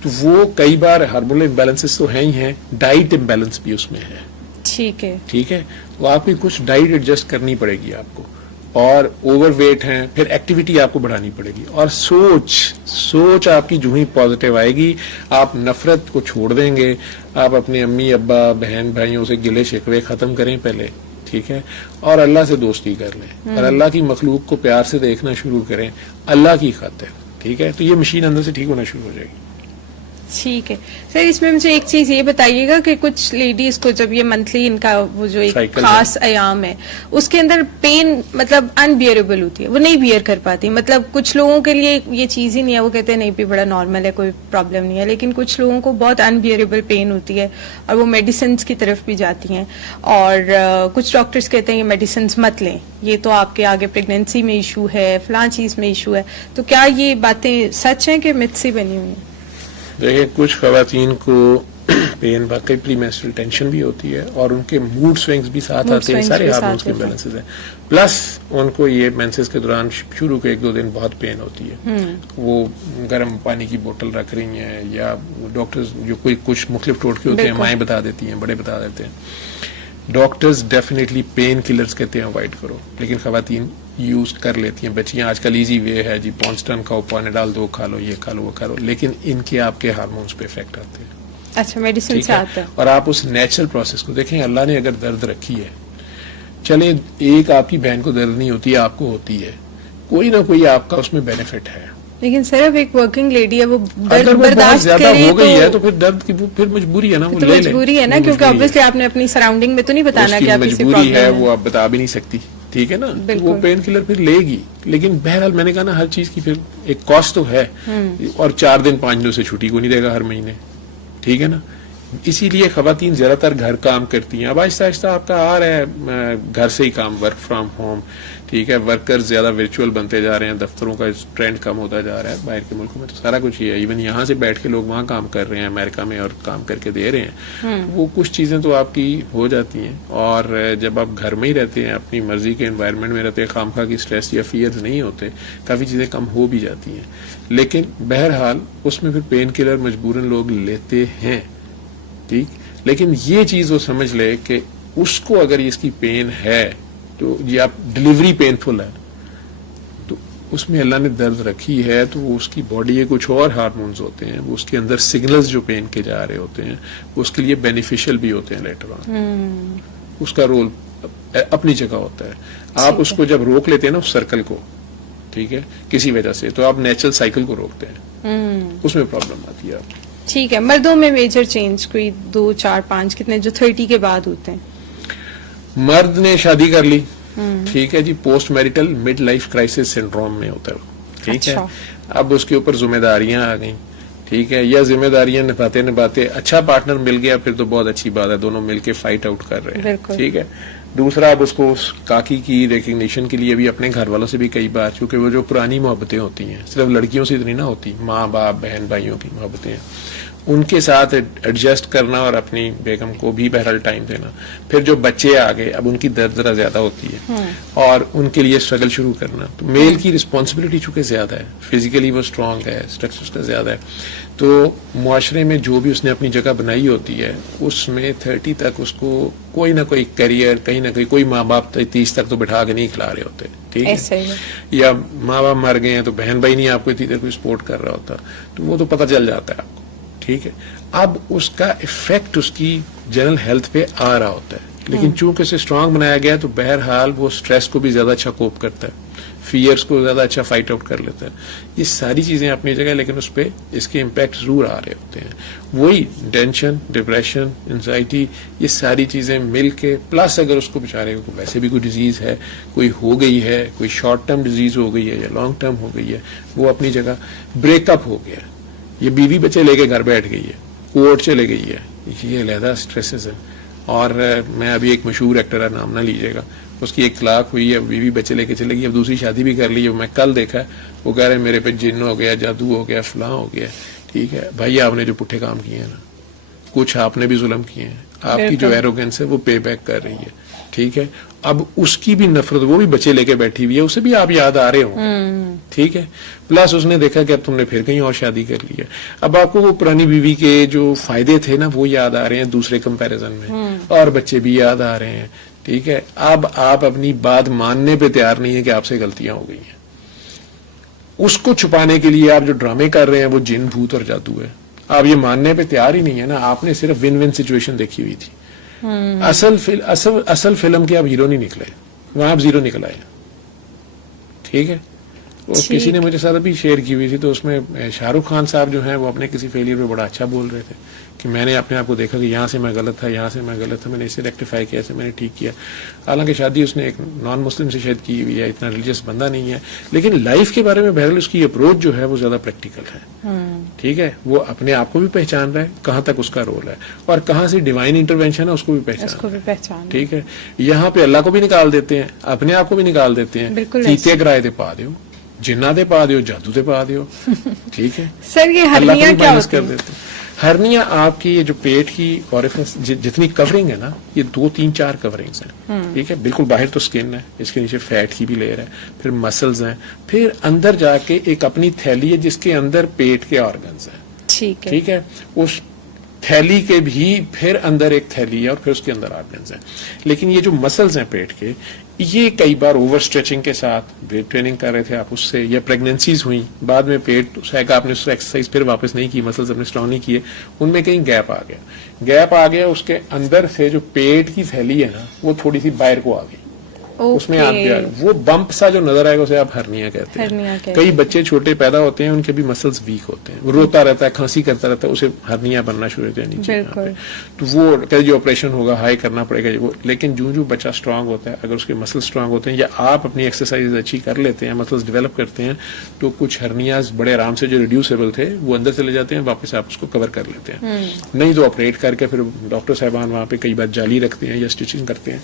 تو وہ کئی بار ہارمونل امبیلنسز تو ہیں ہی ہیں, ڈائٹ امبیلنس بھی اس میں ہے, ٹھیک ہے, ٹھیک ہے. تو آپ کی کچھ ڈائٹ ایڈجسٹ کرنی پڑے گی آپ کو, اور اوور ویٹ ہیں, پھر ایکٹیویٹی آپ کو بڑھانی پڑے گی, اور سوچ آپ کی جو ہی پازیٹیو آئے گی, آپ نفرت کو چھوڑ دیں گے, آپ اپنے امی ابا بہن بھائیوں سے گلے شکوے ختم کریں پہلے, ٹھیک ہے, اور اللہ سے دوستی کر لیں, اور اللہ کی مخلوق کو پیار سے دیکھنا شروع کریں اللہ کی خاطر, ٹھیک ہے. تو یہ مشین اندر سے ٹھیک ہونا شروع ہو جائے گی. ٹھیک ہے سر. اس میں مجھے ایک چیز یہ بتائیے گا کہ کچھ لیڈیز کو جب یہ منتھلی ان کا وہ جو ایک Cycle خاص ایام ہے اس کے اندر پین مطلب انبیئریبل ہوتی ہے, وہ نہیں بیئر کر پاتی. مطلب کچھ لوگوں کے لیے یہ چیز ہی نہیں ہے, وہ کہتے ہیں نہیں بھی بڑا نارمل ہے, کوئی پرابلم نہیں ہے, لیکن کچھ لوگوں کو بہت انبیئریبل پین ہوتی ہے اور وہ میڈیسنس کی طرف بھی جاتی ہیں. اور کچھ ڈاکٹرز کہتے ہیں یہ میڈیسنس مت لیں, یہ تو آپ کے آگے پریگنینسی میں ایشو ہے, فلاں چیز میں ایشو ہے. تو کیا یہ باتیں سچ ہیں کہ مت سے بنی ہوئی ہیں؟ دیکھیں کچھ خواتین کو پین واقعی پری مینسٹرل ٹینشن بھی ہوتی ہے اور ان کے موڈ سوئنگز بھی ساتھ آتے ہیں, سارے ہارمونس کے بیلنسز ہیں. پلس ان کو یہ مینسز کے دوران شروع کے 1-2 دن بہت پین ہوتی ہے. وہ گرم پانی کی بوتل رکھ رہی ہیں یا ڈاکٹرز جو کوئی کچھ مختلف ٹوٹکے ہوتے ہیں, مائیں بتا دیتی ہیں, بڑے بتا دیتے ہیں. ڈاکٹرز ڈیفینیٹلی پین کلرز کہتے ہیں اوائڈ کرو, لیکن خواتین یوز کر لیتی ہیں. بچیاں آج کل ایزی وے ہے جی, پونسٹن کھاؤ, پانیڈال 2 کھا لو, یہ کھا لو, وہ کھا لو, لیکن ان کے آپ کے ہارمونس پہ افیکٹ آتے ہیں. اچھا میڈیسن سے آتا ہے. اور آپ اس نیچرل پروسیس کو دیکھیں, اللہ نے اگر درد رکھی ہے, چلیں ایک آپ کی بہن کو درد نہیں ہوتی, آپ کو ہوتی ہے, کوئی نہ کوئی آپ کا اس میں بینیفٹ ہے. لیکن سر اب ایک ورکنگ لیڈی ہے, وہ اگر وہ بہت زیادہ ہو گئی ہے تو پھر درد کی پھر مجبوری ہے نا, وہ لے لیں. مجبوری ہے نا, کیونکہ obviously آپ نے اپنی سراؤنڈنگ میں تو نہیں بتانا کہ آپ کسی مجبوری ہے, وہ آپ بتا بھی نہیں سکتی, ٹھیک ہے نا. وہ پین کلر پھر لے گی, لیکن بہرحال میں نے کہا نا ہر چیز کی پھر ایک کاسٹ تو ہے. اور 4 دن 5 دنوں سے چھٹی کو نہیں دے گا ہر مہینے, ٹھیک ہے نا. اسی لیے خواتین زیادہ تر گھر کام کرتی ہیں. اب آہستہ آہستہ آپ کا آ رہا ہے گھر سے ہی کام, ورک فرام ہوم, ٹھیک ہے. ورکرز زیادہ ورچوئل بنتے جا رہے ہیں, دفتروں کا ٹرینڈ کم ہوتا جا رہا ہے. باہر کے ملکوں میں تو سارا کچھ ہی ہے, ایون یہاں سے بیٹھ کے لوگ وہاں کام کر رہے ہیں امریکہ میں اور کام کر کے دے رہے ہیں. وہ کچھ چیزیں تو آپ کی ہو جاتی ہیں, اور جب آپ گھر میں ہی رہتے ہیں, اپنی مرضی کے انوائرمنٹ میں رہتے ہیں, خامخواہ کی اسٹریس یا فیئرز نہیں ہوتے, کافی چیزیں کم ہو بھی جاتی ہیں. لیکن بہرحال اس میں پھر پین کلر مجبوراً لوگ لیتے ہیں, ٹھیک. لیکن یہ چیز وہ سمجھ لے کہ اس کو اگر اس کی پین ہے تو یہ آپ ڈلیوری پینفل ہے تو اس میں اللہ نے درد رکھی ہے, تو اس کی باڈی کے کچھ اور ہارمونز ہوتے ہیں, وہ اس کے اندر سگنلز جو پین کے جا رہے ہوتے ہیں وہ اس کے لیے بینیفیشل بھی ہوتے ہیں لیٹر آن. اس کا رول اپنی جگہ ہوتا ہے. آپ اس کو جب روک لیتے ہیں نا اس سرکل کو, ٹھیک ہے, کسی وجہ سے, تو آپ نیچرل سائیکل کو روکتے ہیں, اس میں پرابلم آتی ہے آپ. ٹھیک ہے. مردوں میں میجر چینج کوئی 2, 4, 5 کتنے جو 30 کے بعد ہوتے ہیں؟ مرد نے شادی کر لی, ٹھیک ہے جی, post marital mid life crisis syndrome میں ہوتا ہے, ٹھیک ہے. اب اس کے اوپر ذمہ داریاں آ گئیں, ٹھیک ہے, یا ذمہ داریاں نبھاتے اچھا پارٹنر مل گیا پھر تو بہت اچھی بات ہے, دونوں مل کے فائٹ آؤٹ کر رہے ہیں, ٹھیک ہے. دوسرا اب اس کو اس کاکی کی ریکگنیشن کے لیے بھی اپنے گھر والوں سے بھی کئی بار, کیونکہ وہ جو پرانی محبتیں ہوتی ہیں صرف لڑکیوں سے اتنی نہ ہوتی, ماں باپ بہن بھائیوں کی محبتیں ہیں, ان کے ساتھ ایڈجسٹ کرنا اور اپنی بیگم کو بھی بہرحال ٹائم دینا. پھر جو بچے آ گئے اب ان کی درد ذرا زیادہ ہوتی ہے اور ان کے لیے اسٹرگل شروع کرنا. تو میل کی رسپانسبلٹی چونکہ زیادہ ہے, فزیکلی وہ اسٹرانگ ہے, اسٹرکچر اس کا زیادہ ہے, تو معاشرے میں جو بھی اس نے اپنی جگہ بنائی ہوتی ہے اس میں 30 تک اس کو کوئی نہ کوئی کیریئر, کہیں نہ کہیں کوئی ماں باپ 30 تک تو بٹھا کے نہیں کھلا رہے ہوتے, ٹھیک ہے, یا ماں باپ مر گئے ہیں تو بہن بھائی نہیں آپ کو اتنی دیر کوئی سپورٹ کر رہا ہوتا, تو وہ تو پتہ چل جاتا ہے آپ کو, ٹھیک ہے. اب اس کا افیکٹ اس کی جنرل ہیلتھ پہ آ رہا ہوتا ہے, لیکن چونکہ اسے اسٹرانگ بنایا گیا تو بہرحال وہ اسٹریس کو بھی زیادہ اچھا کوپ کرتا ہے, فیئرس کو زیادہ اچھا فائٹ آؤٹ کر لیتا ہے. یہ ساری چیزیں اپنی جگہ, لیکن اس پہ اس کے امپیکٹ ضرور آ رہے ہوتے ہیں. وہی ٹینشن, ڈپریشن, انزائٹی, یہ ساری چیزیں مل کے, پلس اگر اس کو بیچارے کو ویسے بھی کوئی ڈیزیز ہے, کوئی ہو گئی ہے, کوئی شارٹ ٹرم ڈیزیز ہو گئی ہے یا لانگ ٹرم ہو گئی ہے, وہ اپنی جگہ بریک اپ ہو گیا, یہ بیوی بچے لے کے گھر بیٹھ گئی ہے, کورٹ چلے گئی ہے, یہ علیحدہ اسٹریسز ہیں. اور میں ابھی ایک مشہور ایکٹر ہے, نام نہ لیجیے گا, اس کی ایک طلاق ہوئی ہے, بیوی بچے لے کے چلے گئی, اب دوسری شادی بھی کر لی ہے. میں کل دیکھا ہے وہ کہہ رہے ہیں میرے پہ جن ہو گیا, جادو ہو گیا, فلاں ہو گیا, ٹھیک ہے. بھائی آپ نے جو پٹھے کام کیے ہیں نا, کچھ آپ نے بھی ظلم کیے ہیں, آپ کی جو ایروگنس ہے وہ پے بیک کر رہی ہے, ٹھیک ہے. اب اس کی بھی نفرت, وہ بھی بچے لے کے بیٹھی ہوئی ہے, اسے بھی آپ یاد آ رہے ہوں, ٹھیک ہے. پلس اس نے دیکھا کہ اب تم نے پھر کہیں اور شادی کر لی ہے, اب آپ کو وہ پرانی بیوی کے جو فائدے تھے نا وہ یاد آ رہے ہیں دوسرے کمپیریزن میں, اور بچے بھی یاد آ رہے ہیں, ٹھیک ہے. اب آپ اپنی بات ماننے پہ تیار نہیں ہے کہ آپ سے غلطیاں ہو گئی ہیں. اس کو چھپانے کے لیے آپ جو ڈرامے کر رہے ہیں وہ جن, بھوت اور جادو ہے. آپ یہ ماننے پہ تیار ہی نہیں ہے نا. آپ نے صرف ون ون سچویشن دیکھی ہوئی تھی. اصل فلم کے آپ ہیرو نہیں نکلے, وہاں آپ زیرو نکل آئے, ٹھیک ہے. تو کسی نے مجھے ساتھ ابھی شیئر کی ہوئی تھی، تو اس میں شاہ رخ خان صاحب جو ہیں وہ اپنے کسی فیلئر پہ بڑا اچھا بول رہے تھے کہ میں نے اپنے آپ کو دیکھا کہ یہاں سے میں غلط تھا، یہاں سے میں غلط تھا، میں نے اسے ریکٹیفائی کیا، اسے میں نے ٹھیک کیا. حالانکہ شادی اس نے ایک نان مسلم سے شاید کی ہوئی ہے، اتنا ریلیجیس بندہ نہیں ہے، لیکن لائف کے بارے میں بہرحال اس کی اپروچ جو ہے وہ زیادہ پریکٹیکل ہے. ٹھیک ہے، وہ اپنے آپ کو بھی پہچان رہا ہے کہاں تک اس کا رول ہے، اور کہاں سے ڈیوائن انٹروینشن ہے اس کو بھی پہچان. ٹھیک ہے، یہاں پہ اللہ کو بھی نکال دیتے ہیں، اپنے آپ کو بھی نکال دیتے ہیں. کیتے کرائے دے پا دیو، جنہ دے پا دیو، جادو دے پا دیو. ٹھیک ہے سر یہ ہرنیاں کیا ہوتی کر دیتے ہیں. ہرنیا آپ کی یہ جو پیٹ کی اوریفس جتنی کورنگ ہے نا، یہ 2 3 4 کورنگز ہیں. ٹھیک ہے، بالکل باہر تو سکن ہے، اس کے نیچے فیٹ کی بھی لیئر ہے، پھر مسلز ہیں، پھر اندر جا کے ایک اپنی تھیلی ہے جس کے اندر پیٹ کے آرگنز ہیں. ٹھیک ہے، اس تھیلی کے بھی پھر اندر ایک تھیلی ہے اور پھر اس کے اندر آرگنز ہیں. لیکن یہ جو مسلز ہیں پیٹ کے، یہ کئی بار اوور اسٹریچنگ کے ساتھ ویٹ ٹریننگ کر رہے تھے آپ اس سے، یا پریگنینسیز ہوئیں، بعد میں پیٹ شاید آپ نے اس ایکسرسائز پھر واپس نہیں کی، مسلز اپنے اسٹرانگ نہیں کیے، ان میں کہیں گیپ آ گیا، اس کے اندر سے جو پیٹ کی تھیلی ہے نا وہ تھوڑی سی باہر کو آ گئی. اس میں آپ کیا وہ بمپ سا جو نظر آئے گا اسے آپ ہرنیا کہتے ہیں. کئی بچے چھوٹے پیدا ہوتے ہیں، ان کے بھی مسلز ویک ہوتے ہیں، وہ روتا رہتا ہے، کھانسی کرتا رہتا ہے، اسے ہرنیا بننا شروع ہوتے ہیں نیچے پہ. تو وہ کہ جو آپریشن ہوگا ہائی کرنا پڑے گا وہ. لیکن جو بچہ اسٹرانگ ہوتا ہے، اگر اس کے مسل اسٹرانگ ہوتے ہیں یا آپ اپنی ایکسرسائز اچھی کر لیتے ہیں، مسلز ڈیولپ کرتے ہیں، تو کچھ ہرنیاز بڑے آرام سے جو ریڈیوسیبل تھے وہ اندر چلے جاتے ہیں، واپس آپ اس کو کور کر لیتے ہیں. نہیں تو آپریٹ کر کے پھر ڈاکٹر صاحبان وہاں پہ کئی بار جالی رکھتے ہیں یا اسٹیچنگ کرتے ہیں.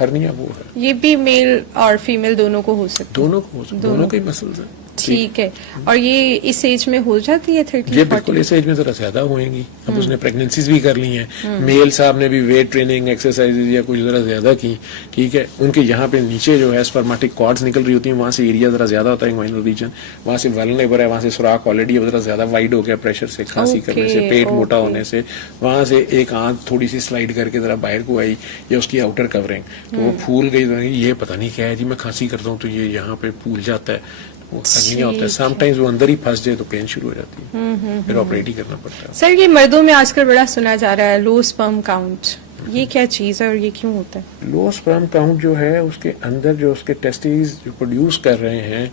ہرنیا وہ ہے. یہ بھی میل اور فیمیل دونوں کو ہو سکتا ہے، دونوں کے مسلز ہیں. ٹھیک ہے. اور یہ اس ایج میں ہو جاتی ہے 30؟ یہ بالکل اس ایج میں ذرا زیادہ ہوئیں گی. اب اس نے پریگنینسیز بھی کر لی ہیں، میل صاحب نے بھی ویٹ ٹریننگ ایکسرسائز یا کچھ ذرا زیادہ کی. ٹھیک ہے، ان کے یہاں پہ نیچے جو ہے سپرمیٹک کارڈز نکل رہی ہوتی ہیں، وہاں سے ایریا ذرا زیادہ ہوتا ہے انگوائنل ریجن، وہاں سے ولنریبل ہے، وہاں سے سوراخ آلریڈی ذرا زیادہ وائڈ ہو گیا پریشر سے، کھانسی کرنے سے، پیٹ موٹا ہونے سے. وہاں سے ایک آنکھ تھوڑی سی سلائڈ کر کے ذرا باہر کو آئی، یا اس کی آؤٹر کورنگ تو وہ پھول گئی. یہ پتہ نہیں کیا ہے جی، میں کھانسی کرتا ہوں تو یہ یہاں پہ پھول جاتا ہے، وہ ہرنیا ہوتا ہے. سم ٹائمز وہ اندر ہی پھنس جائے تو پین شروع ہو جاتی ہے، پھر آپریٹ ہی کرنا پڑتا ہے. سر یہ مردوں میں آج کل بڑا سنا جا رہا ہے لو سپرم کاؤنٹ، یہ کیا چیز ہے اور یہ کیوں ہوتا ہے؟ لو سپرم کاؤنٹ جو ہے اس کے اندر جو اس کے ٹیسٹیز جو پروڈیوس کر رہے ہیں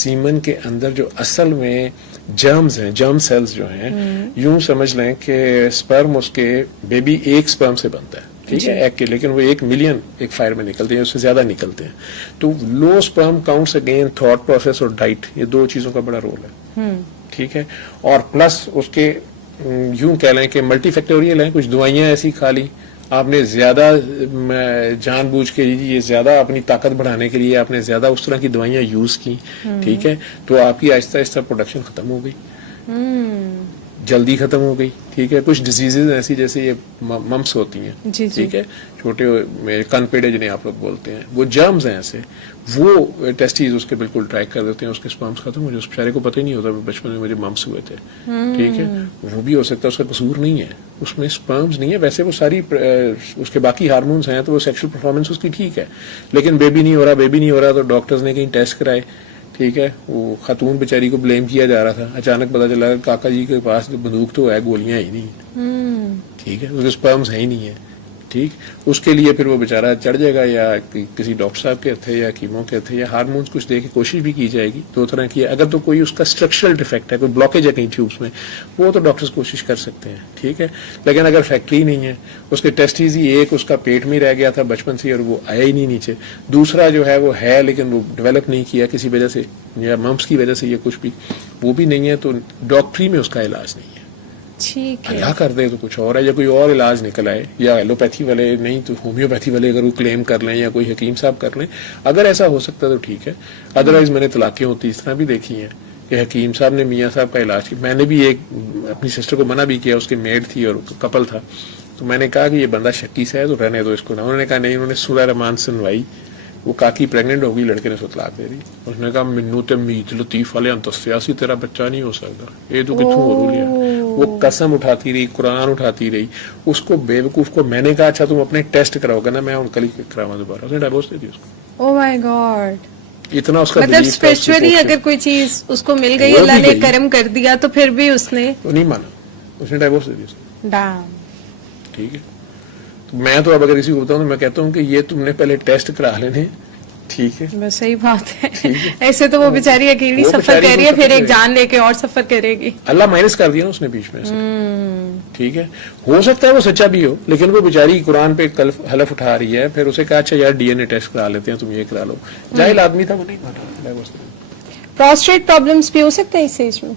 سیمن کے اندر، جو اصل میں جرمز ہیں، جرم سیلز جو ہیں، یوں سمجھ لیں کہ سپرم اس کے بیبی ایک سپرم سے بنتا ہے. ٹھیک ہے، ایک کے، لیکن وہ 1 ملین ایک فائر میں نکلتے ہیں، اس سے زیادہ نکلتے ہیں. تو low sperm counts again thought process اور ڈائٹ، یہ 2 چیزوں کا بڑا رول ہے. ٹھیک ہے، اور پلس اس کے یوں کہہ لیں کہ ملٹی فیکٹوریل ہیں، کچھ دوائیاں ایسی کھا لی آپ نے زیادہ جان بوجھ کے، یہ زیادہ اپنی طاقت بڑھانے کے لیے آپ نے زیادہ اس طرح کی دوائیاں یوز کی. ٹھیک ہے، تو آپ کی آہستہ آہستہ پروڈکشن ختم ہو گئی، جلدی ختم ہو گئی. ٹھیک ہے، کچھ ڈیزیزز ایسی جیسے یہ ممپس ہوتی ہیں. ٹھیک ہے، چھوٹے کن پیڑے جنہیں آپ لوگ بولتے ہیں، وہ جرمز ہیں ایسے، وہ ٹیسٹیز اس کے بالکل ٹریک کر دیتے ہیں، اس کے سپرمز ختم ہو جائے. اس بیچارے کو پتہ ہی نہیں ہوتا بچپن میں مجھے ممپس ہوئے تھے. ٹھیک ہے، وہ بھی ہو سکتا ہے اس کا قصور نہیں ہے، اس میں سپرمز نہیں ہے. ویسے وہ ساری اس کے باقی ہارمونز ہیں تو وہ سیکشل پرفارمنس اس کی ٹھیک ہے، لیکن بیبی نہیں ہو رہا تو ڈاکٹرز نے کہیں ٹیسٹ کرائے. ٹھیک ہے، وہ خاتون بیچاری کو بلیم کیا جا رہا تھا، اچانک پتا چلا کاکا جی کے پاس بندوق تو ہے، گولیاں ہی نہیں. ٹھیک ہے، اس کے سپرمز ہیں ہی نہیں ہے. ٹھیک، اس کے لیے پھر وہ بیچارہ چڑھ جائے گا یا کسی ڈاکٹر صاحب کے تھے یا کیمو کے تھے یا ہارمونز کچھ دے کے کوشش بھی کی جائے گی. 2 طرح کی ہے، اگر تو کوئی اس کا اسٹرکچرل ڈیفیکٹ ہے، کوئی بلاکیج ہے کہیں ٹیوبس میں، وہ تو ڈاکٹرز کوشش کر سکتے ہیں. ٹھیک ہے، لیکن اگر فیکٹری نہیں ہے، اس کے ٹیسٹیز ہی ایک اس کا پیٹ میں رہ گیا تھا بچپن سے اور وہ آیا ہی نہیں نیچے، دوسرا جو ہے وہ ہے لیکن وہ ڈیولپ نہیں کیا کسی وجہ سے یا ممپس کی وجہ سے یا کچھ بھی، وہ بھی نہیں ہے، تو ڈاکٹری میں اس کا علاج نہیں ہے. ٹھیک ہے، اللہ کر دے تو کچھ اور ہے، یا کوئی اور علاج نکل آئے، یا ایلوپیتھی والے نہیں تو ہومیوپیتھی والے اگر وہ کلیم کر لیں یا کوئی حکیم صاحب کر لیں، اگر ایسا ہو سکتا تو ٹھیک ہے. ادروائز میں نے طلاقیں ہوتی اس طرح بھی دیکھی ہیں کہ حکیم صاحب نے میاں صاحب کا علاج کیا. میں نے بھی ایک اپنی سسٹر کو منع بھی کیا، اس کی میڈ تھی اور کپل تھا، تو میں نے کہا کہ یہ بندہ شکی سے ہے تو رہنے دو اس کو. انہوں نے کہا نہیں، انہوں نے سورہ رحمان سنوائی، وہ کاکی پریگننٹ ہو گئی، لڑکے نے اس کو طلاق دے دی. اس نے کہا منو تے میت لطیف والے انتسیاسی تیرا بچہ نہیں ہو سکتا، یہ تو کتوں ہو لیا. وہ قسم اٹھاتی رہی، قرآن اٹھاتی رہی. اس کو بے وقوف کو میں نے کہا اچھا تم اپنے ٹیسٹ کراؤ گا نا، میں ان کل ہی کراوا دوبارہ. اس نے ڈائیورس دے دی اس کو. او مائی گاڈ، اتنا اس کا مطلب اسپرچولی اگر کوئی چیز اس کو مل گئی، اللہ نے کرم کر دیا تو پھر بھی اس نے نہیں مانا، اس نے ڈائیورس دے دی اس کو. ڈام. ٹھیک ہے، میں تو اب اگر کسی کو بتاؤں تو میں کہتا ہوں کہ یہ تم نے پہلے ٹیسٹ کرا لینے، ٹھیک ہے بس صحیح بات ہے. ایسے تو وہ بیچاری اکیلی وہ سفر بیچاری کر رہی ہے, وہ پھر سفر ایک کرے جان لے کے اور سفر کرے گی. اللہ مائنس کر دیا نا اس نے بیچ میں سے. ٹھیک ہے, ہو سکتا ہے وہ سچا بھی ہو, لیکن وہ بیچاری قرآن پہ حلف اٹھا رہی ہے, پھر اسے کہا اچھا یار ڈی این اے ٹیسٹ کرا لیتے ہیں, تم یہ کرا لو. جاہل آدمی تھا, وہ نہیں مانا. پروسٹیٹ پرابلمس بھی ہو سکتے ہیں اس ایج میں؟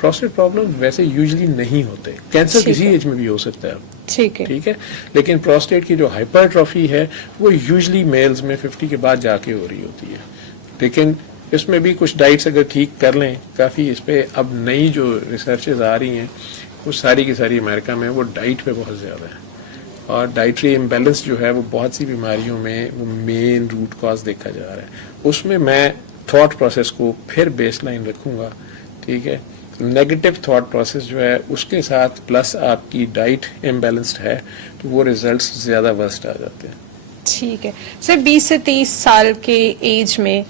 پروسٹیٹ پرابلم ویسے یوزلی نہیں ہوتے, کینسر ٹھیک کسی ہے. ایج میں بھی ہو سکتا ہے. ٹھیک ہے. ٹھیک ہے, لیکن پروسٹیٹ کی جو ہائپرٹروفی ہے وہ یوزلی میلز میں 50 کے بعد جا کے ہو رہی ہوتی ہے. لیکن اس میں بھی کچھ ڈائٹس اگر ٹھیک کر لیں, کافی اس پہ اب نئی جو ریسرچز آ رہی ہیں وہ ساری کی ساری امریکہ میں وہ ڈائٹ پہ بہت زیادہ ہے, اور ڈائٹری امبیلنس جو ہے وہ بہت سی بیماریوں میں وہ مین روٹ کاز دیکھا جا رہا ہے. اس میں میں تھاٹ پروسیس کو پھر بیس لائن رکھوں گا. ٹھیک ہے, نیگیٹو تھاٹ پروسیس جو ہے اس کے ساتھ پلس آپ کی ڈائٹ امبیلنسڈ ہے تو وہ ریزلٹس زیادہ ورسٹ آ جاتے ہیں. ٹھیک ہے سر. 20 سے 30 سال کے ایج میں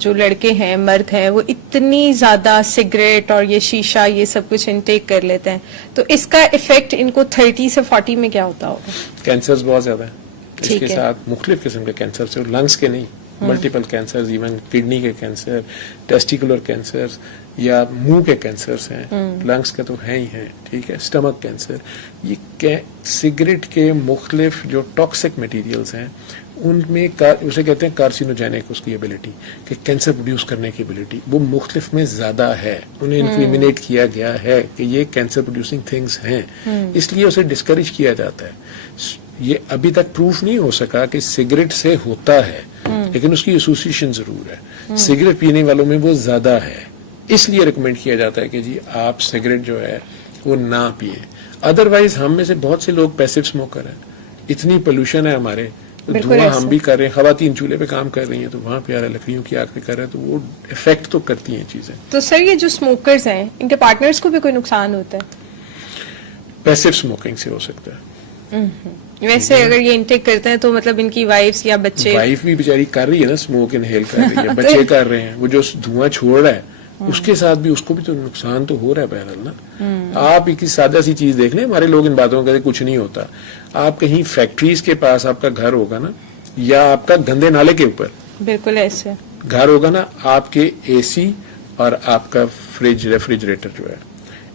جو لڑکے ہیں, مرد ہیں, وہ اتنی زیادہ سگریٹ اور یہ شیشہ یہ سب کچھ انٹیک کر لیتے ہیں, تو اس کا افیکٹ ان کو 30 سے 40 میں کیا ہوتا ہوگا؟ کینسرز بہت زیادہ ہیں اس ٹھیک کے ہے. ساتھ, مختلف قسم کے کینسر سے, لنگس کے نہیں, ملٹیپل کینسر, ایون کڈنی کے کینسر, ٹیسٹیکولر کینسر یا منہ کے کینسرز ہیں, لنگس کے تو ہیں ہی ہیں. ٹھیک ہے, اسٹمک کینسر, یہ سگریٹ کے مختلف جو ٹاکسک مٹیریلز ہیں ان میں اسے کہتے ہیں کارسینوجینک, اس کی ایبلٹی کہ کینسر پروڈیوس کرنے کی ایبلٹی وہ مختلف میں زیادہ ہے. انہیں انکریمنیٹ کیا گیا ہے کہ یہ کینسر پروڈیوسنگ تھنگس ہیں, اس لیے اسے ڈسکریج کیا جاتا ہے. یہ ابھی تک پروف نہیں ہو سکا کہ سگریٹ سے ہوتا ہے, لیکن اس کی ایسوسیشن ضرور ہے. سگریٹ پینے والوں میں وہ زیادہ ہے, اس لیے ریکمینڈ کیا جاتا ہے کہ جی آپ سگریٹ جو ہے وہ نہ پیئے. ادروائز ہم میں سے بہت سے لوگ پیسو اسموکر ہیں, اتنی پولوشن ہے ہمارے, دھواں ہم بھی کر رہے ہیں, خواتین چولہے پہ کام کر رہی ہیں تو وہاں پہ آ رہا ہے, لکڑیوں کی آگ پہ کر رہے ہیں, تو وہ افیکٹ تو کرتی ہیں چیزیں. تو سر یہ جو اسموکرز ہیں ان کے پارٹنرز کو بھی کوئی نقصان ہوتا ہے؟ پیسو اسموکنگ سے ہو سکتا ہے. ویسے اگر یہ انٹیک کرتے ہیں تو مطلب ان کی وائفز یا بچے, وائف بھی بیچاری کر رہی ہے نا, اسموک انہیل کر رہی ہے, بچے کر رہے ہیں, وہ جو دھواں چھوڑ رہا ہے اس کے ساتھ بھی اس کو بھی تو نقصان تو ہو رہا ہے بہرحال نا. آپ ایک سادہ سی چیز دیکھ لیں, ہمارے لوگ ان باتوں کا کچھ نہیں ہوتا. آپ کہیں فیکٹریز کے پاس آپ کا گھر ہوگا نا, یا آپ کا گندے نالے کے اوپر بالکل ایسے گھر ہوگا نا, آپ کے اے سی اور آپ کا فریج, ریفریجریٹر جو ہے,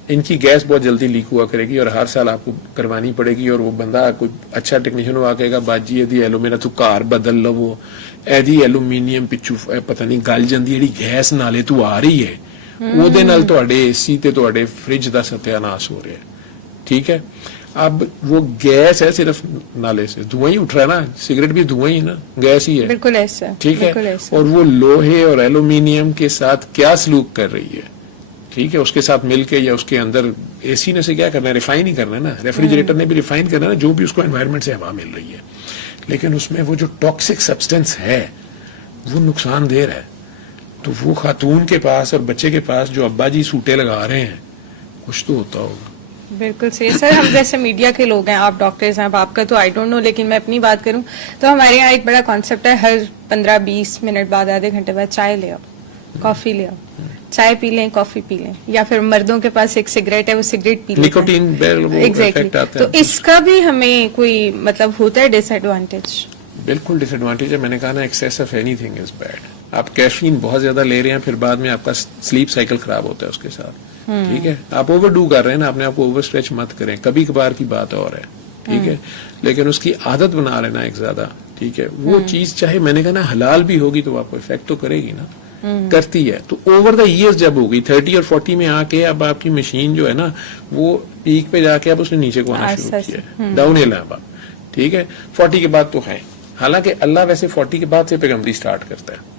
ان کی گیس بہت جلدی لیک ہوا کرے گی اور ہر سال آپ کو کروانی پڑے گی. اور وہ بندہ کوئی اچھا ٹیکنیشین ہوا کہے گا باجی ایدی ایلو میرا تو کار بدل لو, وہ ایدی ایلومینیم پچو پتہ نہیں گل جاندی جڑی گیس نالے تو آ رہی ہے, ਉਹਦੇ ਨਾਲ ਤੁਹਾਡੇ ਏਸੀ ਤੇ ਤੁਹਾਡੇ ਫ੍ਰਿਜ ਦਾ ਸਤਿਆਨਾਸ਼ ਹੋ ਰਿਹਾ. ٹھیک ہے, اب وہ گیس ہے صرف نالے سے, دھواں ہی اٹھ رہا ہے نا, سگریٹ بھی دھواں ہی ہے نا, گیس ہی ہے. بالکل ایسا. ٹھیک ہے, اور وہ لوہے اور ایلومینیم کے ساتھ کیا سلوک کر رہی ہے. ٹھیک ہے, اس کے ساتھ مل کے یا اس کے اندر اے سی نے سے کیا کرنا ہے, ریفائن ہی کرنا ہے نا, ریفریجریٹر نے بھی ریفائن کرنا ہے نا, جو بھی اس کو انوائرمنٹ سے ہوا مل رہی ہے. لیکن اس میں وہ جو ٹاکسک سبسٹینس ہے وہ نقصان دہ ہے. تو وہ خاتون کے پاس اور بچے کے پاس جو ابا جی سوٹے لگا رہے ہیں, کچھ تو ہوتا ہوگا. بالکل صحیح. سر ہم جیسے میڈیا کے لوگ ہیں, آپ ڈاکٹرز ہیں, اب آپ کا تو آئی ڈونٹ نو, لیکن میں اپنی بات کروں تو ہمارے یہاں ایک بڑا کانسیپٹ ہے, ہر 15-20 منٹ بعد, آدھے گھنٹے بعد چائے لے آؤ, کافی لے آؤ, چائے پی لیں, کافی پی لیں, یا پھر مردوں کے پاس ایک سگریٹ ہے, وہ سگریٹ پی لیں. Nicotine exactly. تو اس کا بھی ہمیں کوئی مطلب ہوتا ہے ڈس ایڈوانٹیج؟ بالکل ڈس ایڈوانٹیج ہے. میں نے کہا نا, access of any thing is bad. آپ کیفین بہت زیادہ لے رہے ہیں, پھر بعد میں آپ کا سلیپ سائیکل خراب ہوتا ہے اس کے ساتھ. ٹھیک ہے, آپ اوور ڈو کر رہے ہیں نا, اپنے آپ کو اوور اسٹریچ مت کریں, کبھی کبھار کی بات اور ہے. ٹھیک ہے, لیکن اس کی عادت بنا لینا ایک زیادہ. ٹھیک ہے, وہ چیز چاہے میں نے کہا نا حلال بھی ہوگی تو آپ کو افیکٹ تو کرے گی نا, کرتی ہے. تو اوور دا ایئرز جب ہوگی 30 اور 40 میں آ کے اب آپ کی مشین جو ہے نا وہ پیک پہ جا کے اب اس نے نیچے کو آنا شروع کیا, ڈاؤن ہل ہے اب. ٹھیک ہے, 40 کے بعد تو ہے, حالانکہ اللہ ویسے 40 کے بعد سے پیغمبری سٹارٹ کرتا ہے.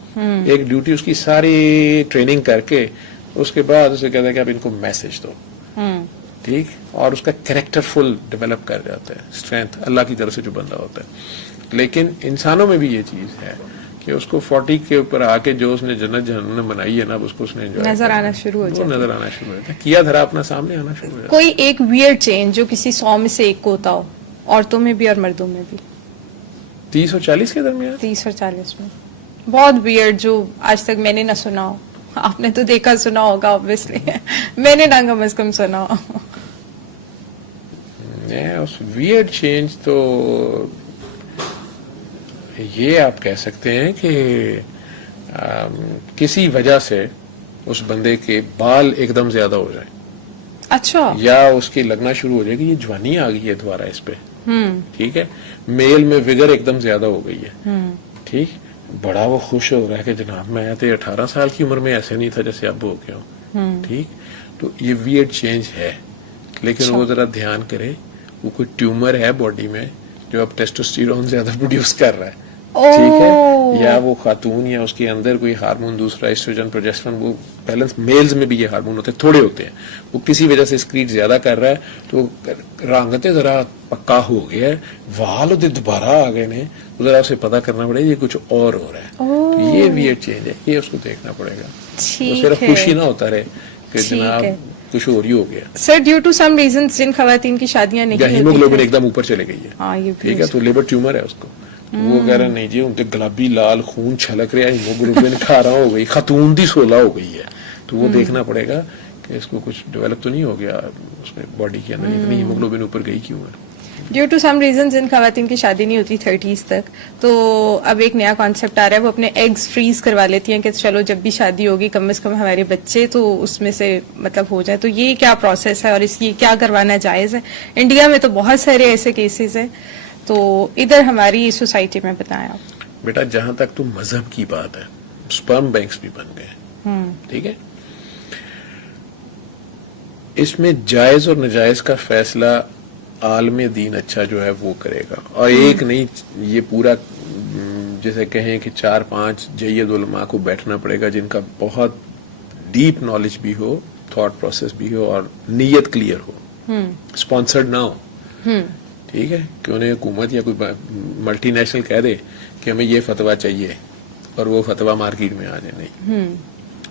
ایک ڈیوٹی اس کی ساری ٹریننگ کر کے اس کے بعد اسے کہتا ہے کہ اب ان کو میسج دو. ٹھیک, اور اس کا کریکٹر فل ڈیولپ کر جاتا ہے, اسٹرینتھ اللہ کی طرف سے جو بندہ ہوتا ہے. لیکن انسانوں میں بھی یہ چیز ہے کہ اس کو 40 کے اوپر آ کے جو اس نے جنت جہنم بنائی ہے نا, اس کو اس نے نظر آنا شروع ہو جاتا ہے, نظر آنا شروع ہو جاتا ہے, کیا دھرا اپنا سامنے آنا شروع ہو جاتا ہے. کوئی ایک ویئرڈ چینج جو کسی 100 میں سے ایک کو ہوتا ہو, عورتوں میں بھی اور مردوں میں بھی, 30 اور 40 کے درمیان, 30 اور 40 میں بہت ویئرڈ جو آج تک میں نے نہ سنا ہو. آپ نے تو دیکھا سنا ہوگا obviously, میں نے نہ کم از کم سنا ہو. اس ویئرڈ چینج تو یہ آپ کہہ سکتے ہیں کہ کسی وجہ سے اس بندے کے بال ایک دم زیادہ ہو جائیں, اچھا, یا اس کی لگنا شروع ہو جائے کہ یہ جوانی آ گئی ہے دوبارہ اس پہ, ٹھیک ہے, میل میں وگر ایک دم زیادہ ہو گئی ہے, ٹھیک, بڑا وہ خوش ہو رہا ہے کہ جناب میں تو 18 سال کی عمر میں ایسے نہیں تھا جیسے اب ہو گیا ہوں, ٹھیک, تو یہ ویئرڈ چینج ہے, لیکن وہ ذرا دھیان کرے, وہ کوئی ٹیومر ہے باڈی میں جو اب ٹیسٹوسٹیرون زیادہ پروڈیوس کر رہا ہے, ٹھیک ہے, یا وہ خاتون یا اس کے اندر کوئی ہارمون دوسرا ایسٹروجن پروجسٹرون, وہ بیلنس میلز میں بھی یہ ہارمون ہوتے ہیں, تھوڑے ہوتے ہیں, وہ کسی وجہ سے اسکریٹ زیادہ کر رہا ہے, تو رانگتے ذرا پکا ہو گیا ہے, وال دوبارہ آ گئے نے, ذرا اسے پتا کرنا پڑے یہ کچھ اور ہو رہا ہے, تو یہ ویئرڈ چینج ہے, یہ اس کو دیکھنا پڑے گا, صرف خوشی نہ ہوتا رہے کہ جناب کچھ اور ہی ہو گیا. سر ڈیو ٹو سم ریزنز جن خواتین کی شادیاں نہیں ہوتی, ہیموگلوبن ایک دم اوپر چلے گئی ہے, ٹھیک ہے, تو لیبر ٹیومر ہے اس کو, وہ کہہ رہا نہیں جی ان کے گلابی لال خون چھلک رہا ہے, ہیموگلوبن 18 ہو گئی, خاتون دی 16 ہو گئی ہے, تو وہ دیکھنا پڑے گا کہ اس کو کچھ ڈیولپ تو نہیں ہو گیا اس میں باڈی کے اندر, اتنی ہیموگلوبن اوپر گئی کیوں ہے. ڈیو ٹو سم ریزن جن خواتین کی شادی نہیں ہوتی 30s تک, تو اب ایک نیا کانسیپٹ آ رہا ہے, وہ اپنے ایگز فریز کروا لیتی ہیں کہ چلو جب بھی شادی ہوگی کم از کم ہمارے بچے تو اس میں سے مطلب ہو جائے, تو یہ کیا پروسیس ہے اور اس کی کیا کروانا جائز ہے؟ انڈیا میں تو بہت سارے ایسے کیسز ہیں, تو ادھر ہماری سوسائٹی میں بتائیں آپ. بیٹا جہاں تک تو مذہب کی بات ہے, سپرم بینکس بھی بن گئے, ٹھیک ہے, اس میں جائز اور ناجائز کا فیصلہ عالم دین اچھا جو ہے وہ کرے گا, اور ایک نہیں, یہ پورا جیسے کہیں کہ 4-5 جید علماء کو بیٹھنا پڑے گا جن کا بہت ڈیپ نالج بھی ہو, تھاٹ پروسیس بھی ہو, اور نیت کلیئر ہو, اسپانسرڈ نہ ہو, ٹھیک ہے, کہ انہیں حکومت یا کوئی ملٹی نیشنل کہہ دے کہ ہمیں یہ فتویٰ چاہیے اور وہ فتویٰ مارکیٹ میں آ جائے, نہیں,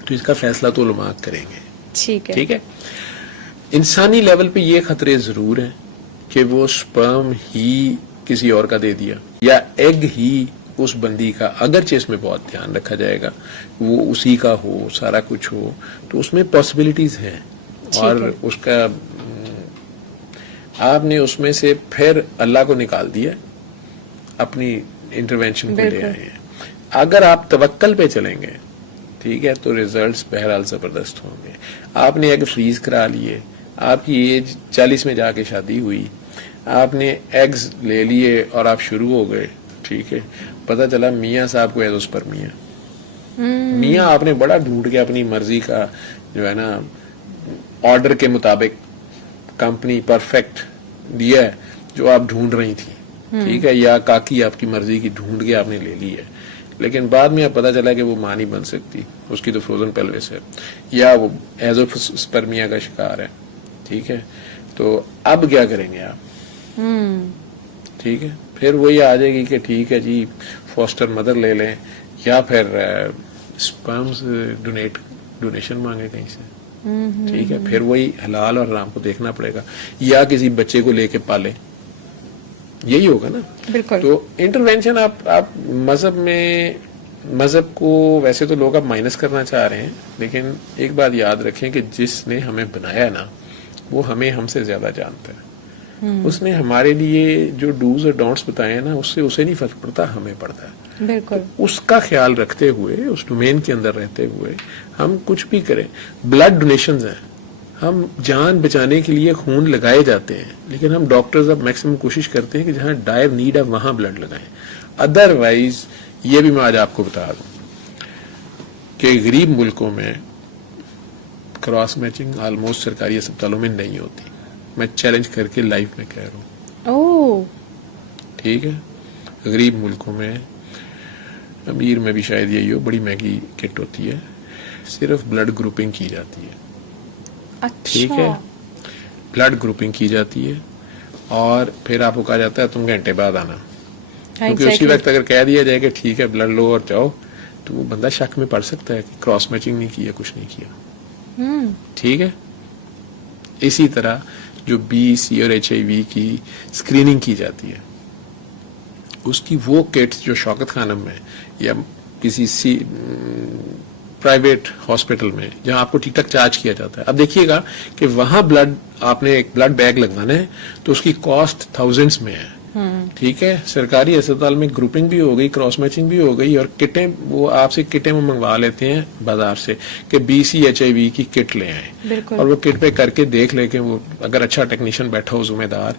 تو اس کا فیصلہ تو علماء کریں گے, ٹھیک ہے. انسانی لیول پہ یہ خطرے ضرور ہیں کہ وہ سپرم ہی کسی اور کا دے دیا, یا ایگ ہی اس بندی کا, اگرچہ اس میں بہت دھیان رکھا جائے گا وہ اسی کا ہو, سارا کچھ ہو, تو اس میں پاسبلٹیز ہیں, اور اس کا آپ نے اس میں سے پھر اللہ کو نکال دیا, اپنی انٹروینشن کو لے آئے ہیں. اگر آپ توکل پہ چلیں گے, ٹھیک ہے, تو ریزلٹس بہرحال زبردست ہوں گے. آپ نے ایگ فریز کرا لیے, آپ کی ایج 40 میں جا کے شادی ہوئی, آپ نے ایگز لے لیے اور آپ شروع ہو گئے, ٹھیک ہے, پتہ چلا میاں صاحب کو ایز پر میاں آپ نے بڑا ڈھونڈ کے اپنی مرضی کا جو ہے نا آرڈر کے مطابق کمپنی پرفیکٹ دیا ہے جو آپ ڈھونڈ رہی تھی, ٹھیک ہے, یا کاکی آپ کی مرضی کی ڈھونڈ کے آپ نے لے لی ہے, لیکن بعد میں اب پتا چلا کہ وہ ماں نہیں بن سکتی, اس کی تو فروزن پیلوس ہے, یا وہ ایزوسپرمیا کا شکار ہے, ٹھیک ہے, تو اب کیا کریں گے آپ, ٹھیک ہے, پھر وہی آ جائے گی کہ ٹھیک ہے جی فاسٹر مدر لے لیں, یا پھر اسپرمز ڈونیشن مانگے کہیں سے, ٹھیک ہے, پھر وہی حلال اور حرام کو دیکھنا پڑے گا, یا کسی بچے کو لے کے پالے, یہی ہوگا نا. بالکل. تو انٹروینشن آپ مذہب میں, مذہب کو ویسے تو لوگ اب مائنس کرنا چاہ رہے ہیں, لیکن ایک بات یاد رکھیں کہ جس نے ہمیں بنایا نا وہ ہمیں ہم سے زیادہ جانتا ہے, اس نے ہمارے لیے جو ڈوز اور ڈونٹس بتائے ہیں نا, اس سے اسے نہیں فرق پڑتا, ہمیں پڑتا ہے. بالکل. اس کا خیال رکھتے ہوئے, اس ڈومین کے اندر رہتے ہوئے ہم کچھ بھی کریں. بلڈ ڈونیشنز ہیں, ہم جان بچانے کے لیے خون لگائے جاتے ہیں, لیکن ہم ڈاکٹرز اب میکسیمم کوشش کرتے ہیں کہ جہاں ڈائر نیڈ ہے وہاں بلڈ لگائیں. ادروائز یہ بھی میں آج آپ کو بتا دوں کہ غریب ملکوں میں کراس میچنگ آلموسٹ سرکاری اسپتالوں میں نہیں ہوتی. میں چیلنج کر کے لائف میں کہہ رہا ہوں, ٹھیک ہے, غریب ملکوں میں, امیر میں بھی شاید یہی ہو, بڑی مہنگی کٹ ہوتی ہے, صرف بلڈ گروپنگ کی جاتی ہے, ٹھیک ہے, بلڈ گروپنگ کی جاتی ہے, اور پھر آپ کو کہا جاتا ہے تم گھنٹے بعد آنا, کیونکہ اسی وقت اگر کہہ دیا جائے کہ ٹھیک ہے بلڈ لو اور جاؤ, تو وہ بندہ شک میں پڑ سکتا ہے کہ کراس میچنگ نہیں کیا, کچھ نہیں کیا, ٹھیک ہے. اسی طرح جو بی سی اور HIV کی اسکریننگ کی جاتی ہے, اس کی وہ کٹس جو شوکت خانم میں یا کسی پرائیویٹ ہاسپٹل میں جہاں آپ کو ٹھیک ٹھاک چارج کیا جاتا ہے, اب دیکھیے گا کہ وہاں بلڈ آپ نے ایک بلڈ بیگ لگوانا ہے تو اس کی کاسٹ 1000s میں ہے, ٹھیک ہے. سرکاری اسپتال میں گروپنگ بھی ہو گئی, کراس میچنگ بھی ہو گئی, اور کٹیں وہ آپ سے کٹیں وہ منگوا لیتے ہیں بازار سے کہ BCHIV کی کٹ لے آئیں, اور وہ کٹ پہ کر کے دیکھ لے کہ وہ اگر اچھا ٹیکنیشین بیٹھا ہو, ذمہ دار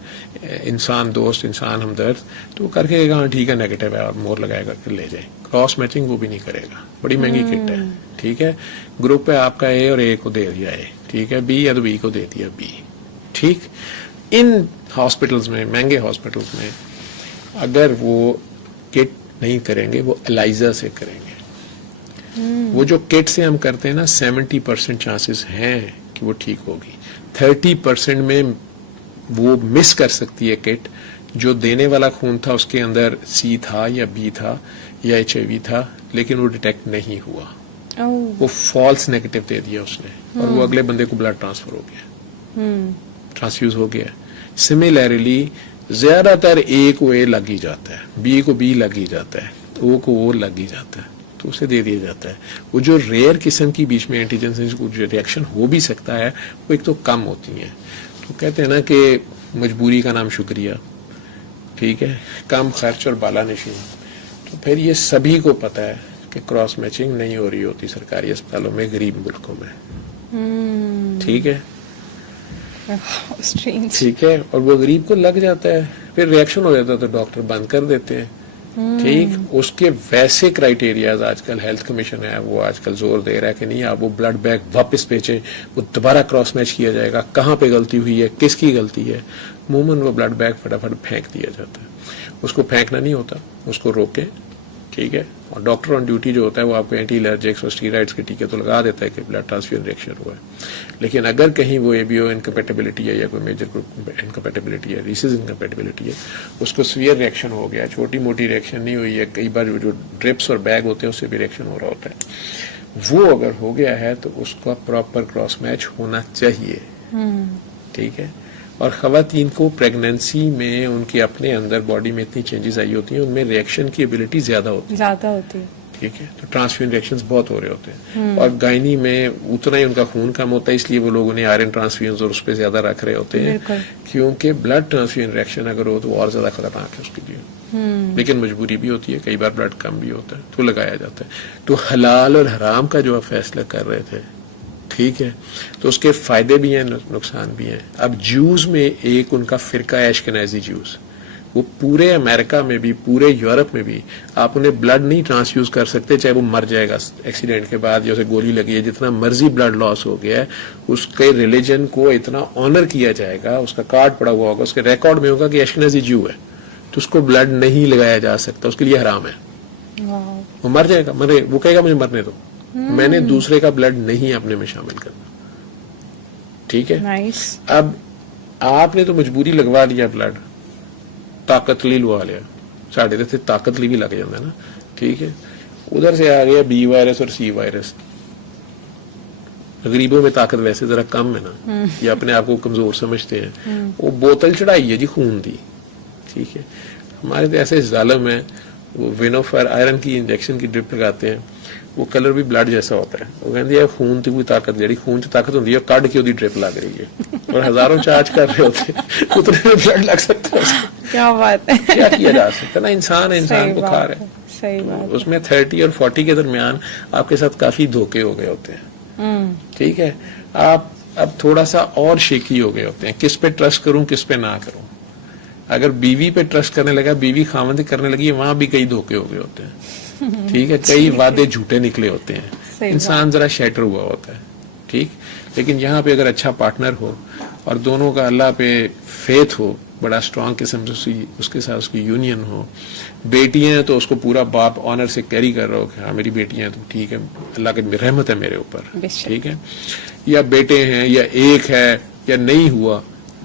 انسان, دوست انسان, ہمدرد, تو وہ کر کے ہاں ٹھیک ہے نیگیٹو ہے, اور مور لگائے کر کے لے جائیں. کراس میچنگ وہ بھی نہیں کرے گا, بڑی مہنگی کٹ ہے. ٹھیک ہے, گروپ پہ آپ کا A اور A کو دے دیا A, ٹھیک ہے, B یا تو B کو دے دیا B. ٹھیک, ان ہاسپٹلز میں, مہنگے ہاسپٹلز میں اگر وہ کٹ نہیں کریں گے, وہ ELISA سے کریں گے. وہ جو کٹ سے ہم کرتے ہیں نا, 70% چانسز ہیں کہ وہ ٹھیک ہوگی. 30% میں وہ مس کر سکتی ہے کٹ. جو دینے والا خون تھا اس کے اندر C تھا یا B تھا یا HIV تھا, لیکن وہ ڈیٹیکٹ نہیں ہوا, وہ فالس نیگیٹو دے دیا اس نے, اور وہ اگلے بندے کو بلڈ ٹرانسفر ہو گیا, ٹرانسفیوز ہو گیا. سملرلی زیادہ تر A کو A لگ ہی جاتا ہے, B کو B لگ ہی جاتا ہے, O کو O لگ ہی جاتا ہے, تو اسے دے دیا جاتا ہے. وہ جو ریئر قسم کی بیچ میں اینٹیجن سے جو ریئیکشن ہو بھی سکتا ہے, وہ ایک تو کم ہوتی ہیں. تو کہتے ہیں نا کہ مجبوری کا نام شکریہ. ٹھیک ہے, کم خرچ اور بالا نشین. تو پھر یہ سبھی کو پتہ ہے کہ کراس میچنگ نہیں ہو رہی ہوتی سرکاری اسپتالوں میں غریب ملکوں میں. ٹھیک ہے, ٹھیک ہے, اور وہ غریب کو لگ جاتا ہے, پھر ریئیکشن ہو جاتا ہے تو ڈاکٹر بند کر دیتے ہیں. ٹھیک, اس کے ویسے کرائٹیریاز آج کل ہیلتھ کمیشن ہے وہ آج کل زور دے رہا ہے کہ نہیں, آپ وہ بلڈ بینک واپس بھیجیں, وہ دوبارہ کراس میچ کیا جائے گا, کہاں پہ غلطی ہوئی ہے, کس کی غلطی ہے. عموماً وہ بلڈ بینک فٹافٹ پھینک دیا جاتا ہے. اس کو پھینکنا نہیں ہوتا, اس کو روکیں. ٹھیک ہے, اور ڈاکٹر آن ڈیوٹی جو ہوتا ہے وہ آپ کو اینٹی الرجکس اور اسٹیرائڈس کے ٹیکے تو لگا دیتا ہے کہ بلڈ ٹرانسفیوژن ریئیکشن ہوا ہے. لیکن اگر کہیں وہ ABO انکمپیٹیبلٹی ہے یا کوئی میجر گروپ انکمپیٹیبلٹی ہے, ریسز انکمپیٹیبلٹی ہے, اس کو سویئر ریئیکشن ہو گیا, چھوٹی موٹی ریئیکشن نہیں ہوئی ہے, کئی بار جو ڈرپس اور بیگ ہوتے ہیں اس سے بھی ریئیکشن ہو رہا ہوتا ہے, وہ اگر ہو گیا ہے تو اس کا پراپر کراس میچ ہونا چاہیے. ٹھیک ہے, اور خواتین کو پریگنینسی میں ان کے اپنے اندر باڈی میں اتنی چینجز آئی ہوتی ہیں, ان میں ریئیکشن کی ایبلٹی زیادہ ہوتی ہے. ٹھیک ہے, تو ٹرانسفیوژن ریئیکشنز بہت ہو رہے ہوتے ہیں. اور گائنی میں اتنا ہی ان کا خون کم ہوتا ہے, اس لیے وہ لوگ انہیں آئرن ٹرانسفیوژن اور اس پہ زیادہ رکھ رہے ہوتے ہیں, کیونکہ بلڈ ٹرانسفیوژن ریئیکشن اگر ہو تو اور زیادہ خطرناک ہے اس کے لیے. لیکن مجبوری بھی ہوتی ہے, کئی بار بلڈ کم بھی ہوتا ہے تو لگایا جاتا ہے. تو حلال اور حرام کا جو آپ فیصلہ کر رہے تھے, ٹھیک ہے, تو اس کے فائدے بھی ہیں, نقصان بھی ہیں. اب جوز میں ایک ان کا فرقہ ہے اشکنازی جوز, وہ پورے امریکہ میں بھی پورے یورپ میں بھی آپ انہیں بلڈ نہیں ٹرانسفیوز کر سکتے, چاہے وہ مر جائے گا ایکسیڈنٹ کے بعد یا اسے گولی لگی ہے, جتنا مرضی بلڈ لاس ہو گیا ہے, اس کے ریلیجن کو اتنا آنر کیا جائے گا, اس کا کارڈ پڑا ہوا ہوگا, اس کے ریکارڈ میں ہوگا کہ اشکنازی جو ہے, تو اس کو بلڈ نہیں لگایا جا سکتا, اس کے لیے حرام ہے. وہ مر جائے گا, وہ کہے گا مجھے مرنے دو, میں نے دوسرے کا بلڈ نہیں اپنے میں شامل کرنا. ٹھیک ہے, اب آپ نے تو مجبوری لگوا لیا بلڈ, طاقت لی لوا لیا, ساڑھے دس طاقت لی بھی لگ جاتا ہے نا. ٹھیک ہے, ادھر سے آ گیا B وائرس اور C وائرس. غریبوں میں طاقت ویسے ذرا کم ہے نا, یا اپنے آپ کو کمزور سمجھتے ہیں, وہ بوتل چڑھائی ہے جی خون دی. ٹھیک ہے, ہمارے تو ایسے ظالم ہیں, وہ وینوفر آئرن کی انجیکشن کی ڈرپ لگاتے ہیں, وہ کلر بھی بلڈ جیسا ہوتا ہے. وہ کہتے ہیں خون تی کوئی طاقت جڑی خون چ طاقت ہوتی ہے, کڈ کے ٹرپ لگ رہی ہے, اور ہزاروں چارج کر رہے ہوتے ہیں, اتنے میں بلڈ لگ سکتا ہے. کیا بات ہے, کیا کیا جا سکتا ہے نا, انسان ہے, انسان کو کھا رہے ہیں. صحیح بات, اس میں 30 اور 40 کے درمیان آپ کے ساتھ کافی دھوکے ہو گئے ہوتے ہیں. ٹھیک ہے, آپ اب تھوڑا سا اور شیکی ہو گئے ہوتے ہیں, کس پہ ٹرسٹ کروں کس پہ نہ کروں. اگر بیوی پہ ٹرسٹ کرنے لگا, بیوی خاوند کرنے لگی, وہاں بھی کئی دھوکے ہو گئے ہوتے ہیں. ٹھیک ہے, کئی وعدے جھوٹے نکلے ہوتے ہیں, انسان ذرا شیٹر ہوا ہوتا ہے. ٹھیک, لیکن یہاں پہ اگر اچھا پارٹنر ہو اور دونوں کا اللہ پہ فیتھ ہو, بڑا اسٹرانگ قسم سے اس کے ساتھ اس کی یونین ہو. بیٹیاں ہیں تو اس کو پورا باپ آنر سے کیری کر رہا ہو کہ ہاں میری بیٹیاں ہیں تو ٹھیک ہے, اللہ کی رحمت ہے میرے اوپر. ٹھیک ہے, یا بیٹے ہیں یا ایک ہے یا نہیں ہوا.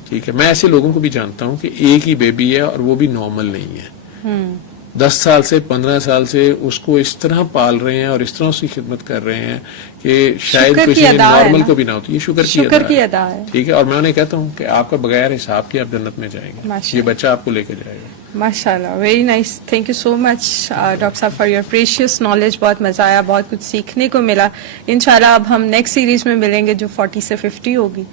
ٹھیک ہے, میں ایسے لوگوں کو بھی جانتا ہوں کہ ایک ہی بیبی ہے اور وہ بھی نارمل نہیں ہے. 10 سال سے 15 سال سے اس کو اس طرح پال رہے ہیں اور اس طرح اس کی خدمت کر رہے ہیں کہ شاید کسی نارمل کو بھی نہ ہوتی. یہ شکر کی ادا ہے. ٹھیک ہے, اور میں انہیں کہتا ہوں کہ آپ کا بغیر حساب کے آپ جنت میں جائیں گے, یہ بچہ آپ کو لے کے جائے گا. ماشاء اللہ, very nice, thank you so much doctor صاحب فار یور پریشیس نالج. بہت مزہ آیا, بہت کچھ سیکھنے کو ملا. انشاءاللہ اب ہم نیکسٹ سیریز میں ملیں گے جو 40 سے 50 ہوگی.